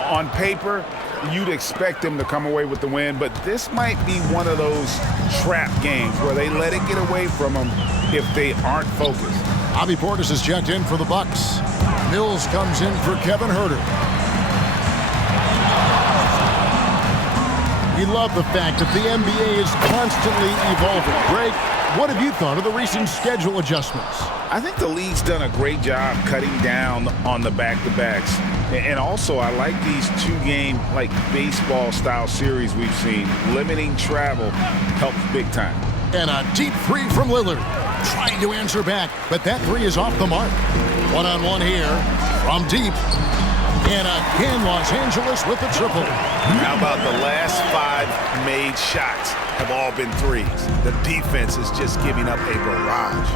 on paper, you'd expect them to come away with the win, but this might be one of those trap games where they let it get away from them if they aren't focused. Bobby Portis is checked in for the Bucks. Mills comes in for Kevin Herter. We love the fact that the NBA is constantly evolving. Greg, what have you thought of the recent schedule adjustments? I think the league's done a great job cutting down on the back-to-backs. And also, I like these two-game, like baseball-style series we've seen. Limiting travel helps big time. And a deep three from Lillard. Trying to answer back, but that three is off the mark. One-on-one here from deep. And again, Los Angeles with the triple. How about the last 5 made shots have all been threes? The defense is just giving up a barrage.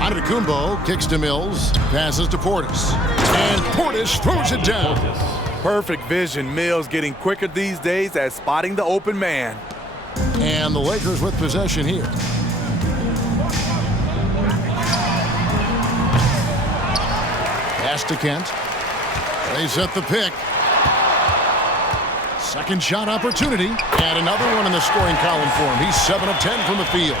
Antetokounmpo kicks to Mills, passes to Portis. And Portis throws it down. Perfect vision. Mills getting quicker these days at spotting the open man. And the Lakers with possession here. Pass to Kent. They set the pick. Second shot opportunity. And another one in the scoring column for him. He's 7 of 10 from the field.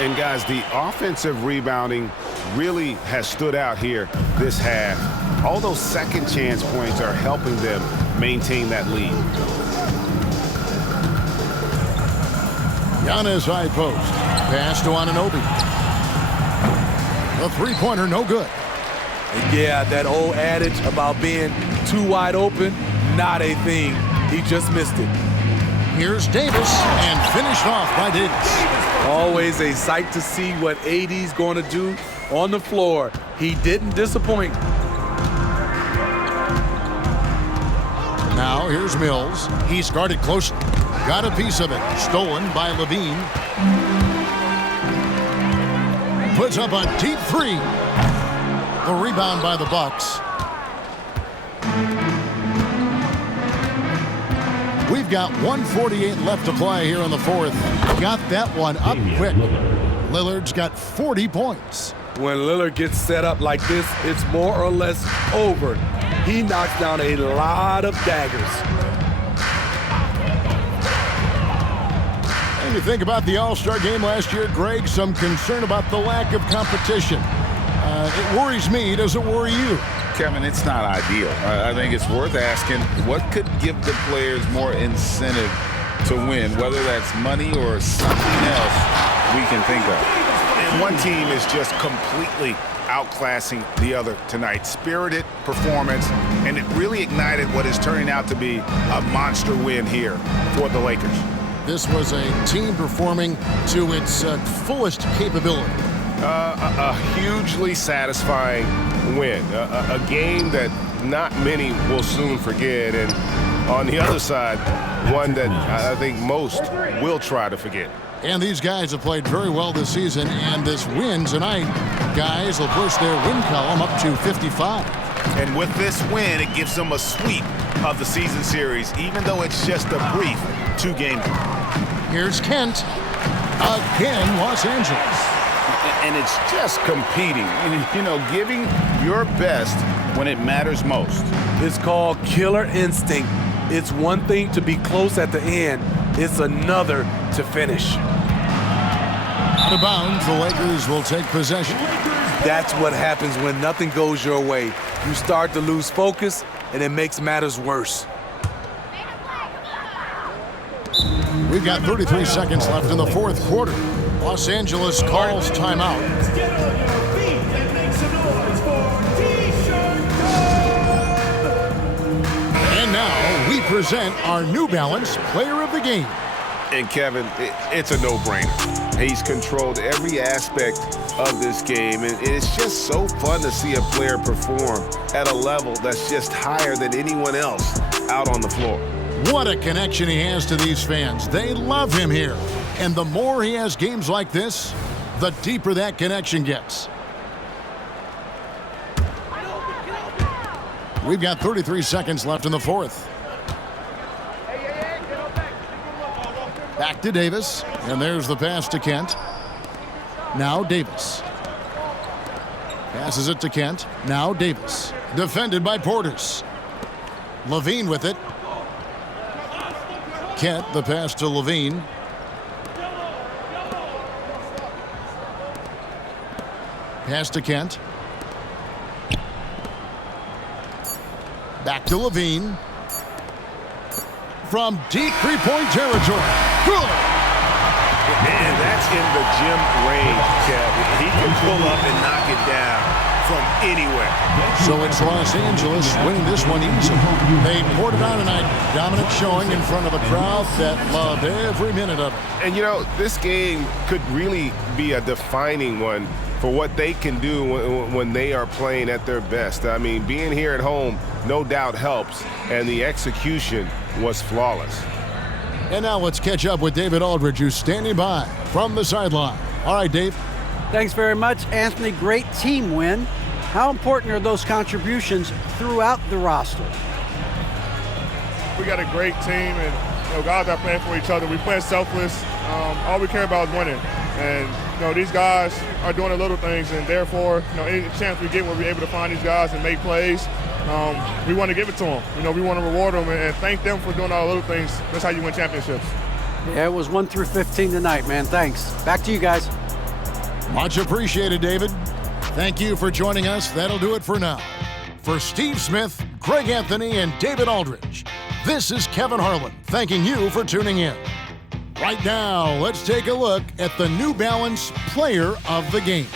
And guys, the offensive rebounding really has stood out here this half. All those second chance points are helping them maintain that lead. Giannis high post. Pass to Anunoby. The three-pointer no good. Yeah, that old adage about being too wide open, not a thing. He just missed it. Here's Davis, and finished off by Davis. Always a sight to see what AD's going to do on the floor. He didn't disappoint. Now here's Mills. He's guarded closely. Got a piece of it. Stolen by Levine. Puts up a deep three. The rebound by the Bucks. We've got 1:48 left to play here in the fourth. Got that one up quick. Lillard's got 40 points. When Lillard gets set up like this, it's more or less over. He knocks down a lot of daggers. And you think about the All-Star game last year, Greg, some concern about the lack of competition. It worries me. Does it worry you? Kevin, it's not ideal. I think it's worth asking what could give the players more incentive to win, whether that's money or something else we can think of. And one team is just completely outclassing the other tonight. Spirited performance, and it really ignited what is turning out to be a monster win here for the Lakers. This was a team performing to its fullest capability. A hugely satisfying win. A game that not many will soon forget. And on the other side, one that I think most will try to forget. And these guys have played very well this season, and this win tonight, guys, will push their win column up to 55. And with this win, it gives them a sweep of the season series, even though it's just a brief 2-game. Here's Kent. Again, Los Angeles. And it's just competing, you know, giving your best when it matters most. It's called killer instinct. It's one thing to be close at the end. It's another to finish. Out of bounds, the Lakers will take possession. That's what happens when nothing goes your way. You start to lose focus, and it makes matters worse. We've got 33 seconds left in the fourth quarter. Los Angeles calls timeout. Get on your feet and make some noise for T-Shirt And now we present our New Balance Player of the Game. And Kevin, it's a no-brainer. He's controlled every aspect of this game, and it's just so fun to see a player perform at a level that's just higher than anyone else out on the floor. What a connection he has to these fans. They love him here. And the more he has games like this, the deeper that connection gets. We've got 33 seconds left in the fourth. Back to Davis, and there's the pass to Kent. Now Davis. Passes it to Kent. Now Davis. Defended by Portis. Levine with it. Kent, the pass to Levine. Pass to Kent. Back to Levine. From deep three-point territory. Good. And that's in the gym range, Kev. He can pull up and knock it down from anywhere. So it's Los Angeles winning this one easily. They poured it on tonight. Dominant showing in front of a crowd that loved every minute of it. And, you know, this game could really be a defining one for what they can do when they are playing at their best. I mean, being here at home no doubt helps, and the execution was flawless. And now let's catch up with David Aldridge, who's standing by from the sideline. All right, Dave. Thanks very much, Anthony. Great team win. How important are those contributions throughout the roster? We got a great team, and guys are playing for each other. We play selfless. All we care about is winning. And these guys are doing the little things, and therefore, any chance we get, we'll be able to find these guys and make plays. We want to give it to them. We want to reward them and thank them for doing all the little things. That's how you win championships. Yeah, it was 1 through 15 tonight, man. Thanks. Back to you guys. Much appreciated, David. Thank you for joining us. That'll do it for now. For Steve Smith, Greg Anthony, and David Aldridge, this is Kevin Harlan thanking you for tuning in. Right now, let's take a look at the New Balance Player of the Game.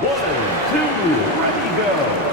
1, 2, ready, go.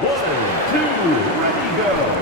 1, 2, ready, go.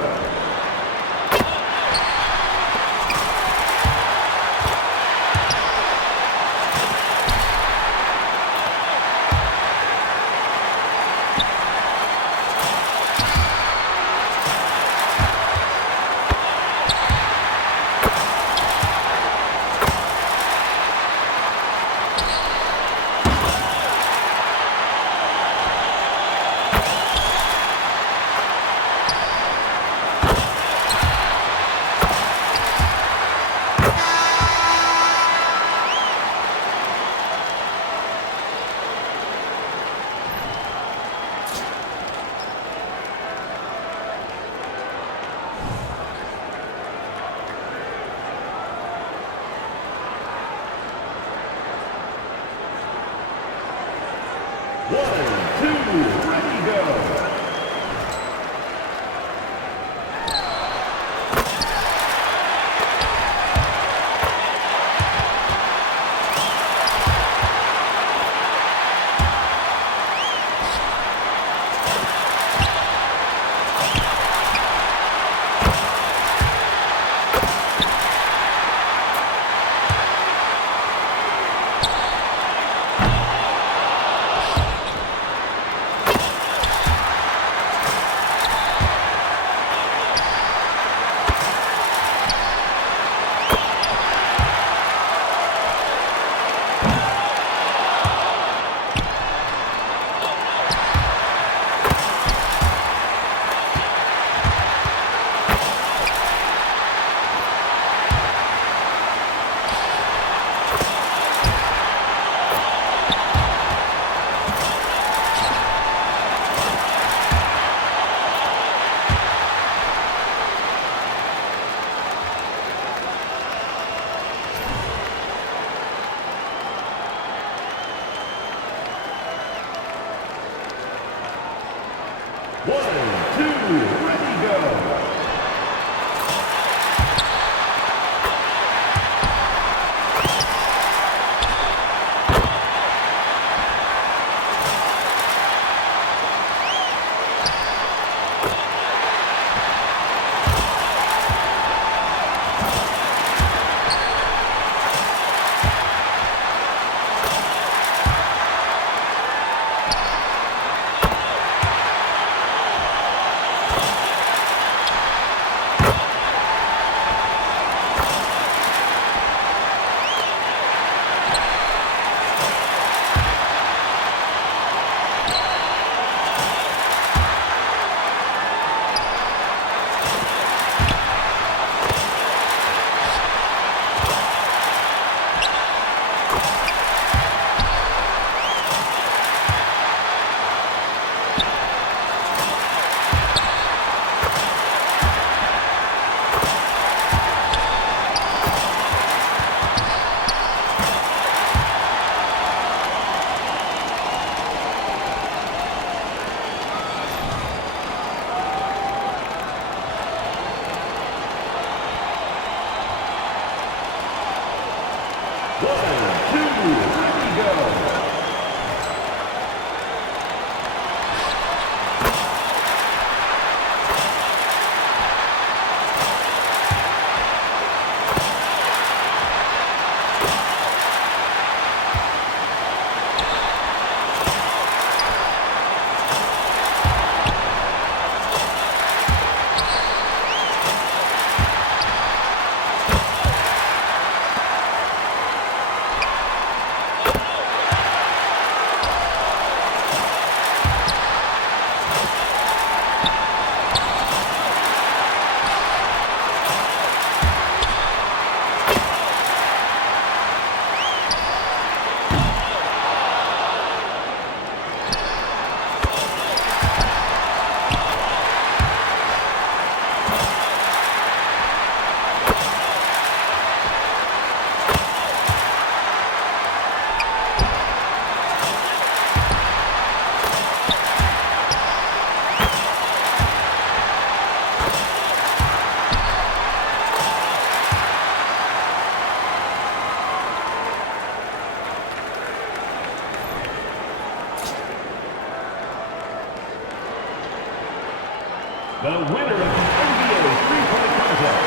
the winner of the NBA three-point contest.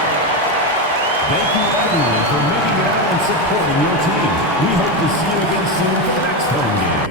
Thank you everyone for making it out and supporting your team. We hope to see you again soon for the next home game.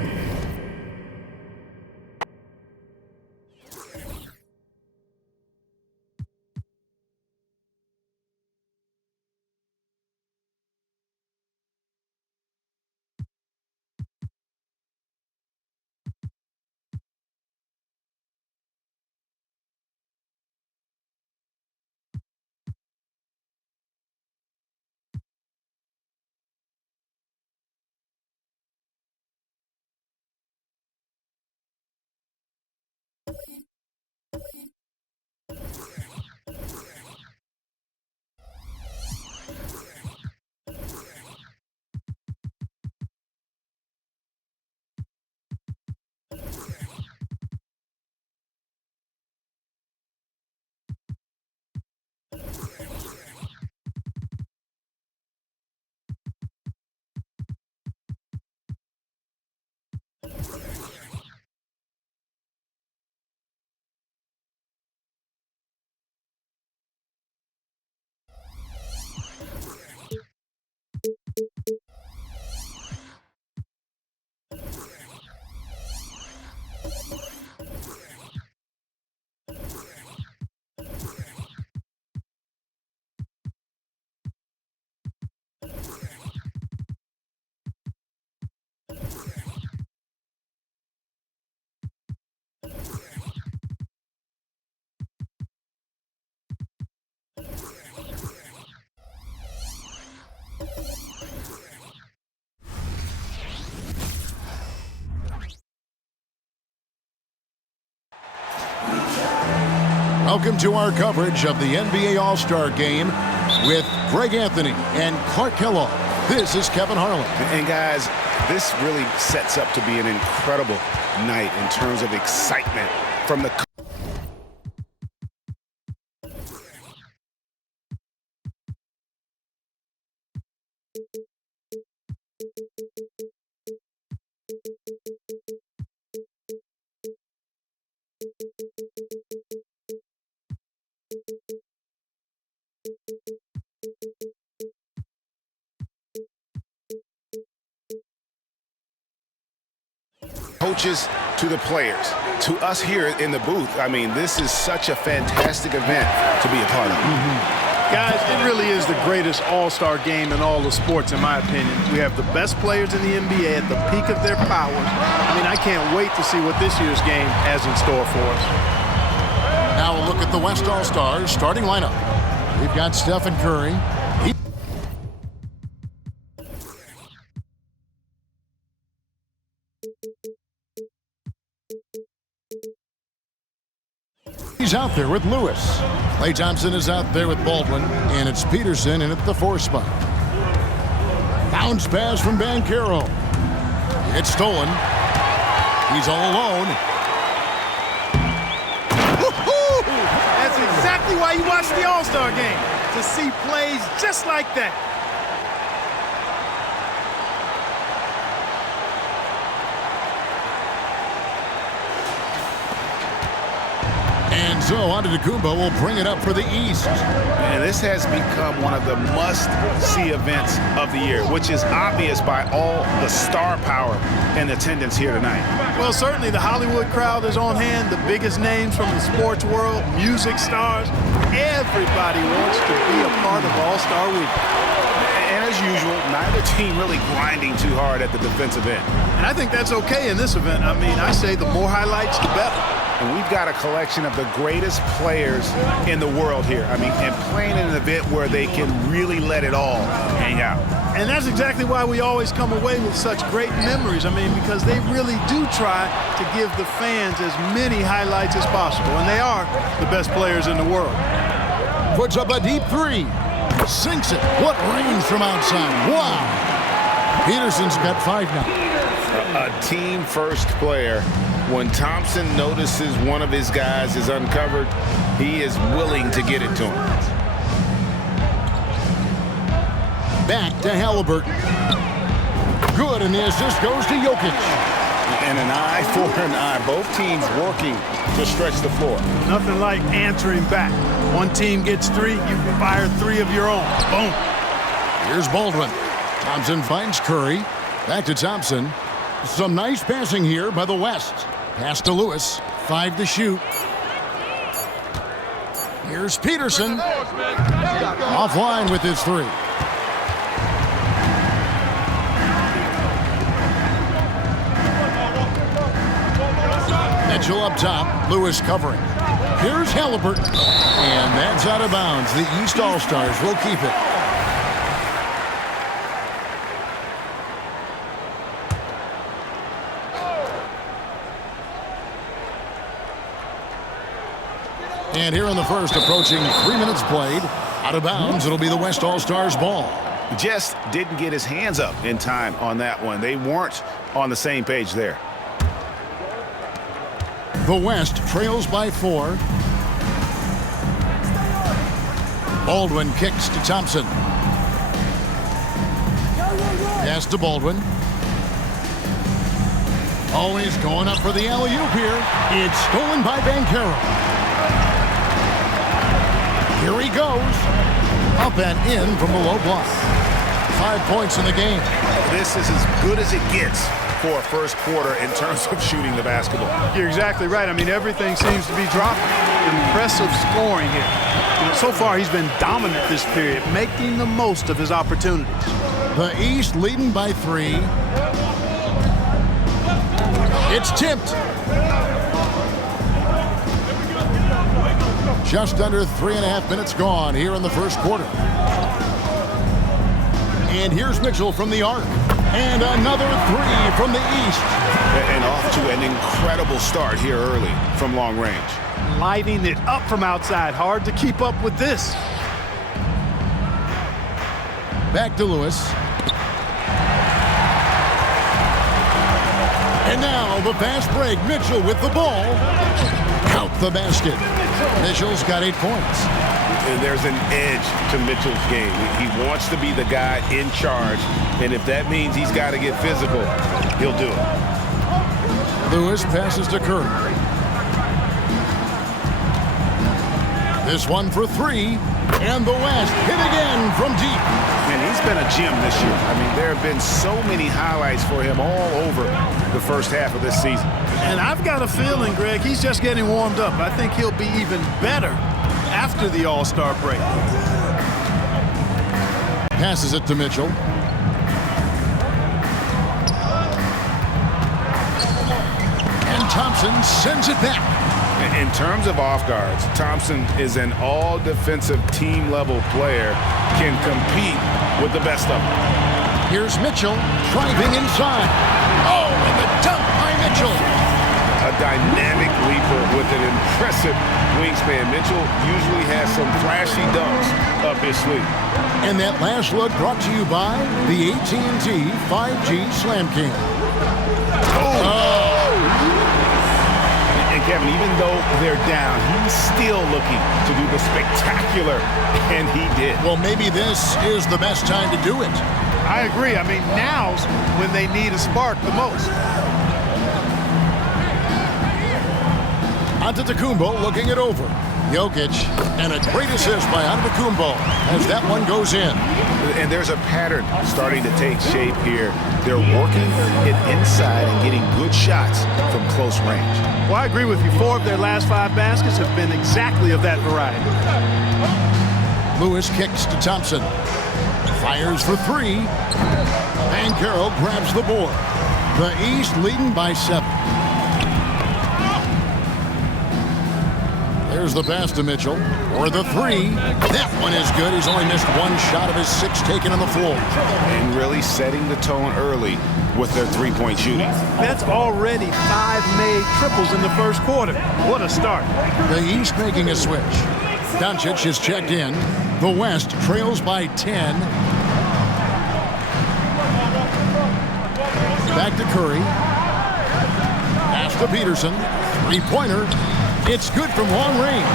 Welcome to our coverage of the NBA All-Star Game with Greg Anthony and Clark Kellogg. This is Kevin Harlan. And guys, this really sets up to be an incredible night in terms of excitement from the coaches to the players, to us here in the booth. I mean, this is such a fantastic event to be a part of. Guys, it really is the greatest all-star game in all the sports, in my opinion. We have the best players in the NBA at the peak of their powers. I mean, I can't wait to see what this year's game has in store for us. Now a look at the West All-Stars starting lineup. We've got Stephen Curry. He's out there with Lewis. Klay Thompson is out there with Baldwin, and it's Peterson in at the 4 spot. Bounce pass from Banchero. It's stolen. He's all alone. That's exactly why you watch the All-Star Game, to see plays just like that. And so Antetokounmpo will bring it up for the East. And this has become one of the must-see events of the year, which is obvious by all the star power and attendance here tonight. Well, certainly the Hollywood crowd is on hand, the biggest names from the sports world, music stars. Everybody wants to be a part of All-Star Week. And as usual, neither team really grinding too hard at the defensive end. And I think that's okay in this event. I mean, I say the more highlights, the better. And we've got a collection of the greatest players in the world here. I mean, and playing in an event where they can really let it all hang out. And that's exactly why we always come away with such great memories. I mean, because they really do try to give the fans as many highlights as possible. And they are the best players in the world. Puts up a deep 3. Sinks it. What range from outside. Wow. Peterson's got 5 now. A team-first player. When Thompson notices one of his guys is uncovered, he is willing to get it to him. Back to Halliburton. Good, and the assist goes to Jokic. And an eye for an eye. Both teams working to stretch the floor. Nothing like answering back. One team gets 3, you fire 3 of your own. Boom. Here's Baldwin. Thompson finds Curry. Back to Thompson. Some nice passing here by the West. Pass to Lewis. 5 to shoot. Here's Peterson. Offline with his 3. Mitchell up top. Lewis covering. Here's Halliburton. And that's out of bounds. The East All-Stars will keep it. And here in the first, approaching 3 minutes played. Out of bounds, it'll be the West All-Stars ball. Just didn't get his hands up in time on that one. They weren't on the same page there. The West trails by 4. Baldwin kicks to Thompson. Pass to Baldwin. Always going up for the alley-oop here. It's stolen by Banchero. Here he goes. Up and in from the low block. 5 points in the game. This is as good as it gets for a first quarter in terms of shooting the basketball. You're exactly right. I mean, everything seems to be dropping. Impressive scoring here. So far, he's been dominant this period, making the most of his opportunities. The East leading by 3. It's tipped. Just under 3.5 minutes gone here in the first quarter. And here's Mitchell from the arc. And another 3 from the East. And off to an incredible start here early from long range. Lighting it up from outside. Hard to keep up with this. Back to Lewis. And now the fast break. Mitchell with the ball. Out the basket. Mitchell's got 8 points. And there's an edge to Mitchell's game. He wants to be the guy in charge. And if that means he's got to get physical, he'll do it. Lewis passes to Curry. This one for 3. And the West hit again from deep. And he's been a gem this year. I mean, there have been so many highlights for him all over the first half of this season. And I've got a feeling, Greg, he's just getting warmed up. I think he'll be even better after the All-Star break. Passes it to Mitchell. And Thompson sends it back. In terms of off guards, Thompson is an all-defensive team-level player, can compete with the best of them. Here's Mitchell driving inside. Oh, and the dunk by Mitchell. A dynamic leaper with an impressive wingspan. Mitchell usually has some flashy dunks up his sleeve. And that last look brought to you by the AT&T 5G Slam King. And Kevin, even though they're down, he's still looking to do the spectacular, and he did. Well, maybe this is the best time to do it. I agree. I mean, now's when they need a spark the most. Antetokounmpo looking it over. Jokic, and a great assist by Antetokounmpo as that one goes in. And there's a pattern starting to take shape here. They're working it inside and getting good shots from close range. Well, I agree with you. 4 of their last 5 baskets have been exactly of that variety. Lewis kicks to Thompson. Fires for 3. Banchero grabs the board. The East leading by 7. There's the pass to Mitchell. Or the 3. That one is good. He's only missed 1 shot of his 6 taken on the floor. And really setting the tone early with their three-point shooting. That's already 5 made triples in the first quarter. What a start. The East making a switch. Doncic is checked in. The West trails by 10. Back to Curry. Pass to Peterson. 3-pointer. It's good from long range.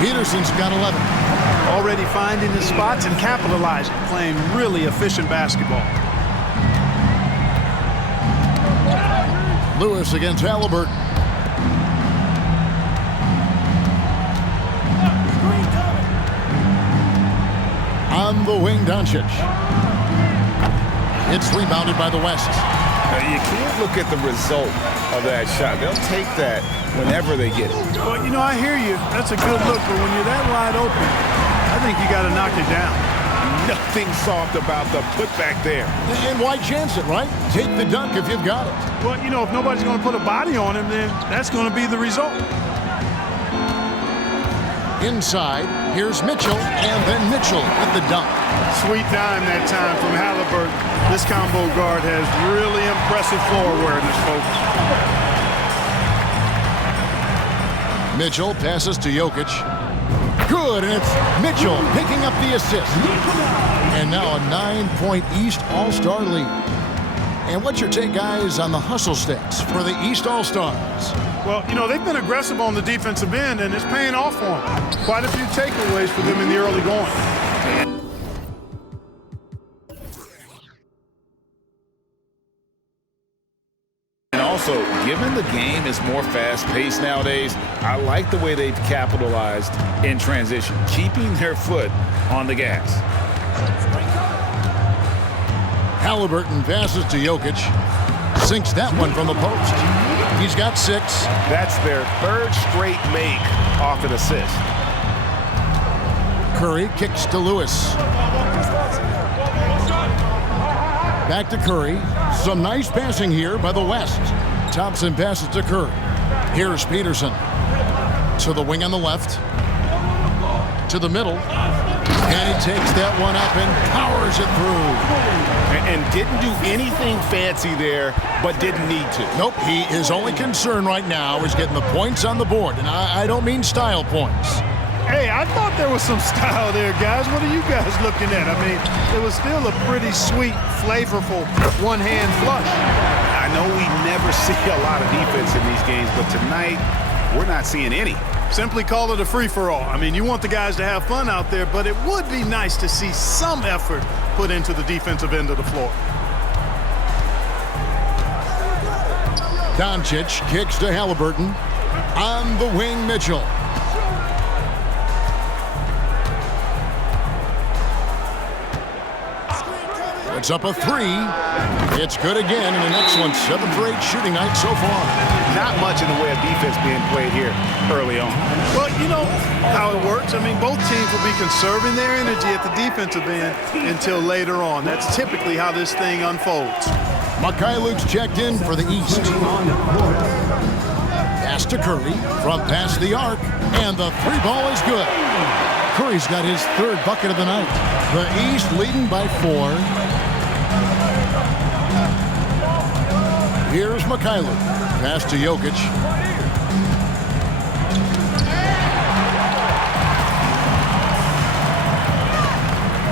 Peterson's got 11. Already finding his spots and capitalizing. Playing really efficient basketball. Lewis against Halliburton. On the wing, Doncic. It's rebounded by the West. You can't look at the result of that shot. They'll take that whenever they get it. Well, you know, I hear you. That's a good look, but when you're that wide open, I think you got to knock it down. Nothing soft about the putback there. And why chance it, right? Take the dunk if you've got it. Well, you know, if nobody's going to put a body on him, then that's going to be the result. Inside, here's Mitchell, and then Mitchell with the dunk. Sweet dime that time from Halliburton. This combo guard has really impressive floor awareness, folks. Mitchell passes to Jokic. Good, and it's Mitchell picking up the assist. And now a 9-point East All-Star lead. And what's your take, guys, on the hustle stats for the East All-Stars? Well, you know, they've been aggressive on the defensive end, and it's paying off for them. Quite a few takeaways for them in the early going. And also, given the game is more fast-paced nowadays, I like the way they've capitalized in transition, keeping their foot on the gas. Halliburton passes to Jokic. Sinks that one from the post. He's got 6. That's their third straight make off an assist. Curry kicks to Lewis. Back to Curry. Some nice passing here by the West. Thompson passes to Curry. Here's Peterson. To the wing on the left. To the middle. And he takes that one up and powers it through. And didn't do anything fancy there, but didn't need to. Nope, his only concern right now is getting the points on the board. And I don't mean style points. Hey, I thought there was some style there, guys. What are you guys looking at? I mean, it was still a pretty sweet, flavorful one-hand flush. I know we never see a lot of defense in these games, but tonight we're not seeing any. Simply call it a free-for-all. I mean, you want the guys to have fun out there, but it would be nice to see some effort put into the defensive end of the floor. Doncic kicks to Halliburton. On the wing, Mitchell. It's up a 3. It's good again, and an excellent 7 for 8 shooting night so far. Not much in the way of defense being played here early on. Well, you know how it works. I mean, both teams will be conserving their energy at the defensive end until later on. That's typically how this thing unfolds. Luke's checked in for the East. Pass to Curry from past the arc, and the 3 ball is good. Curry's got his 3rd bucket of the night. The East leading by 4. Here's Mikhailuk. Pass to Jokic.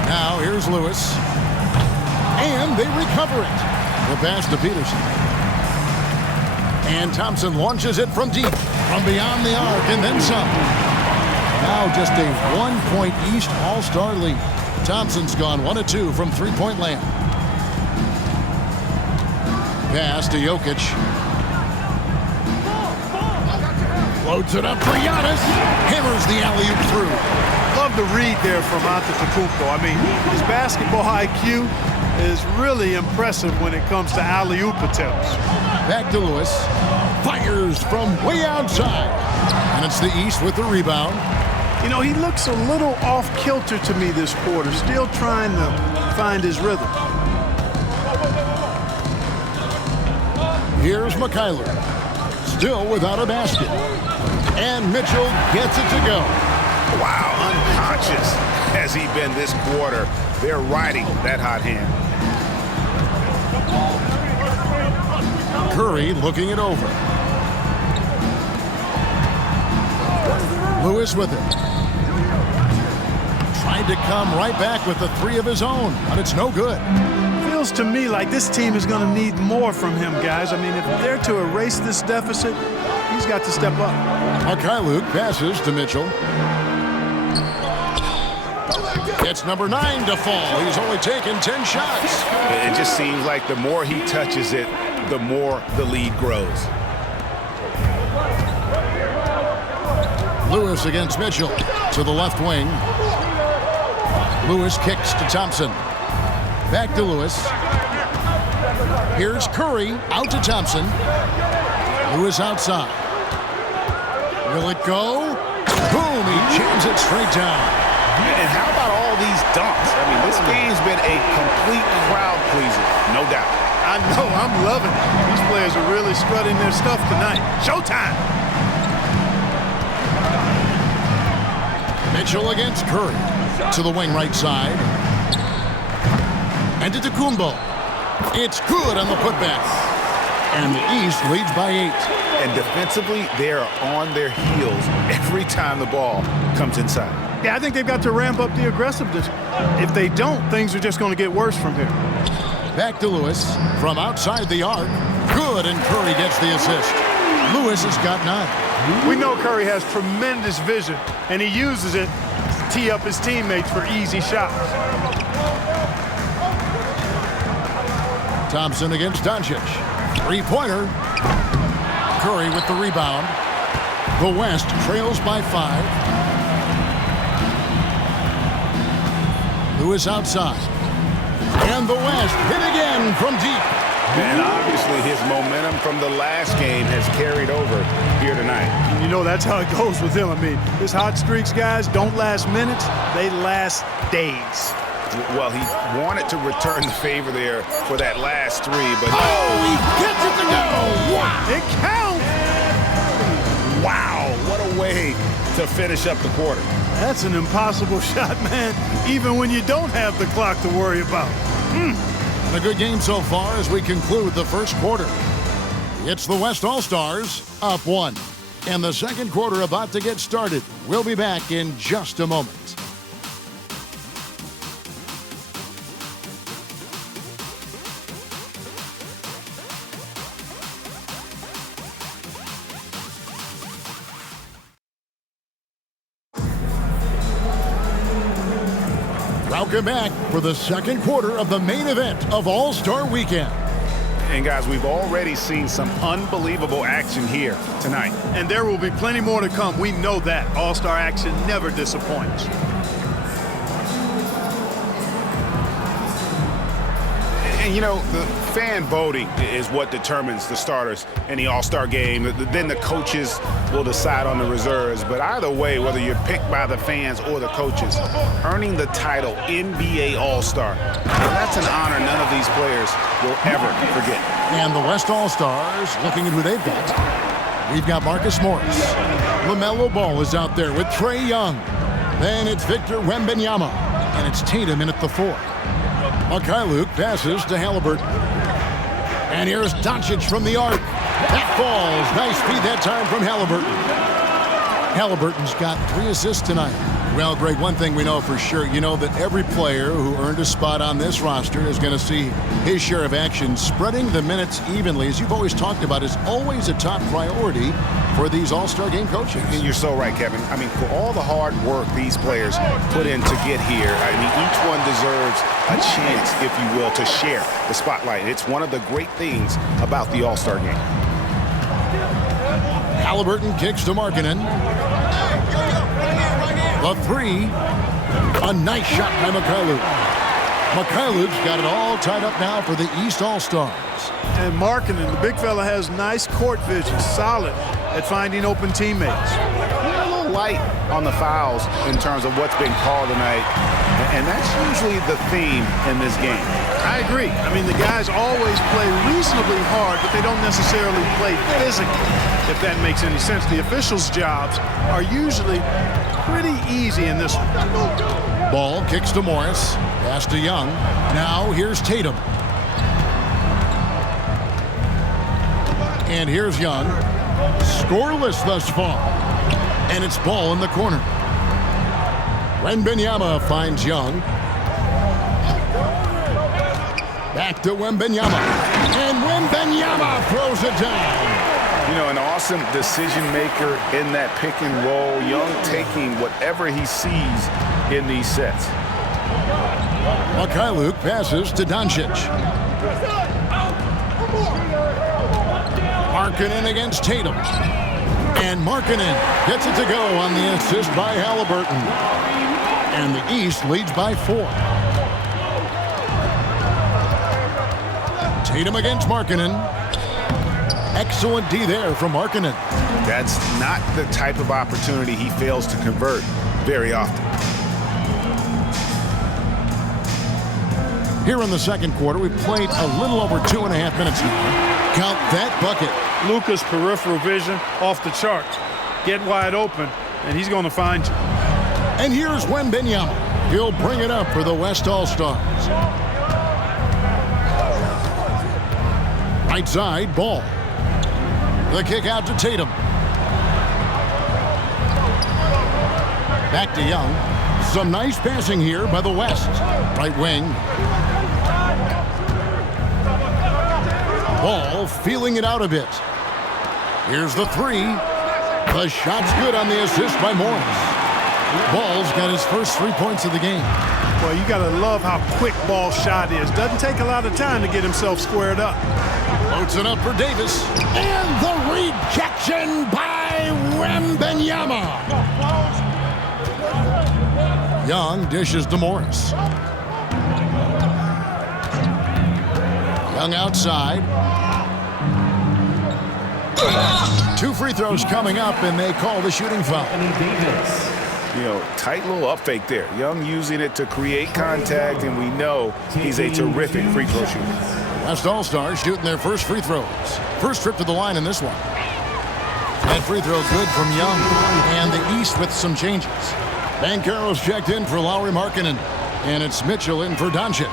Now here's Lewis. And they recover it. The pass to Peterson. And Thompson launches it from deep, from beyond the arc, and then some. Now just a 1-point East All-Star lead. Thompson's gone 1 of 2 from 3-point land. Pass to Jokic. Loads it up for Giannis. Hammers the alley-oop through. Love the read there from Antetokounmpo. I mean, his basketball IQ is really impressive when it comes to alley-oop attempts. Back to Lewis. Fires from way outside. And it's the East with the rebound. You know, he looks a little off-kilter to me this quarter, still trying to find his rhythm. Here's Mikhailuk. Still without a basket. And Mitchell gets it to go. Wow, unconscious has he been this quarter. They're riding that hot hand. Curry looking it over. Lewis with it. Tried to come right back with the 3 of his own, but it's no good. Feels to me like this team is going to need more from him, guys. I mean, if they're to erase this deficit, he's got to step up. Mikhailuk passes to Mitchell. It's number 9 to fall. He's only taken 10 shots. It just seems like the more he touches it, the more the lead grows. Lewis against Mitchell to the left wing. Lewis kicks to Thompson. Back to Lewis. Here's Curry out to Thompson. Lewis outside. Will it go? Boom! He jams it straight down. And how about all these dunks? I mean, this game's been a complete crowd pleaser, no doubt. I know, I'm loving it. These players are really strutting their stuff tonight. Showtime! Mitchell against Curry. To the wing right side. And to Kumbo. It's good on the putback. And the East leads by 8. And defensively, they are on their heels every time the ball comes inside. Yeah, I think they've got to ramp up the aggressiveness. If they don't, things are just going to get worse from here. Back to Lewis from outside the arc. Good, and Curry gets the assist. Lewis has got 9. We know Curry has tremendous vision, and he uses it to tee up his teammates for easy shots. Thompson against Doncic. Three-pointer. Curry with the rebound. The West trails by 5. Lewis outside. And the West hit again from deep. And obviously his momentum from the last game has carried over here tonight. And you know that's how it goes with him. I mean, his hot streaks, guys, don't last minutes. They last days. Well, he wanted to return the favor there for that last 3, but... Oh, he gets it to go! Wow! It counts! Wow, what a way to finish up the quarter. That's an impossible shot, man, even when you don't have the clock to worry about. And a good game so far as we conclude the first quarter. It's the West All-Stars up 1. And the second quarter about to get started. We'll be back in just a moment. Welcome back for the second quarter of the main event of All-Star Weekend. And guys, we've already seen some unbelievable action here tonight. And there will be plenty more to come. We know that. All-Star action never disappoints. And you know, the fan voting is what determines the starters in the All-Star game. Then the coaches will decide on the reserves. But either way, whether you're picked by the fans or the coaches, earning the title NBA All-Star, that's an honor none of these players will ever forget. And the West All-Stars, looking at who they've got. We've got Marcus Morris. LaMelo Ball is out there with Trae Young. Then it's Victor Wembanyama. And it's Tatum in at the 4. Luke passes to Halliburton. And here's Doncic from the arc. That falls. Nice feed that time from Halliburton. Halliburton's got 3 assists tonight. Well, Greg, one thing we know for sure, you know that every player who earned a spot on this roster is going to see his share of action. Spreading the minutes evenly, as you've always talked about, is always a top priority for these All-Star game coaches. And you're so right, Kevin. I mean, for all the hard work these players put in to get here, I mean, each one deserves a chance, if you will, to share the spotlight. It's one of the great things about the All-Star game. Halliburton kicks to Markkanen. The 3. A nice shot by Mikhailuk. Mikhailu's got it all tied up now for the East All-Stars. And Markkanen, the big fella, has nice court vision, solid at finding open teammates. A little light on the fouls in terms of what's been called tonight, and that's usually the theme in this game. I agree. I mean, the guys always play reasonably hard, but they don't necessarily play physically, if that makes any sense. The officials' jobs are usually pretty easy in this one. Ball kicks to Morris. Pass to Young. Now here's Tatum. And here's Young. Scoreless thus far. And it's Ball in the corner. Wembanyama finds Young. Back to Wembanyama. And Wembanyama throws it down. You know, an awesome decision maker in that pick and roll. Young taking whatever he sees in these sets. Mikhailuk passes to Doncic. Markkanen against Tatum. And Markkanen gets it to go on the assist by Halliburton. And the East leads by 4. Tatum against Markkanen. Excellent D there from Markkanen. That's not the type of opportunity he fails to convert very often. Here in the second quarter, we've played a little over 2.5 minutes now. Count that bucket. Luka's peripheral vision off the charts. Get wide open, and he's going to find you. And here's Wembanyama. He'll bring it up for the West All-Stars. Right side, Ball. The kick out to Tatum. Back to Young. Some nice passing here by the West. Right wing. Ball feeling it out a bit. Here's the 3. The shot's good on the assist by Morris. Ball's got his first 3 points of the game. Well, you got to love how quick Ball's shot is. Doesn't take a lot of time to get himself squared up. Floats it up for Davis. And the rejection by Wembanyama. Young dishes to Morris. Young outside. 2 free throws coming up, and they call the shooting foul. You know, tight little up fake there. Young using it to create contact, and we know he's a terrific free throw shooter. West All-Stars shooting their first free throws. First trip to the line in this one. That free throw good from Young. And the East with some changes. Banchero's checked in for Lauri Markkanen. And it's Mitchell in for Doncic.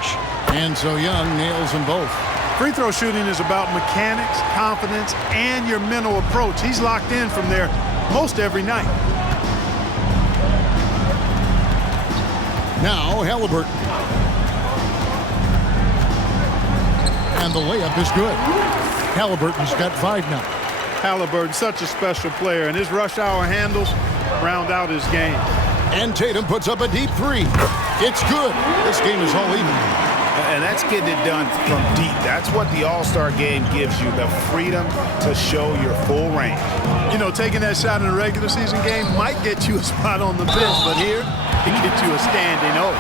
And so Young nails them both. Free throw shooting is about mechanics, confidence, and your mental approach. He's locked in from there most every night. Now Halliburton. And the layup is good. Halliburton's got 5 now. Halliburton, such a special player, and his rush hour handles round out his game. And Tatum puts up a deep 3. It's good. This game is all even. And that's getting it done from deep. That's what the All-Star game gives you, the freedom to show your full range. You know, taking that shot in a regular season game might get you a spot on the bench, but here, it gets you a standing O.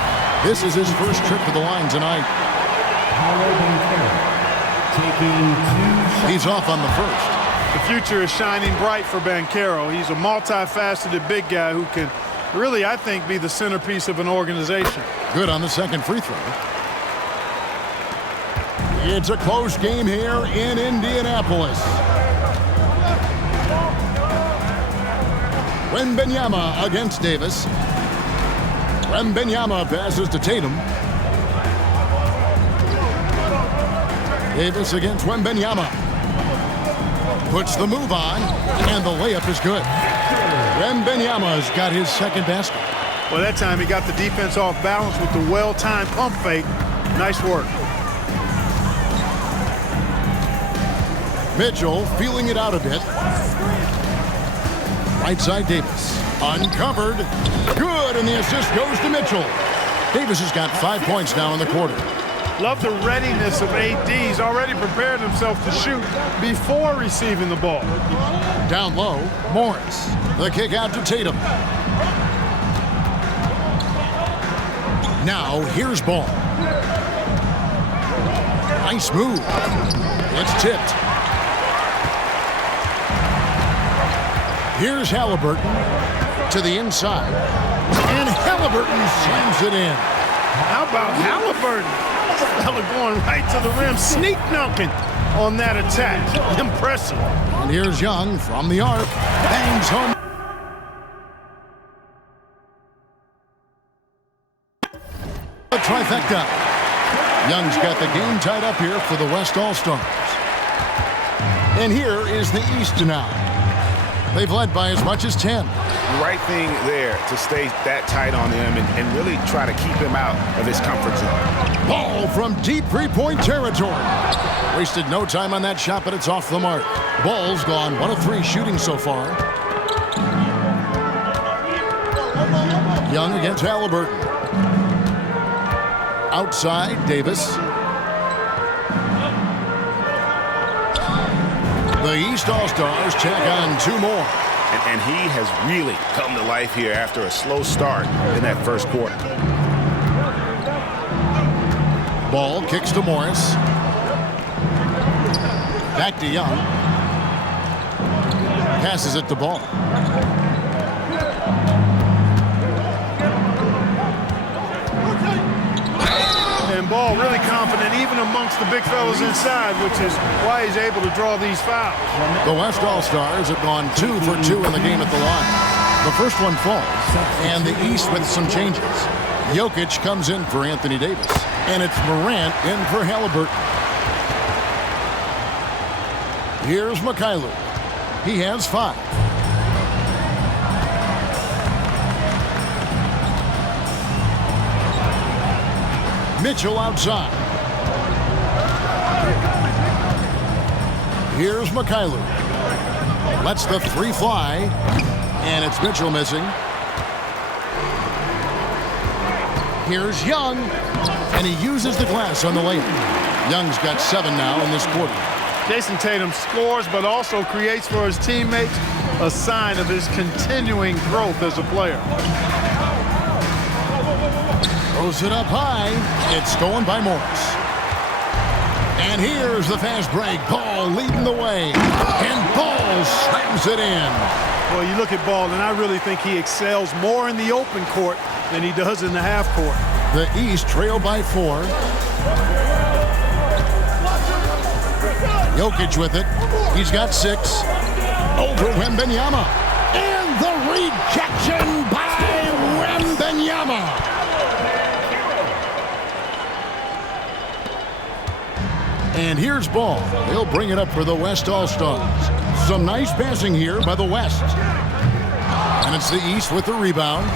This is his first trip to the line tonight. He's off on the first. The future is shining bright for Banchero. He's a multifaceted big guy who can really, I think, be the centerpiece of an organization. Good on the second free throw. It's a close game here in Indianapolis. Wembanyama against Davis. Wembanyama passes to Tatum. Davis against Wembanyama. Puts the move on, and the layup is good. Wembanyama's got his second basket. Well, that time he got the defense off balance with the well-timed pump fake. Nice work. Mitchell feeling it out a bit. Right side Davis. Uncovered. Good, and the assist goes to Mitchell. Davis has got 5 points now in the quarter. Love the readiness of AD. He's already prepared himself to shoot before receiving the ball. Down low, Morris. The kick out to Tatum. Now, here's Ball. Nice move. It's tipped. Here's Halliburton to the inside. And Halliburton slams it in. How about Halliburton? Fella going right to the rim, sneak dunking on that attack. Impressive. And here's Young from the arc. Bangs home. A trifecta. Young's got the game tied up here for the West All-Stars. And here is the East now. They've led by as much as 10. The right thing there to stay that tight on him and really try to keep him out of his comfort zone. Ball from deep three-point territory. Wasted no time on that shot, but it's off the mark. Ball's gone 1 of 3 shooting so far. Young against Halliburton. Outside, Davis. The East All-Stars check on 2 more. And he has really come to life here after a slow start in that first quarter. Ball kicks to Morris. Back to Young. Passes it to Ball. And Ball really confident even amongst the big fellas inside, which is why he's able to draw these fouls. The West All-Stars have gone 2 for 2 in the game at the line. The first one falls, and the East with some changes. Jokic comes in for Anthony Davis, and it's Morant in for Halliburton. Here's Mikhailuk. He has 5. Mitchell outside. Here's Mikhailuk. Lets the 3 fly, and it's Mitchell missing. Here's Young, and he uses the glass on the layup. Young's got 7 now in this quarter. Jason Tatum scores, but also creates for his teammates, a sign of his continuing growth as a player. Throws it up high. It's stolen by Morris. And here's the fast break. Ball leading the way. And Ball slams it in. Well, you look at Ball, and I really think he excels more in the open court than he does in the half court. The East trail by 4. Jokic with it. He's got 6. Over Wembanyama. And the rejection by Wembanyama. And here's Ball. He'll bring it up for the West All-Stars. Some nice passing here by the West. And it's the East with the rebound.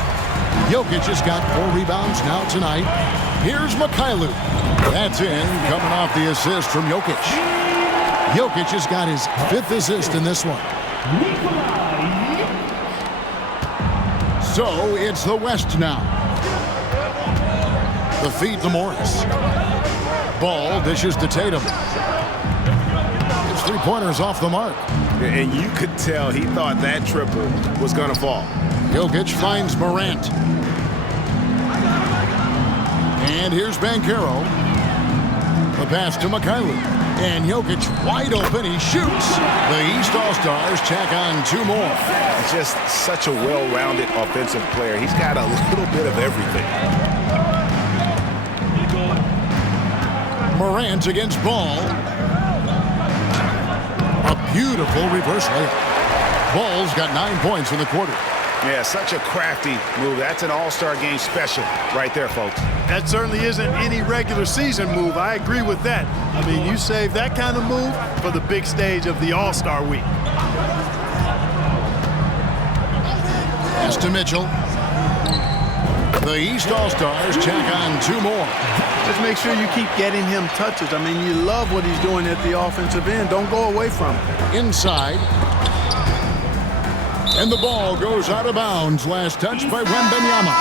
Jokic has got 4 rebounds now tonight. Here's Mikhailuk. That's in, coming off the assist from Jokic. Jokic has got his 5th assist in this one. So it's the West now. The feed to Morris. Ball dishes to Tatum. His 3-pointers off the mark. And you could tell he thought that triple was going to fall. Jokic finds Morant. And here's Banchero. The pass to Mikhailuk. And Jokic wide open. He shoots. The East All-Stars check on 2 more. Just such a well-rounded offensive player. He's got a little bit of everything. Morant against Ball. A beautiful reverse layup. Ball's got 9 points in the quarter. Yeah, such a crafty move. That's an all-star game special right there, folks. That certainly isn't any regular season move. I agree with that. I mean, you save that kind of move for the big stage of the All-Star Week. Pass to Mitchell. The East All-Stars check on 2 more. Just make sure you keep getting him touches. I mean, you love what he's doing at the offensive end. Don't go away from it. Inside. And the ball goes out of bounds. Last touch by Wembanyama.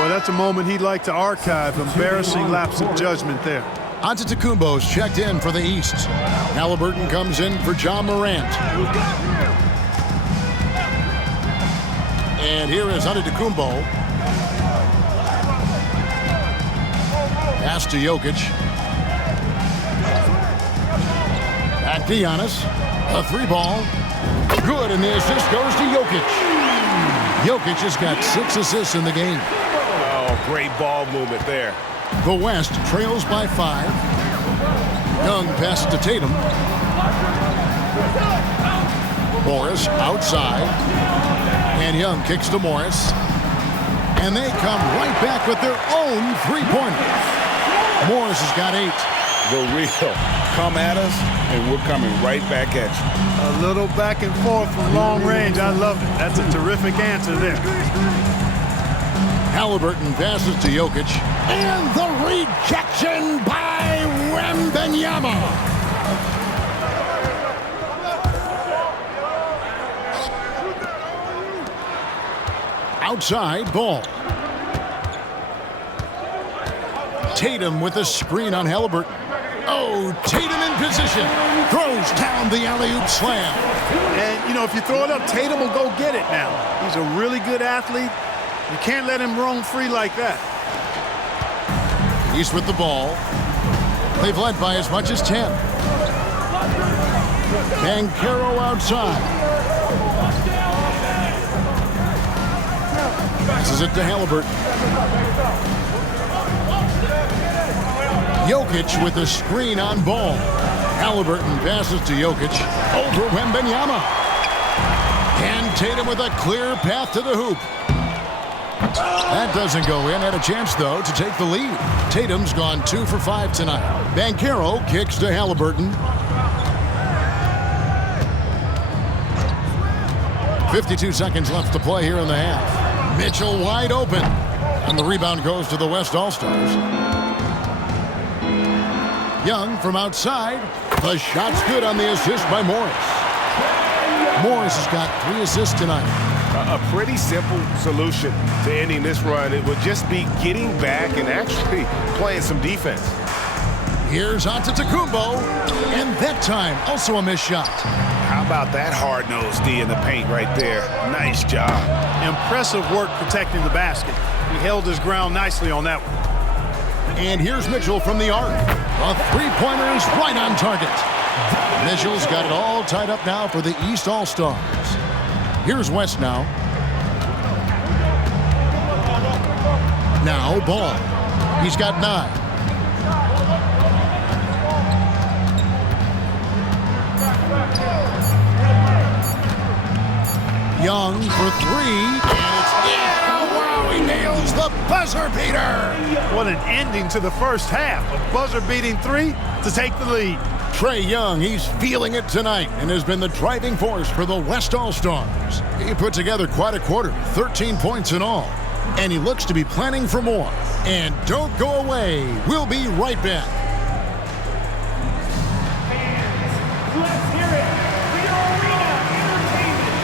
Well, that's a moment he'd like to archive. Embarrassing lapse of judgment there. Antetokounmpo's checked in for the East. Halliburton comes in for John Morant. And here is Antetokounmpo. Pass to Jokic. Back to Giannis. A 3-ball. Good, and the assist goes to Jokic. Jokic has got 6 assists in the game. Oh, great ball movement there. The West trails by 5. Young passes to Tatum. Morris outside. And Young kicks to Morris. And they come right back with their own 3-pointers. Morris has got 8. The real come at us, and we're coming right back at you. A little back and forth from long range. I love it. That's a terrific answer there. Halliburton passes to Jokic. And the rejection by Wembanyama. Outside, Ball. Tatum with a screen on Halliburton. Oh, Tatum in position. Throws down the alley-oop slam. And, you know, if you throw it up, Tatum will go get it now. He's a really good athlete. You can't let him roam free like that. East with the ball. They've led by as much as 10. Banchero outside. Passes it to Halliburton. Jokic with a screen on ball. Halliburton passes to Jokic over Wembanyama. And Tatum with a clear path to the hoop. That doesn't go in. Had a chance, though, to take the lead. Tatum's gone 2 for 5 tonight. Banchero kicks to Halliburton. 52 seconds left to play here in the half. Mitchell wide open. And the rebound goes to the West All-Stars. Young from outside. The shot's good on the assist by Morris. Morris has got 3 assists tonight. A pretty simple solution to ending this run. It would just be getting back and actually playing some defense. Here's Antetokounmpo, and that time also a missed shot. How about that hard-nosed D in the paint right there? Nice job. Impressive work protecting the basket. He held his ground nicely on that one. And here's Mitchell from the arc. A three-pointer is right on target. Mitchell's got it all tied up now for the East All-Stars. Here's West now. Now Ball. He's got 9. Young for 3. And it's in. Wow, he nails the buzzer beater. What an ending to the first half. A buzzer-beating 3 to take the lead. Trae Young, he's feeling it tonight and has been the driving force for the West All-Stars. He put together quite a quarter, 13 points in all. And he looks to be planning for more. And don't go away. We'll be right back. Let's hear it for your arena entertainment.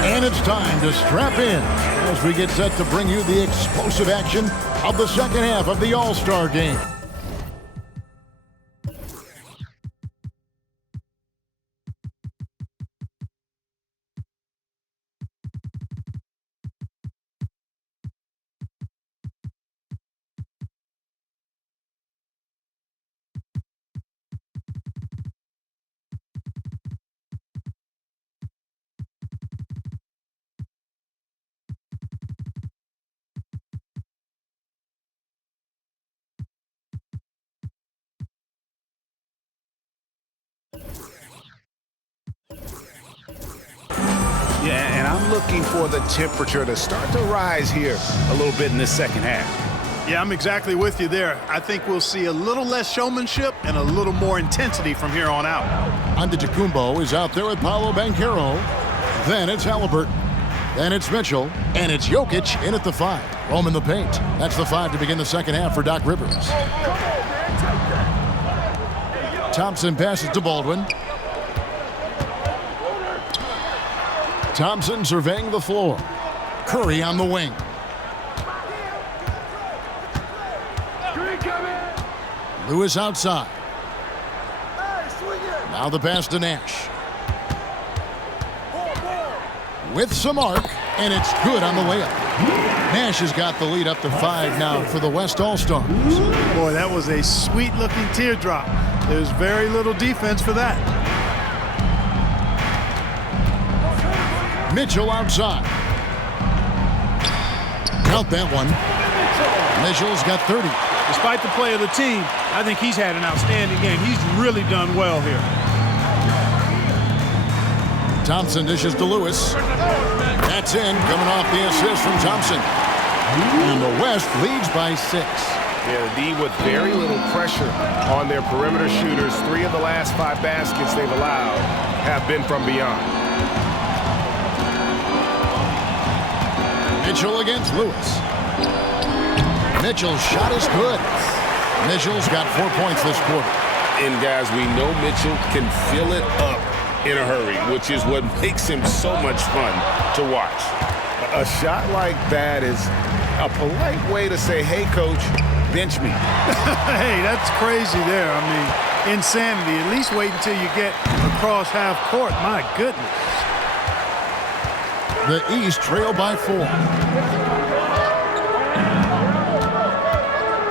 And it's time to strap in as we get set to bring you the explosive action of the second half of the All-Star Game. Yeah, and I'm looking for the temperature to start to rise here a little bit in this second half. Yeah, I'm exactly with you there. I think we'll see a little less showmanship and a little more intensity from here on out. Antetokounmpo is out there with Paolo Banchero. Then it's Halliburton. Then it's Mitchell. And it's Jokic in at the 5. Roam in the paint. That's the 5 to begin the second half for Doc Rivers. Thompson passes to Baldwin. Thompson surveying the floor. Curry on the wing. Lewis outside. Now the pass to Nash. With some arc, and it's good on the layup. Nash has got the lead up to 5 now for the West All-Stars. Boy, that was a sweet-looking teardrop. There's very little defense for that. Mitchell outside. Count that one. Mitchell's got 30. Despite the play of the team, I think he's had an outstanding game. He's really done well here. Thompson dishes to Lewis. That's in, coming off the assist from Thompson. And the West leads by 6. Yeah, the D with very little pressure on their perimeter shooters. 3 of the last 5 baskets they've allowed have been from beyond. Mitchell against Lewis. Mitchell's shot is good. Mitchell's got 4 points this quarter. And guys, we know Mitchell can fill it up in a hurry, which is what makes him so much fun to watch. A shot like that is a polite way to say, hey, coach, bench me. Hey, that's crazy there. I mean, insanity. At least wait until you get across half court. My goodness. The East trail by 4.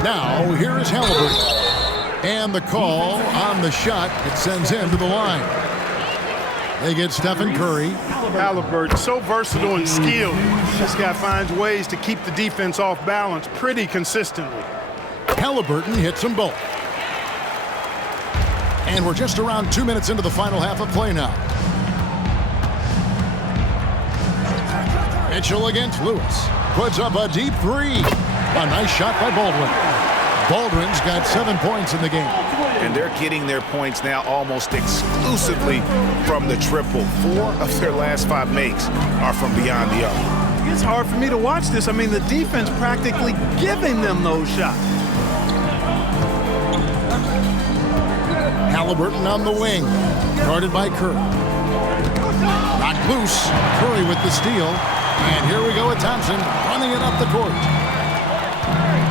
Now, here is Halliburton. And the call on the shot, it sends him to the line. They get Stephen Curry. Halliburton, so versatile and skilled. This guy finds ways to keep the defense off balance pretty consistently. Halliburton hits them both. And we're just around 2 minutes into the final half of play now. Mitchell against Lewis. Puts up a deep 3. A nice shot by Baldwin. Baldwin's got 7 points in the game. And they're getting their points now almost exclusively from the triple. 4 of their last 5 makes are from beyond the arc. It's hard for me to watch this. I mean, the defense practically giving them those shots. Halliburton on the wing. Guarded by Curry. Knocked loose. Curry with the steal. And here we go with Thompson running it up the court.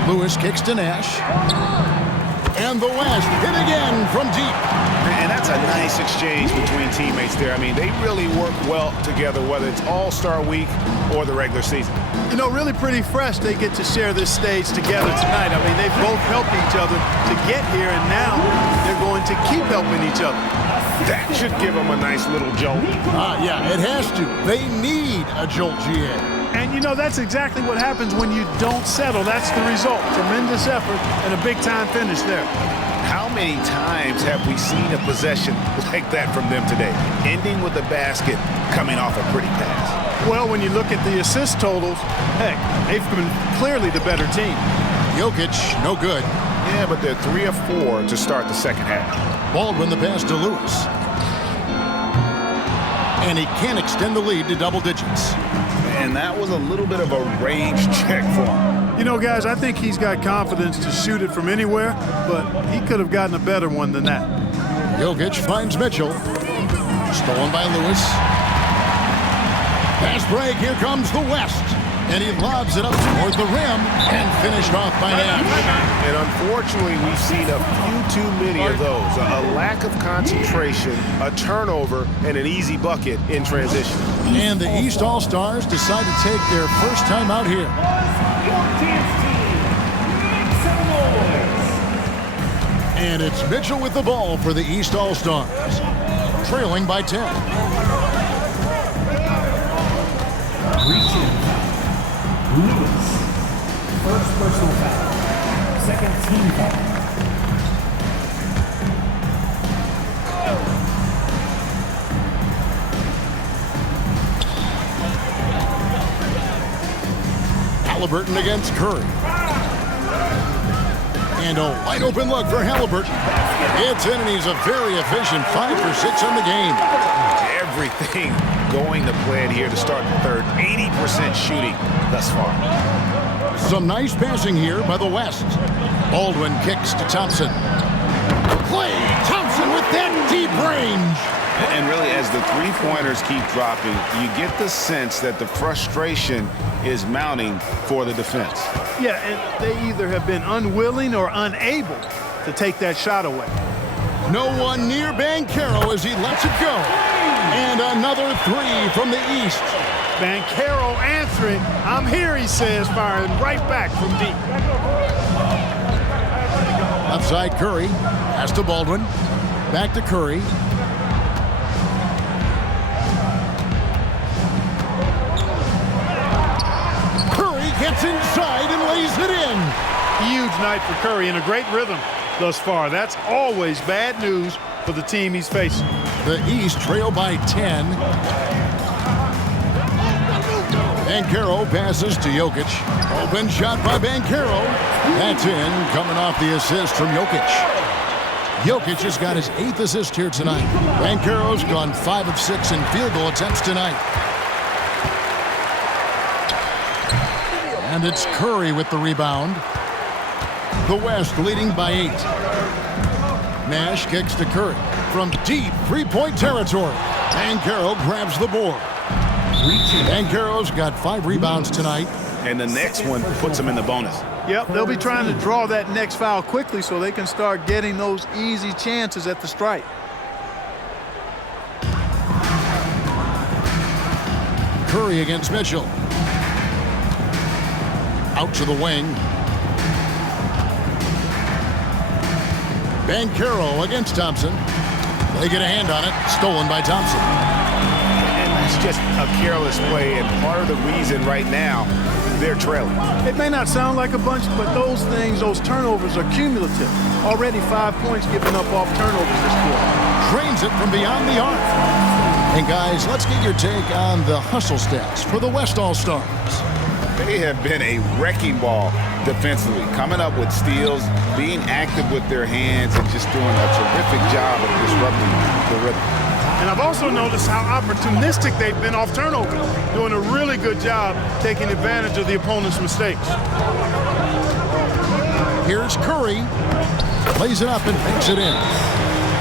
Lewis kicks to Nash. And the West hit again from deep. And that's a nice exchange between teammates there. I mean, they really work well together, whether it's All-Star Week or the regular season. You know, really pretty fresh they get to share this stage together tonight. I mean, they both helped each other to get here, and now they're going to keep helping each other. That should give them a nice little jolt. Yeah, it has to. They need a jolt, GA. And, you know, that's exactly what happens when you don't settle. That's the result. Tremendous effort and a big-time finish there. How many times have we seen a possession like that from them today, ending with a basket coming off a pretty pass? Well, when you look at the assist totals, heck, they've been clearly the better team. Jokic, no good. Yeah, but they're 3 of 4 to start the second half. Baldwin the pass to Lewis. And he can't extend the lead to double digits. And that was a little bit of a range check for him. You know, guys, I think he's got confidence to shoot it from anywhere, but he could have gotten a better one than that. Jokic finds Mitchell. Stolen by Lewis. Pass break, here comes the West. And he lobs it up toward the rim and finished off by Nash. And unfortunately, we've seen a few too many of those. A lack of concentration, a turnover, and an easy bucket in transition. And the East All-Stars decide to take their first time out here. And it's Mitchell with the ball for the East All-Stars. Trailing by 10. Reaching. Lewis. First personal foul. Second team foul. Halliburton against Curry. And a wide open look for Halliburton. It's in, and he's a very efficient 5 for 6 on the game. Everything going to plan here to start the third. 80% shooting thus far. Some nice passing here by the West. Baldwin kicks to Thompson. Klay Thompson with that deep range. And really, as the three-pointers keep dropping, you get the sense that the frustration is mounting for the defense. Yeah, and they either have been unwilling or unable to take that shot away. No one near Banchero as he lets it go. And another three from the East. Banchero answering. I'm here, he says, firing right back from deep. Left side Curry. Pass to Baldwin. Back to Curry. Curry gets inside and lays it in. Huge night for Curry and a great rhythm thus far. That's always bad news for the team he's facing. The East trail by 10. Banchero passes to Jokic. Open shot by Banchero. That's in, coming off the assist from Jokic. Jokic has got his 8th assist here tonight. Banchero's gone 5 of 6 in field goal attempts tonight. And it's Curry with the rebound. The West leading by 8. Nash kicks to Curry from deep three-point territory. Banchero grabs the board. Banchero's got 5 rebounds tonight. And the next one puts him in the bonus. Yep, they'll be trying to draw that next foul quickly so they can start getting those easy chances at the stripe. Curry against Mitchell. Out to the wing. Banchero against Thompson. They get a hand on it. Stolen by Thompson. And that's just a careless play, and part of the reason right now they're trailing. It may not sound like a bunch, but those things, those turnovers are cumulative. Already 5 points given up off turnovers this quarter. Drains it from beyond the arc. And guys, let's get your take on the hustle stats for the West All-Stars. They have been a wrecking ball defensively, coming up with steals, being active with their hands, and just doing a terrific job of disrupting the rhythm. And I've also noticed how opportunistic they've been off turnovers, doing a really good job taking advantage of the opponent's mistakes. Here's Curry. Lays it up and makes it in.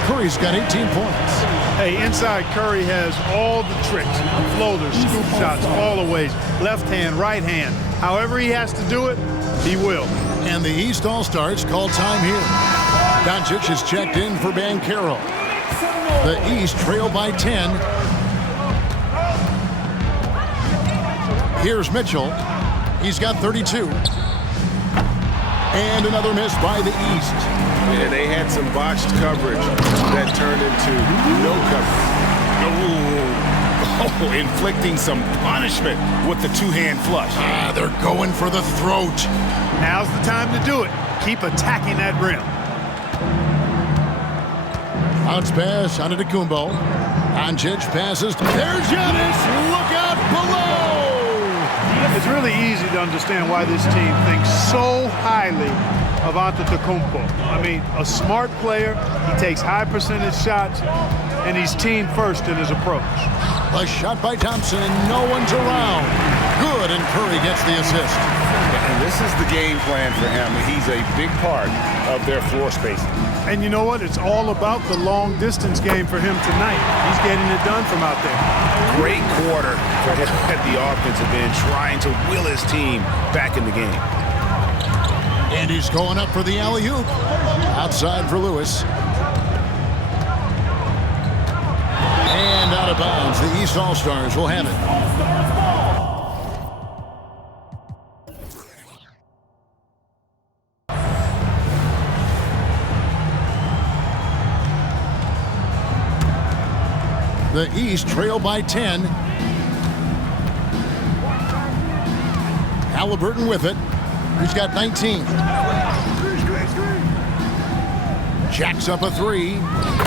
Curry's got 18 points. Hey, inside Curry has all the tricks, floaters, scoop shots, fallaways, left hand, right hand. However he has to do it, he will. And the East All-Stars call time here. Doncic is checked in for Banchero. The East trail by 10. Here's Mitchell. He's got 32. And another miss by the East. Yeah, they had some botched coverage that turned into no coverage. Oh, inflicting some punishment with the two-hand flush. They're going for the throat. Now's the time to do it. Keep attacking that rim. Bounce pass onto Kumbo. Doncic passes. There's Giannis. Look out below. It's really easy to understand why this team thinks so highly of Antetokounmpo. I mean, a smart player. He takes high percentage shots, and he's team first in his approach. A shot by Thompson, and no one's around. Good, and Curry gets the assist. And this is the game plan for him. He's a big part of their floor spacing. And you know what? It's all about the long distance game for him tonight. He's getting it done from out there. Great quarter for him at the offensive end, trying to will his team back in the game. And he's going up for the alley-oop. Outside for Lewis. And out of bounds. The East All-Stars will have it. The East trail by 10. Halliburton with it. He's got 19. Jacks up a 3.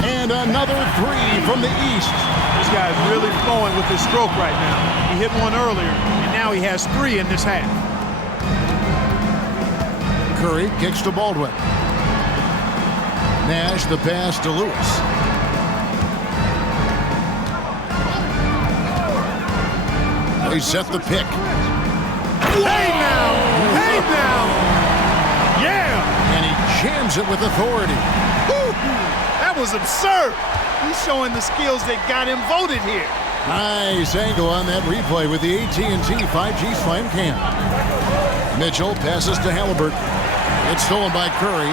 And another 3 from the East. This guy's really flowing with his stroke right now. He hit one earlier, and now he has 3 in this half. Curry kicks to Baldwin. Nash the pass to Lewis. They set the pick. Hey now! Hey now! Yeah! And he jams it with authority. Woo! That was absurd! He's showing the skills that got him voted here. Nice angle on that replay with the AT&T 5G Slam Cam. Mitchell passes to Halliburton. It's stolen by Curry.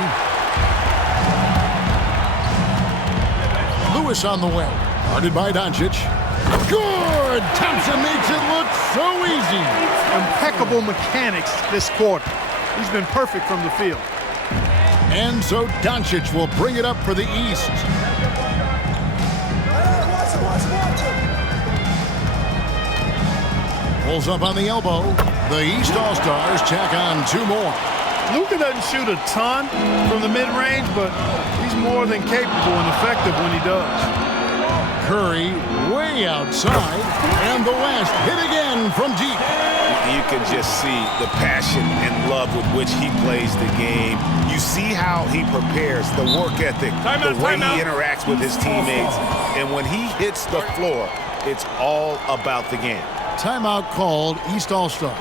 Lewis on the way. Guarded by Doncic. Good! Thompson makes it look so easy. Impeccable mechanics this quarter. He's been perfect from the field. And so Doncic will bring it up for the East. Pulls up on the elbow. The East All-Stars tack on 2 more. Luka doesn't shoot a ton from the mid-range, but he's more than capable and effective when he does. Curry way outside, and the West hit again from deep. You can just see the passion and love with which he plays the game. You see how he prepares, the work ethic, the way he interacts with his teammates. And when he hits the floor, it's all about the game. Timeout called, East All-Stars.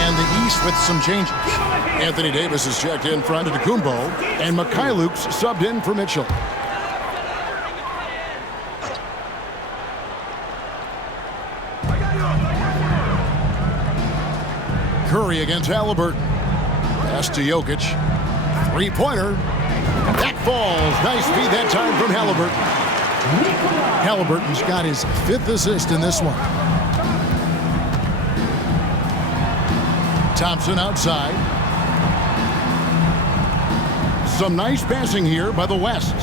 And the East with some changes. Anthony Davis is checked in front of Kumbo, and Mikhailuk's subbed in for Mitchell. Curry against Halliburton. Pass to Jokic. Three-pointer. That falls. Nice feed that time from Halliburton. Halliburton's got his 5th assist in this one. Thompson outside. Some nice passing here by the West.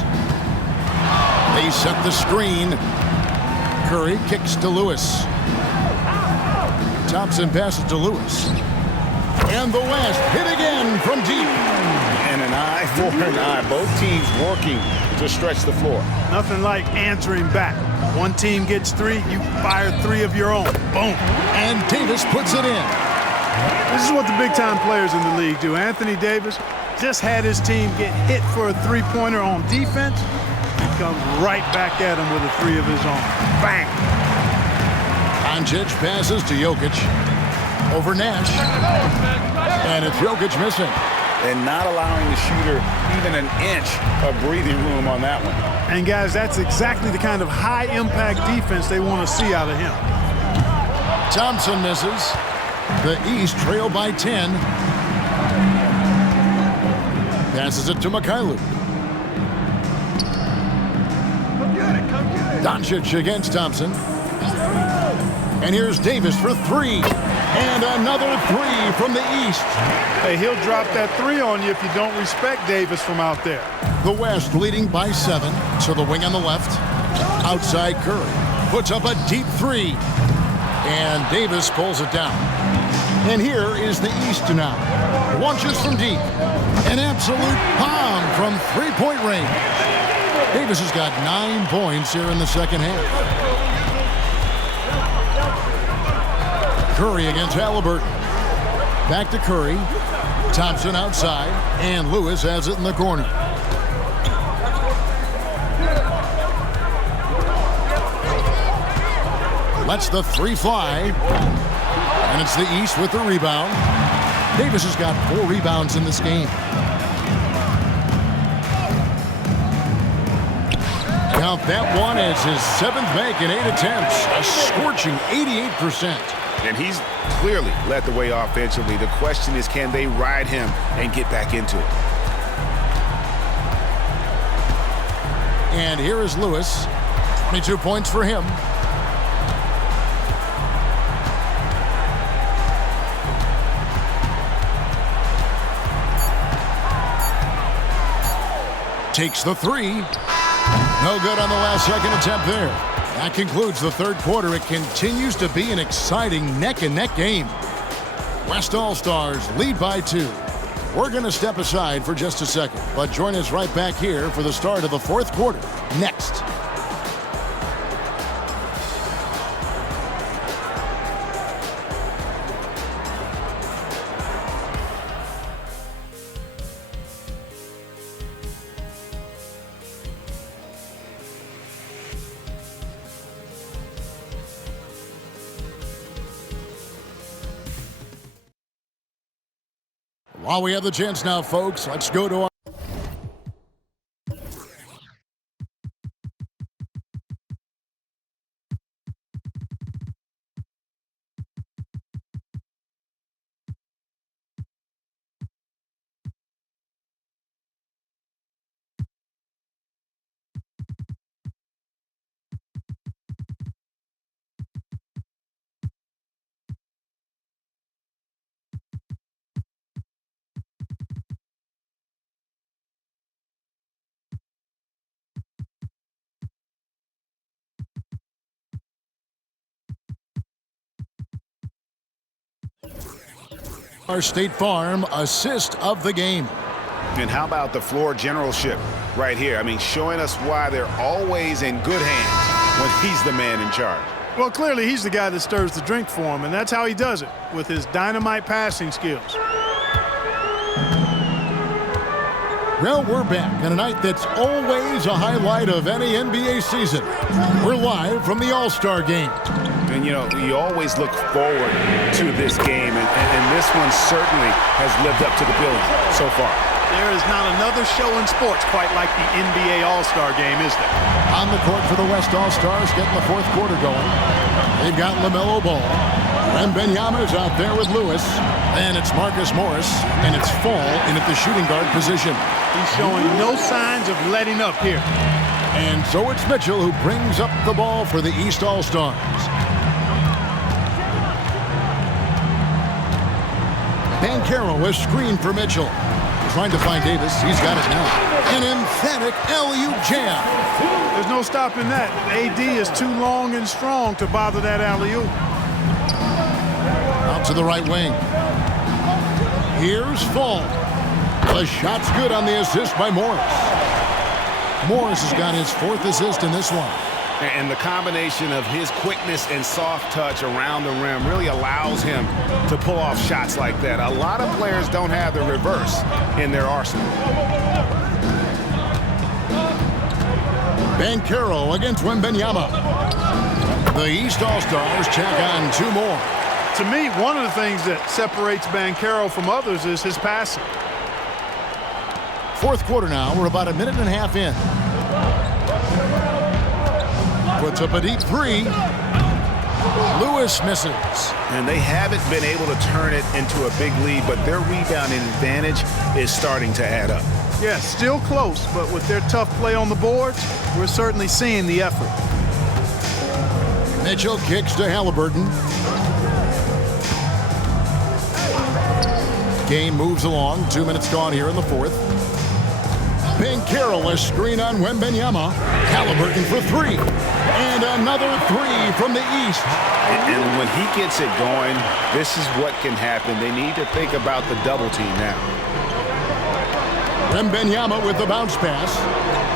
They set the screen. Curry kicks to Lewis. Thompson passes to Lewis. And the West hit again from deep. And an eye for an eye. Both teams working to stretch the floor. Nothing like answering back. One team gets 3, you fire 3 of your own. Boom. And Davis puts it in. This is what the big-time players in the league do. Anthony Davis just had his team get hit for a 3-pointer on defense. He comes right back at him with a 3 of his own. Bang! Doncic passes to Jokic. Over Nash. And it's Jokic missing. And not allowing the shooter even an inch of breathing room on that one. And guys, that's exactly the kind of high-impact defense they want to see out of him. Thompson misses. The East trail by 10. Passes it to Mikhailuk. Doncic against Thompson. And here's Davis for 3. And another 3 from the East. Hey, he'll drop that 3 on you if you don't respect Davis from out there. The West leading by 7. To the wing on the left. Outside Curry. Puts up a deep 3. And Davis pulls it down. And here is the East now. Launches from deep. An absolute bomb from 3-point range. Davis has got 9 points here in the second half. Curry against Halliburton. Back to Curry. Thompson outside. And Lewis has it in the corner. Lets the 3 fly. And it's the East with the rebound. Davis has got 4 rebounds in this game. Count that one as his 7th make in 8 attempts. A scorching 88%. And he's clearly led the way offensively. The question is, can they ride him and get back into it? And here is Lewis. 22 points for him. Takes the 3. No good on the last second attempt there. That concludes the third quarter. It continues to be an exciting neck-and-neck game. West All-Stars lead by 2. We're going to step aside for just a second, but join us right back here for the start of the fourth quarter next. While we have the chance now, folks, let's go to our State Farm assist of the game. And how about the floor generalship right here? I mean, showing us why they're always in good hands when he's the man in charge. Well, clearly he's the guy that stirs the drink for him, and that's how he does it, with his dynamite passing skills. Well, we're back on a night that's always a highlight of any NBA season. We're live from the All-Star Game. And, you know, you always look forward to this game, and this one certainly has lived up to the billing so far. There is not another show in sports quite like the NBA All-Star Game, is there? On the court for the West All-Stars, getting the fourth quarter going. They've got LaMelo Ball. Wembanyama's out there with Lewis. And it's Marcus Morris, and it's Fall in at the shooting guard position. He's showing no signs of letting up here. And so it's Mitchell who brings up the ball for the East All-Stars. Banchero, a screen for Mitchell. Trying to find Davis. He's got it now. An emphatic alley-oop jam. There's no stopping that. AD is too long and strong to bother that alley-oop. Out to the right wing. Here's Fall. The shot's good on the assist by Morris. Morris has got his fourth assist in this one. And the combination of his quickness and soft touch around the rim really allows him to pull off shots like that. A lot of players don't have the reverse in their arsenal. Banchero against Wembanyama. The East All-Stars check on two more. To me, one of the things that separates Banchero from others is his passing. Fourth quarter now. We're about a minute and a half in. Puts up a deep three. Lewis misses. And they haven't been able to turn it into a big lead, but their rebounding advantage is starting to add up. Yeah, still close, but with their tough play on the boards, we're certainly seeing the effort. Mitchell kicks to Halliburton. Game moves along. 2 minutes gone here in the fourth. Banchero, a screen on Wembanyama. Halliburton for three. And another three from the East. And when he gets it going, this is what can happen. They need to think about the double team now. Wembanyama with the bounce pass.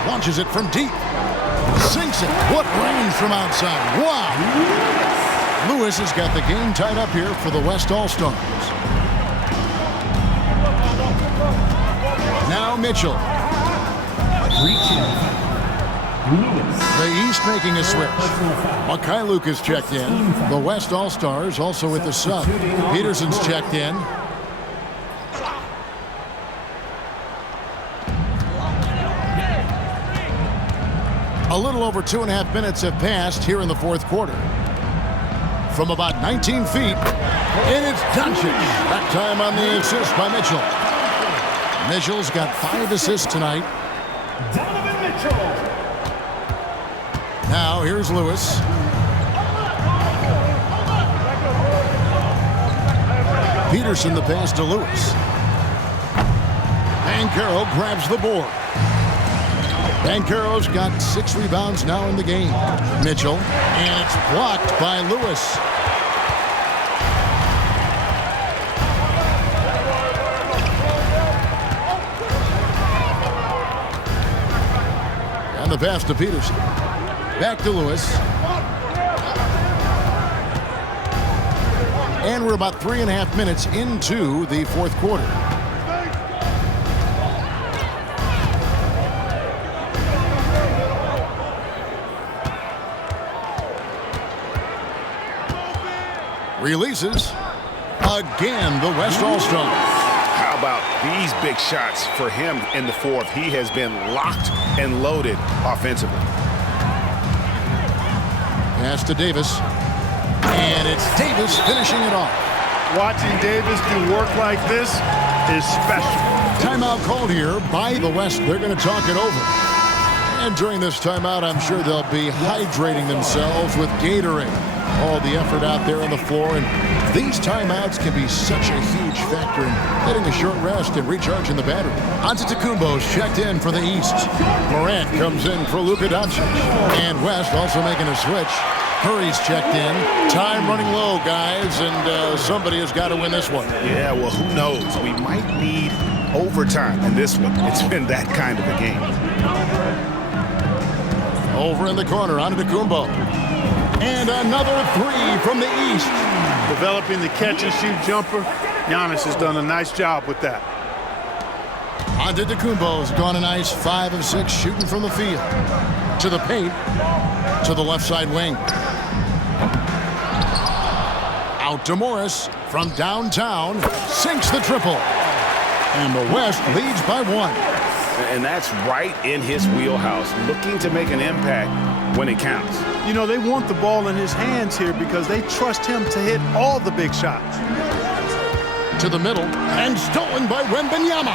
Launches it from deep. Sinks it. What range from outside. Wow. Lewis has got the game tied up here for the West All-Stars. Now Mitchell. The East making a switch. Mikhailuk is checked in. The West All-Stars also with the sub. Peterson's checked in. A little over 2.5 minutes have passed here in the fourth quarter. From about 19 feet, and it's Doncic. That time on the assist by Mitchell. Mitchell's got 5 assists tonight. Donovan Mitchell. Now here's Lewis. Peterson the pass to Lewis. Banchero grabs the board. Banchero's got 6 rebounds now in the game. Mitchell, and it's blocked by Lewis. And the pass to Peterson. Back to Lewis. And we're about 3.5 minutes into the fourth quarter. Releases. Again, the West All-Stars. How about these big shots for him in the fourth? He has been locked and loaded offensively. Pass to Davis. And it's Davis finishing it off. Watching Davis do work like this is special. Timeout called here by the West. They're going to talk it over. And during this timeout, I'm sure they'll be hydrating themselves with Gatorade. All the effort out there on the floor. And these timeouts can be such a huge factor in getting a short rest and recharging the battery. Antetokounmpo's checked in for the East. Morant comes in for Luka Doncic. And West also making a switch. Curry's checked in. Time running low, guys, and somebody has got to win this one. Yeah, well, who knows? We might need overtime in this one. It's been that kind of a game. Over in the corner, Antetokounmpo. And another three from the East. Developing the catch-and-shoot jumper. Giannis has done a nice job with that. Antetokounmpo's gone a nice 5 of 6 shooting from the field. To the paint. To the left side wing. Out to Morris from downtown. Sinks the triple. And the West leads by 1. And that's right in his wheelhouse. Looking to make an impact when it counts. You know, they want the ball in his hands here because they trust him to hit all the big shots. To the middle. And stolen by Wembanyama.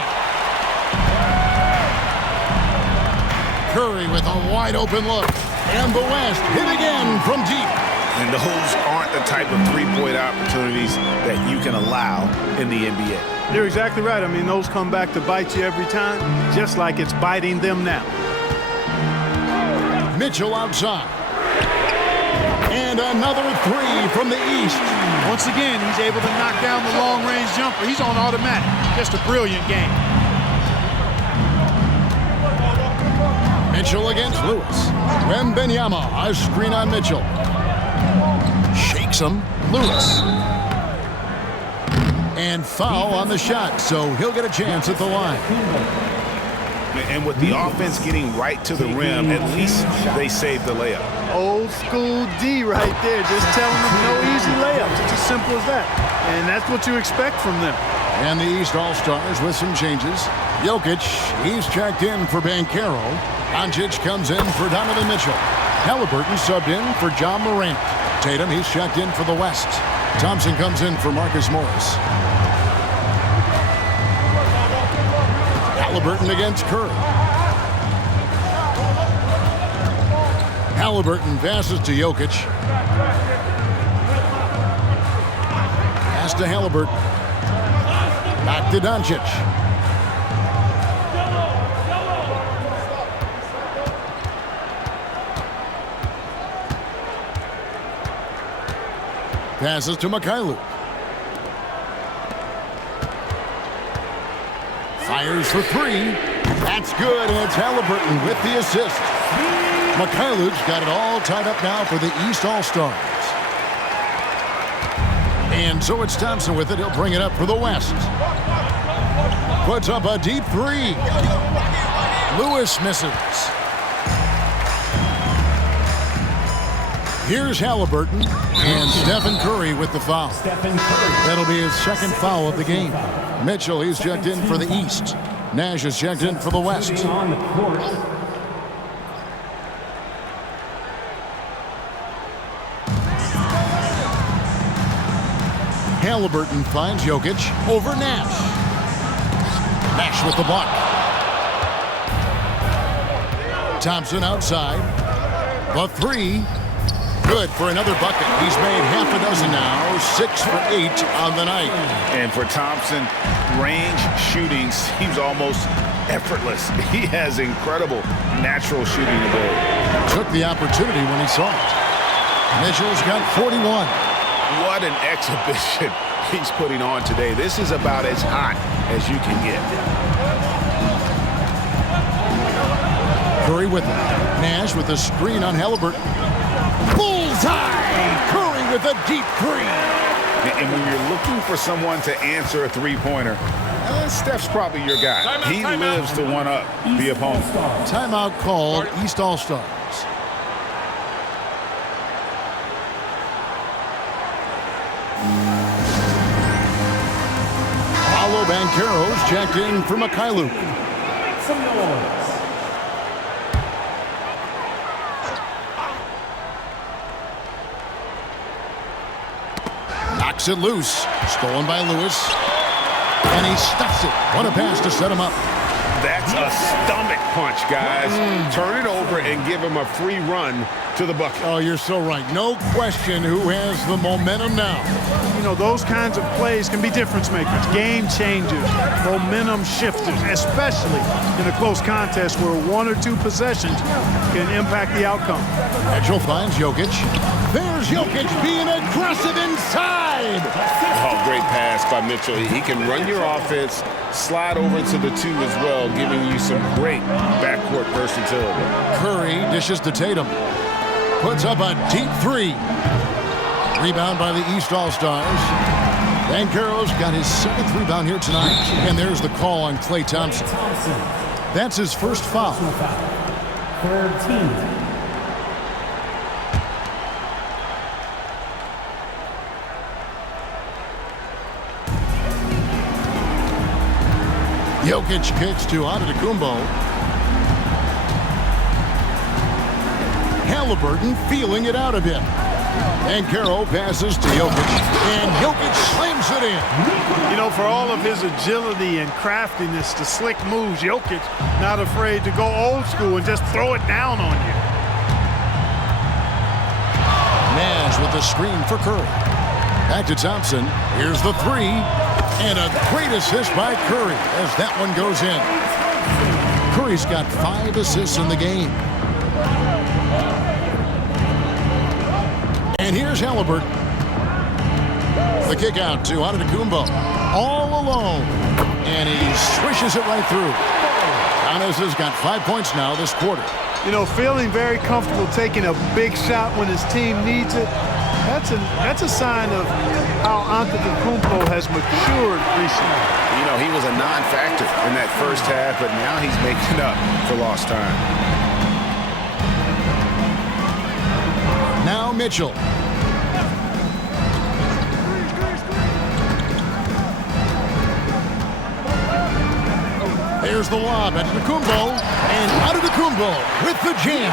Curry with a wide open look. And the West hit again from deep. And those aren't the type of three-point opportunities that you can allow in the NBA. You're exactly right. I mean, those come back to bite you every time, just like it's biting them now. Mitchell outside. And another three from the East. Once again, he's able to knock down the long-range jumper. He's on automatic. Just a brilliant game. Mitchell against Lewis. Wembanyama, a screen on Mitchell. Shakes him. Lewis. And foul on the shot, so he'll get a chance at the line. And with the offense getting right to the rim, at least they saved the layup. Old school D right there, just telling them no easy layups. It's as simple as that. And that's what you expect from them. And the East All-Stars with some changes. Jokic, he's checked in for Banchero. Doncic comes in for Donovan Mitchell. Halliburton subbed in for John Morant. Tatum, he's checked in for the West. Thompson comes in for Marcus Morris. Halliburton against Curry. Halliburton passes to Jokic. Pass to Halliburton. Back to Doncic. Passes to Mikhailuk. Fires for three. That's good, and it's Halliburton with the assist. Mikhailuk's got it all tied up now for the East All-Stars. And so it's Thompson with it. He'll bring it up for the West. Puts up a deep three. Lewis misses. Here's Halliburton and Stephen Curry with the foul. That'll be his second foul of the game. Mitchell, he's checked in for the East. Nash is checked in for the West. Halliburton finds Jokic over Nash. Nash with the block. Thompson outside. The three. Good for another bucket. He's made half a dozen now. 6 for 8 on the night. And for Thompson, range shooting seems almost effortless. He has incredible natural shooting ability. Took the opportunity when he saw it. Mitchell's got 41. What an exhibition he's putting on today. This is about as hot as you can get. Curry with it. Nash with a screen on Halliburton. Bullseye! Curry with a deep three. And when you're looking for someone to answer a three-pointer, Steph's probably your guy. He lives to one-up the opponent. Timeout called East All-Stars. Followed Banchero's checked in for Mikhailuk. Make some noise. Knocks it loose. Stolen by Lewis. And he stuffs it. What a pass to set him up. That's a stomach punch, guys. Turn it over and give him a free run to the bucket. Oh, you're so right. No question who has the momentum now. You know, those kinds of plays can be difference makers, game changers, momentum shifters, especially in a close contest where 1 or 2 possessions can impact the outcome. Mitchell finds Jokic. There's Jokic being aggressive inside. Oh, great pass by Mitchell. He can run your offense, slide over to the 2 as well, giving you some great backcourt versatility. Curry dishes to Tatum. Puts up a deep 3. Rebound by the East All-Stars. Banchero's got his 7th rebound here tonight. And there's the call on Klay Thompson. That's his first foul. Third team. Jokic kicks to Antetokounmpo. Halliburton feeling it out a bit. Banchero passes to Jokic, and Jokic slams it in. You know, for all of his agility and craftiness, the slick moves, Jokic not afraid to go old school and just throw it down on you. Nash with the screen for Curry. Back to Thompson. Here's the 3. And a great assist by Curry as that one goes in. Curry's got 5 assists in the game. And here's Halliburton. The kick out to Antetokounmpo. All alone. And he swishes it right through. Giannis has got 5 points now this quarter. You know, feeling very comfortable taking a big shot when his team needs it. That's a sign of how Antetokounmpo has matured recently. You know, he was a non-factor in that first half, but now he's making up for lost time. Now Mitchell. There's the lob at Antetokounmpo, and Antetokounmpo with the jam.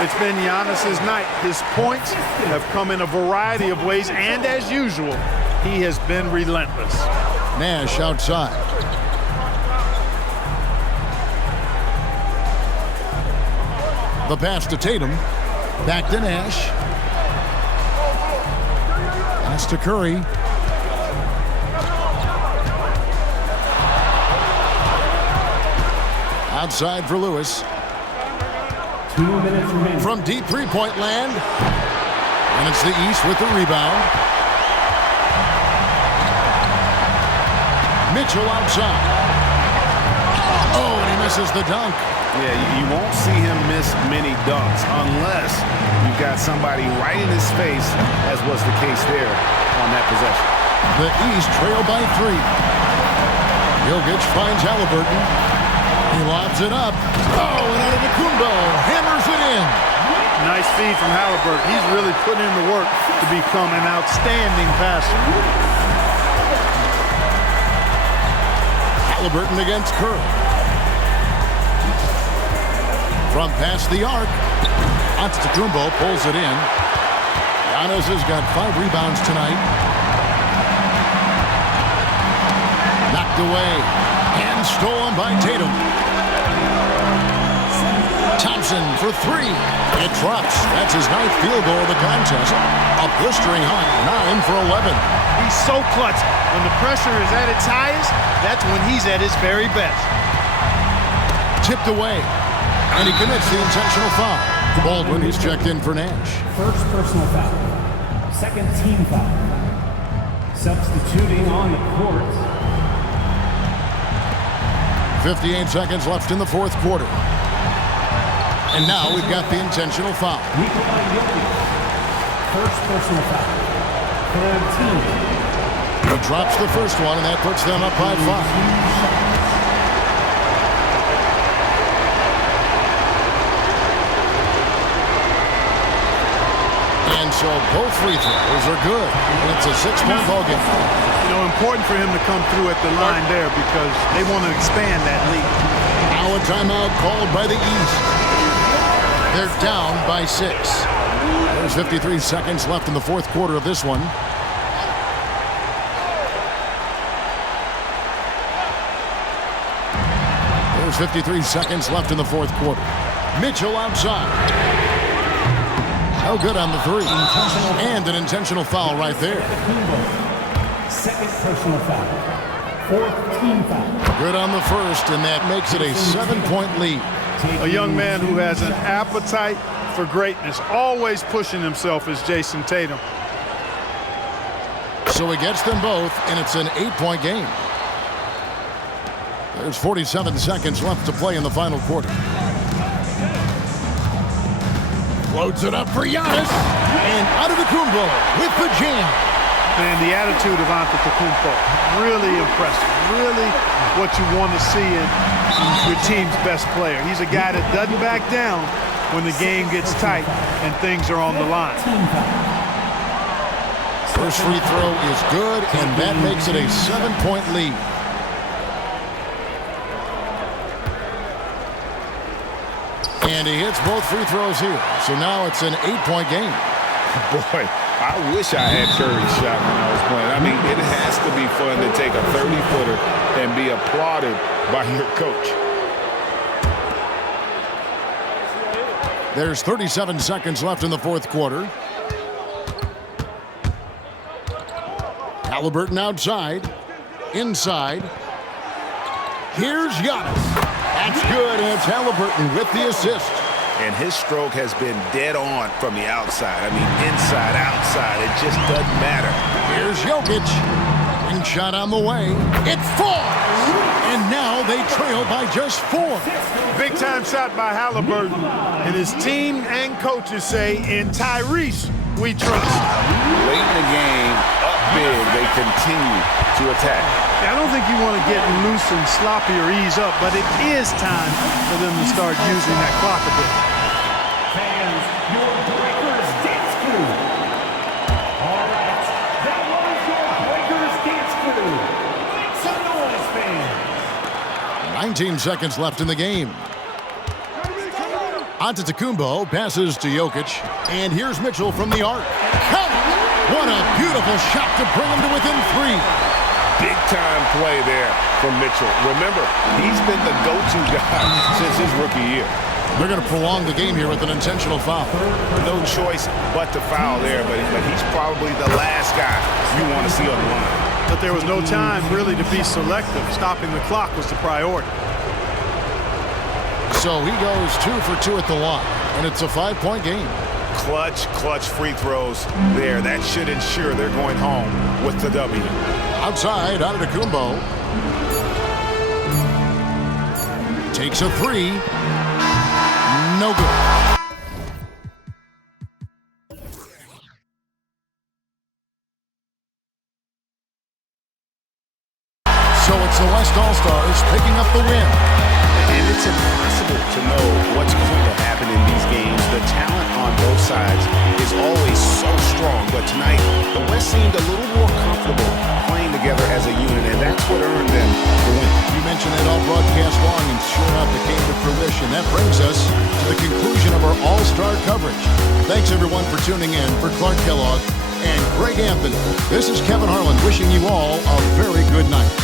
It's been Giannis's night. His points have come in a variety of ways, and as usual, he has been relentless. Nash outside. The pass to Tatum. Back to Nash. Pass to Curry. Outside for Lewis. 2 minutes remaining. From deep three-point land. And it's the East with the rebound. Mitchell outside. Oh, and he misses the dunk. Yeah, you won't see him miss many dunks unless you've got somebody right in his face, as was the case there on that possession. The East trail by 3. Jokic finds Halliburton. He lobs it up. Oh, and Antetokounmpo hammers it in. Nice feed from Halliburton. He's really put in the work to become an outstanding passer. Halliburton against Curry. From past the arc, Antetokounmpo pulls it in. Giannis has got 5 rebounds tonight. Knocked away and stolen by Tatum. Thompson for 3. It drops. That's his 9th field goal of the contest. A blistering hot 9 for 11. He's so clutch. When the pressure is at its highest, that's when he's at his very best. Tipped away. And he commits the intentional foul. Baldwin is checked in for Nash. First personal foul. Second team foul. Substituting on the court. 58 seconds left in the 4th quarter. And now we've got the intentional foul. Nikola Jokic. First personal foul. Third team. He drops the first one, and that puts them up by 5. And so both free throws are good. It's a 6-point ball game. You know, important for him to come through at the line there because they want to expand that lead. Now a timeout called by the East. They're down by 6. There's 53 seconds left in the fourth quarter of this one. There's 53 seconds left in the fourth quarter. Mitchell outside. No good on the three. And an intentional foul right there. Second personal foul. Fourth team foul. Good on the first, and that makes it a 7-point lead. A young man who has an appetite for greatness, always pushing himself, is Jason Tatum. So he gets them both, and it's an 8-point game. There's 47 seconds left to play in the final quarter. Loads it up for Giannis. And Antetokounmpo with the jam. And the attitude of Antetokounmpo, really impressive. Really what you want to see in your team's best player. He's a guy that doesn't back down when the game gets tight and things are on the line. First free throw is good, and that makes it a 7-point lead. And he hits both free throws here. So now it's an 8-point game. Boy, I wish I had Curry's shot when I was playing. I mean, it has to be fun to take a 30-footer and be applauded by your coach. There's 37 seconds left in the fourth quarter. Halliburton outside. Inside. Here's Giannis. That's good, and it's Halliburton with the assist. And his stroke has been dead on from the outside. I mean, inside, outside, it just doesn't matter. Here's Jokic. Wing shot on the way. It falls! And now they trail by just 4. Big time shot by Halliburton. And his team and coaches say, in Tyrese, we trust. Late in the game, up big, they continue to attack. I don't think you want to get loose and sloppy or ease up, but it is time for them to start using that clock a bit. Fans, your Breakers Dance Crew. All right, that was your Breakers Dance Crew. Make some noise, fans. 19 seconds left in the game. Antetokounmpo passes to Jokic, and here's Mitchell from the arc. Count it! What a beautiful shot to bring him to within 3. Big-time play there from Mitchell. Remember, he's been the go-to guy since his rookie year. They're going to prolong the game here with an intentional foul. No choice but to foul there, but he's probably the last guy you want to see on the line. But there was no time really to be selective. Stopping the clock was the priority. So he goes 2 for 2 at the line, and it's a 5-point game. Clutch free throws there. That should ensure they're going home with the W. Outside, Antetokounmpo takes a 3. No good. So it's the West All-Stars picking up the win. And it's impossible to know what's going to happen in these games. The talent on both sides is always so strong, but tonight the West seemed a little more comfortable playing together as a unit, and that's what earned them the win. You mentioned it all broadcast long, and sure enough, it came to fruition. That brings us to the conclusion of our All-Star coverage. Thanks, everyone, for tuning in. For Clark Kellogg and Greg Anthony, this is Kevin Harlan wishing you all a very good night.